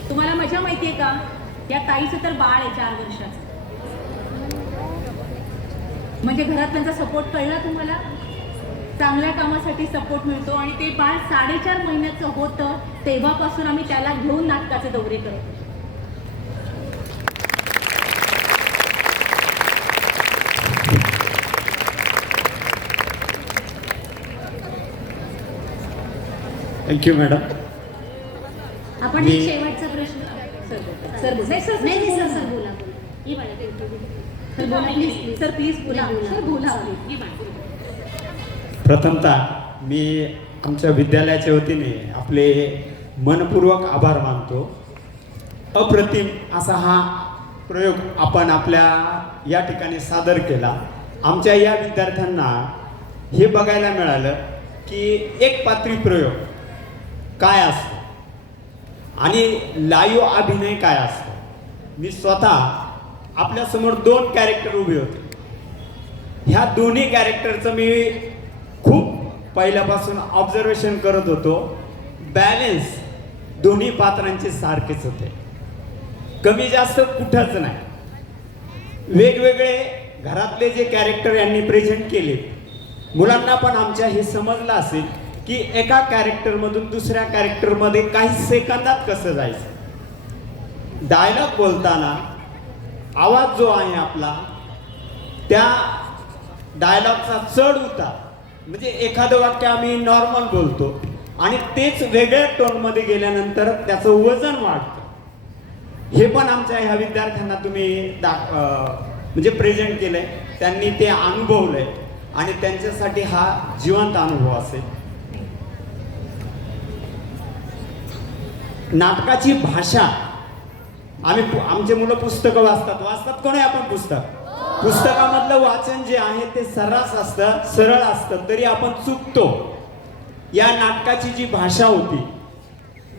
तुम्हाला मजा माहिती आहे का, या ताईचं तर बाळ आहे 4 वर्षाचं. म्हणजे घरातल्यांचा सपोर्ट कळला तुम्हाला. चांगल्या कामासाठी सपोर्ट मिळतो. आणि ते बाळ 4.5 महिन्याचं होतं तेव्हापासून आम्ही त्याला घेऊन नाटकाचे दौरे करतो. Thank you madam. आपण एक शेवटचा प्रश्न सर बोला. नाही सर बोला. ही बाळा, सर बोला प्लीज. सर प्लीज बोला. सर बोला. प्रथमतः मी आमच्या विद्यालयाच्या वतीने आपले मनपूर्वक आभार मानतो. अप्रतिम असा हा प्रयोग आपण आपल्या या ठिकाणी सादर केला. आमच्या या विद्यार्थ्यांना हे बघायला मिळालं की एक पात्री प्रयोग काय असतो आणि लाईव्ह अभिनय काय असतो. मी स्वतः आपल्यासमोर 2 कॅरेक्टर उभे होते. ह्या दोन्ही कॅरेक्टरचं मी खूप पहिल्यापासून ऑब्झर्वेशन करत होतो. बॅलेन्स दोन्ही पात्रांचे सारखेच होते, कमी जास्त कुठंच नाही. वेगवेगळे घरातले जे कॅरेक्टर यांनी प्रेझेंट केले, मुलांना पण आमच्या हे समजलं असेल की एका कॅरेक्टरमधून दुसऱ्या कॅरेक्टरमध्ये काही सेकंदात कसं जायचं. डायलॉग बोलताना आवाज जो आहे आपला, त्या डायलॉगचा चढ उतार, म्हणजे एखादं वाक्य आम्ही नॉर्मल बोलतो आणि तेच वेगळ्या टोनमध्ये गेल्यानंतर त्याचं वजन वाढतं. हे पण आमच्या ह्या विद्यार्थ्यांना तुम्ही म्हणजे प्रेझेंट केलं आहे, त्यांनी ते अनुभवलं आहे आणि त्यांच्यासाठी हा जिवंत अनुभव असेल. नाटकाची भाषा, आमचे मुलं पुस्तकं वाचतात कोणी आपण पुस्तकामधलं वाचन जे आहे ते सर्रास असतं, सरळ असतं, तरी आपण चुकतो. या नाटकाची जी भाषा होती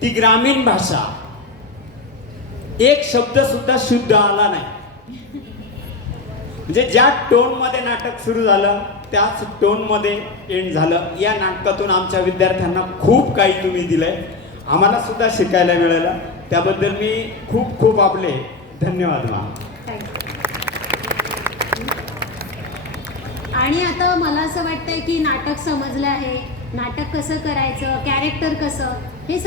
ती ग्रामीण भाषा, एक शब्द सुद्धा शुद्ध आला नाही. म्हणजे ज्या टोन मध्ये नाटक सुरू झालं त्याच टोन मध्ये एंड झालं. या नाटकातून आमच्या विद्यार्थ्यांना खूप काही तुम्ही दिलंय, आम्हाला सुद्धा शिकायला मिळालं. त्याबद्दल मी खूप खूप आपले धन्यवाद मानतो. आणि आता मला असं वाटतंय की नाटक समजलं आहे, नाटक कसं करायचं, कॅरेक्टर कसं, हे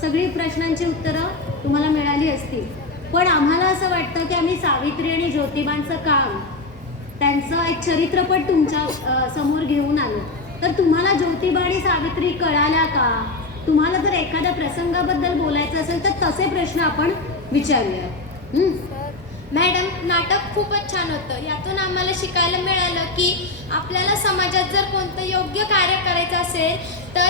सगळी प्रश्नांची उत्तरं तुम्हाला मिळाली असतील. पण आम्हाला असं वाटतं की आम्ही सावित्री आणि ज्योतिबांचं काम, त्यांचं एक चरित्रपट तुमच्या समोर घेऊन आलो. तर तुम्हाला ज्योतिबा आणि सावित्री कळाल्या का? तुम्हाला जर एखाद्या प्रसंगाबद्दल बोलायचं असेल तर तसे प्रश्न आपण विचारूया. मॅडम, नाटक खूपच छान होतं. यातून आम्हाला शिकायला मिळालं की आपल्याला समाजात जर कोणतं योग्य कार्य करायचं असेल तर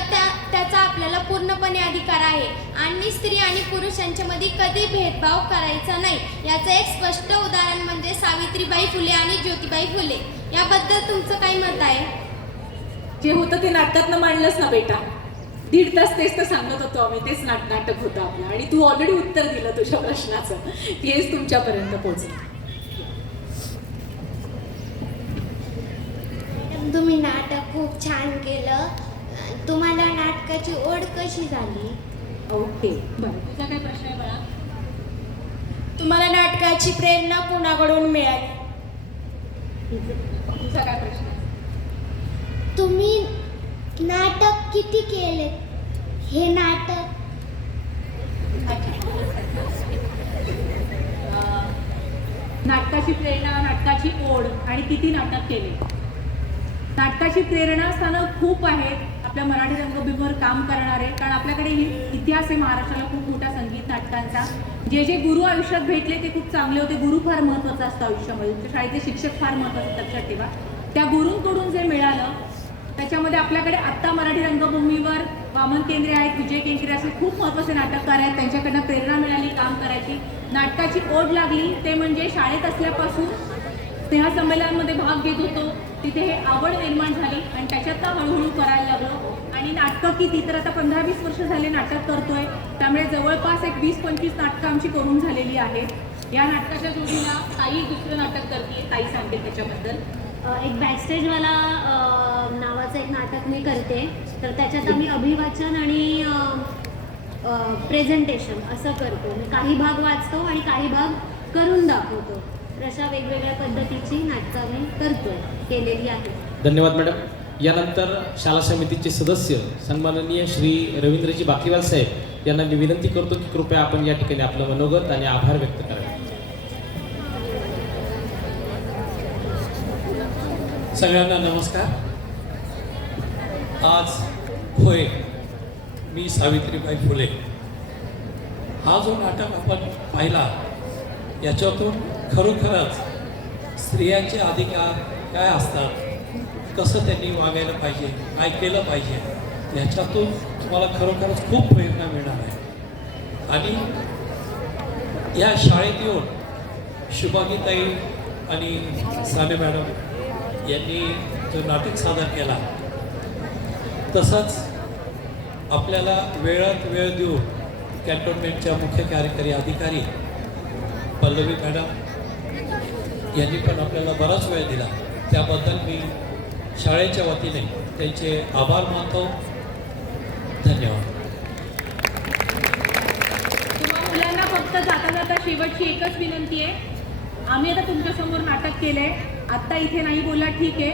त्याचा आपल्याला पूर्णपणे अधिकार आहे आणि स्त्री आणि पुरुष यांच्यामध्ये कधी भेदभाव करायचा नाही. याचं एक स्पष्ट उदाहरण म्हणजे सावित्रीबाई फुले आणि ज्योतिबाई फुले. याबद्दल तुमचं काय मत आहे? जे होतं ते नाटकातनं मांडलंच ना बेटा. 1.5 तास तेच तर सांगत होतो आम्ही, तेच नाटक होतं आपलं आणि तू ऑलरेडी उत्तर दिलं तुझ्या प्रश्नाचं, तेच तुमच्यापर्यंत पोहोचलं. तुम्ही नाटक खूप छान केलं. तुम्हाला नाटकाची ओढ कशी झाली? ओके, बरं, तुझा काय प्रश्न आहे बाळा? तुम्हाला नाटकाची प्रेरणा कुणाकडून मिळाली? तुझा काय प्रश्न आहे? तुम्ही नाटक किती केले? हे नाटक नाटकाची प्रेरणा, नाटकाची ओढ आणि किती नाटक केले. नाटकाची प्रेरणास्थानं खूप आहेत आपल्या मराठी रंगभूमीवर काम करणारे, कारण आपल्याकडे इतिहास आहे महाराष्ट्राला खूप मोठा संगीत नाटकांचा. जे जे गुरु आयुष्यात भेटले ते खूप चांगले होते. गुरु फार महत्त्वाचा असतं आयुष्यामध्ये, तुमच्या शाळेतले शिक्षक फार महत्त्वाचे, लक्षात ठेवा. त्या गुरूंकडून जे मिळालं त्याच्यामध्ये आपल्याकडे आत्ता मराठी रंगभूमीवर वामन केंद्रे आहेत, विजय केंद्रे असे खूप महत्त्वाचे नाटककार आहेत. त्यांच्याकडनं प्रेरणा मिळाली काम करायची. नाटकाची ओढ लागली ते म्हणजे शाळेत असल्यापासून स्नेहसंमेलनामध्ये भाग घेत होतो, तिथे हे आवड निर्माण झाली आणि त्याच्यातनं हळूहळू करायला लागलो. आणि नाटकं किती तर आता 15-20 वर्ष झाले नाटक करतोय, त्यामुळे जवळपास एक 20-25 नाटकं आमची करून झालेली आहेत. या नाटकाच्या जोडीला ताई दुसरं नाटक करते, ताई सांगते त्याच्याबद्दल. एक बॅकस्टेजवाला नावाचं एक नाटक मी करते, तर त्याच्यात आम्ही अभिवाचन आणि प्रेझेंटेशन असं करतो. काही भाग वाचतो आणि काही भाग करून दाखवतो. तर अशा वेगवेगळ्या पद्धतीची नाटकं आम्ही करतोय, केलेली आहेत. धन्यवाद मॅडम. यानंतर शाळा समितीचे सदस्य सन्माननीय श्री रवींद्रजी बाकरीवाल साहेब यांना मी विनंती करतो की कृपया आपण या ठिकाणी आपलं मनोगत आणि आभार व्यक्त करावे. सगळ्यांना नमस्कार. आज होय मी सावित्रीबाई फुले हा जो नाटक आपण पाहिला याच्यातून खरोखरच स्त्रियांचे अधिकार काय असतात, कसं त्यांनी वागायला पाहिजे, काय केलं पाहिजे, ह्याच्यातून तुम्हाला खरोखरच खूप प्रेरणा मिळणार आहे. आणि या शाळेत येऊन शुभांगीताई आणि साने मॅडम यांनी जो नाटक सादर केला, तसंच आपल्याला वेळात वेळ देऊन कॅन्टोन्मेंटच्या मुख्य कार्यकारी अधिकारी पल्लवी मॅडम यांनी पण आपल्याला बराच वेळ दिला, त्याबद्दल मी शाळेच्या वतीने त्यांचे आभार मानतो. धन्यवाद. तुम्हा मुलांना फक्त जाता जाता शेवटची एकच विनंती आहे. आम्ही आता तुमच्यासमोर नाटक केलंय, आत्ता इथे नाही बोलला ठीक आहे,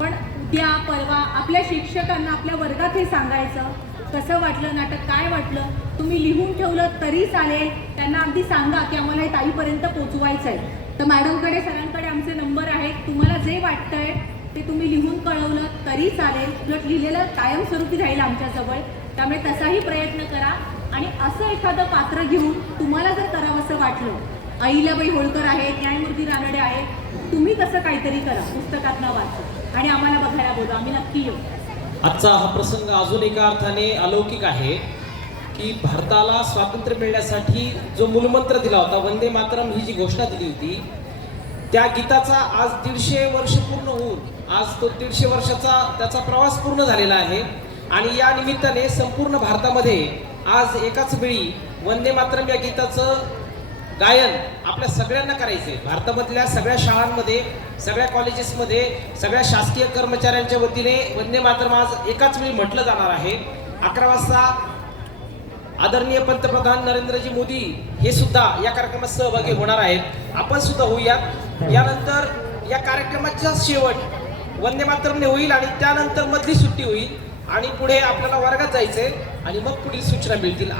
पण उद्या परवा आपल्या शिक्षकांना आपल्या वर्गात हे सांगायचं, कसं वाटलं नाटक, काय वाटलं. तुम्ही लिहून ठेवलं तरी चालेल, त्यांना अगदी सांगा की आम्हाला हे ताईपर्यंत पोचवायचं आहे. तर मॅडमकडे सरांकडे आमचे नंबर आहेत, तुम्हाला जे वाटतंय ते तुम्ही लिहून कळवलं तरी चालेल. उलट लिहिलेलं कायमस्वरूपी राहील आमच्याजवळ, त्यामुळे तसाही प्रयत्न करा. आणि असं एखादं पात्र घेऊन तुम्हाला जर करावंसं वाटलं अहिल्याबाई होळकर आहेत, न्यायमूर्ती रानडे आहेत. तुम्ही तसं काहीतरी करा, पुस्तकातनं वाचा आणि आम्हाला बघायला बोलवा, आम्ही नक्की येऊ. आजचा हा प्रसंग अजून एका अर्थाने अलौकिक आहे की भारताला स्वातंत्र्य मिळण्यासाठी जो मूलमंत्र दिला होता, वंदे मातरम ही जी घोषणा दिली होती, त्या गीताचा आज 150 वर्ष पूर्ण होऊन आज तो 150 वर्षाचा त्याचा प्रवास पूर्ण झालेला आहे. आणि या निमित्ताने संपूर्ण भारतामध्ये आज एकाच वेळी वंदे मातरम या गीताचं गायन आपल्या सगळ्यांना करायचं आहे. भारतामधल्या सगळ्या शाळांमध्ये, सगळ्या कॉलेजेसमध्ये, सगळ्या शासकीय कर्मचाऱ्यांच्या वतीने वंदे मातरम आज एकाच वेळी म्हटलं जाणार आहे. 11 वाजता आदरणीय पंतप्रधान नरेंद्रजी मोदी हे सुद्धा या कार्यक्रमात सहभागी होणार आहेत. आपण सुद्धा होऊयात. यानंतर या कार्यक्रमाचा शेवट वंदे मातरमने होईल आणि त्यानंतर मधली सुट्टी होईल आणि पुढे आपल्याला वर्गात जायचंय आणि मग पुढील सूचना मिळतील.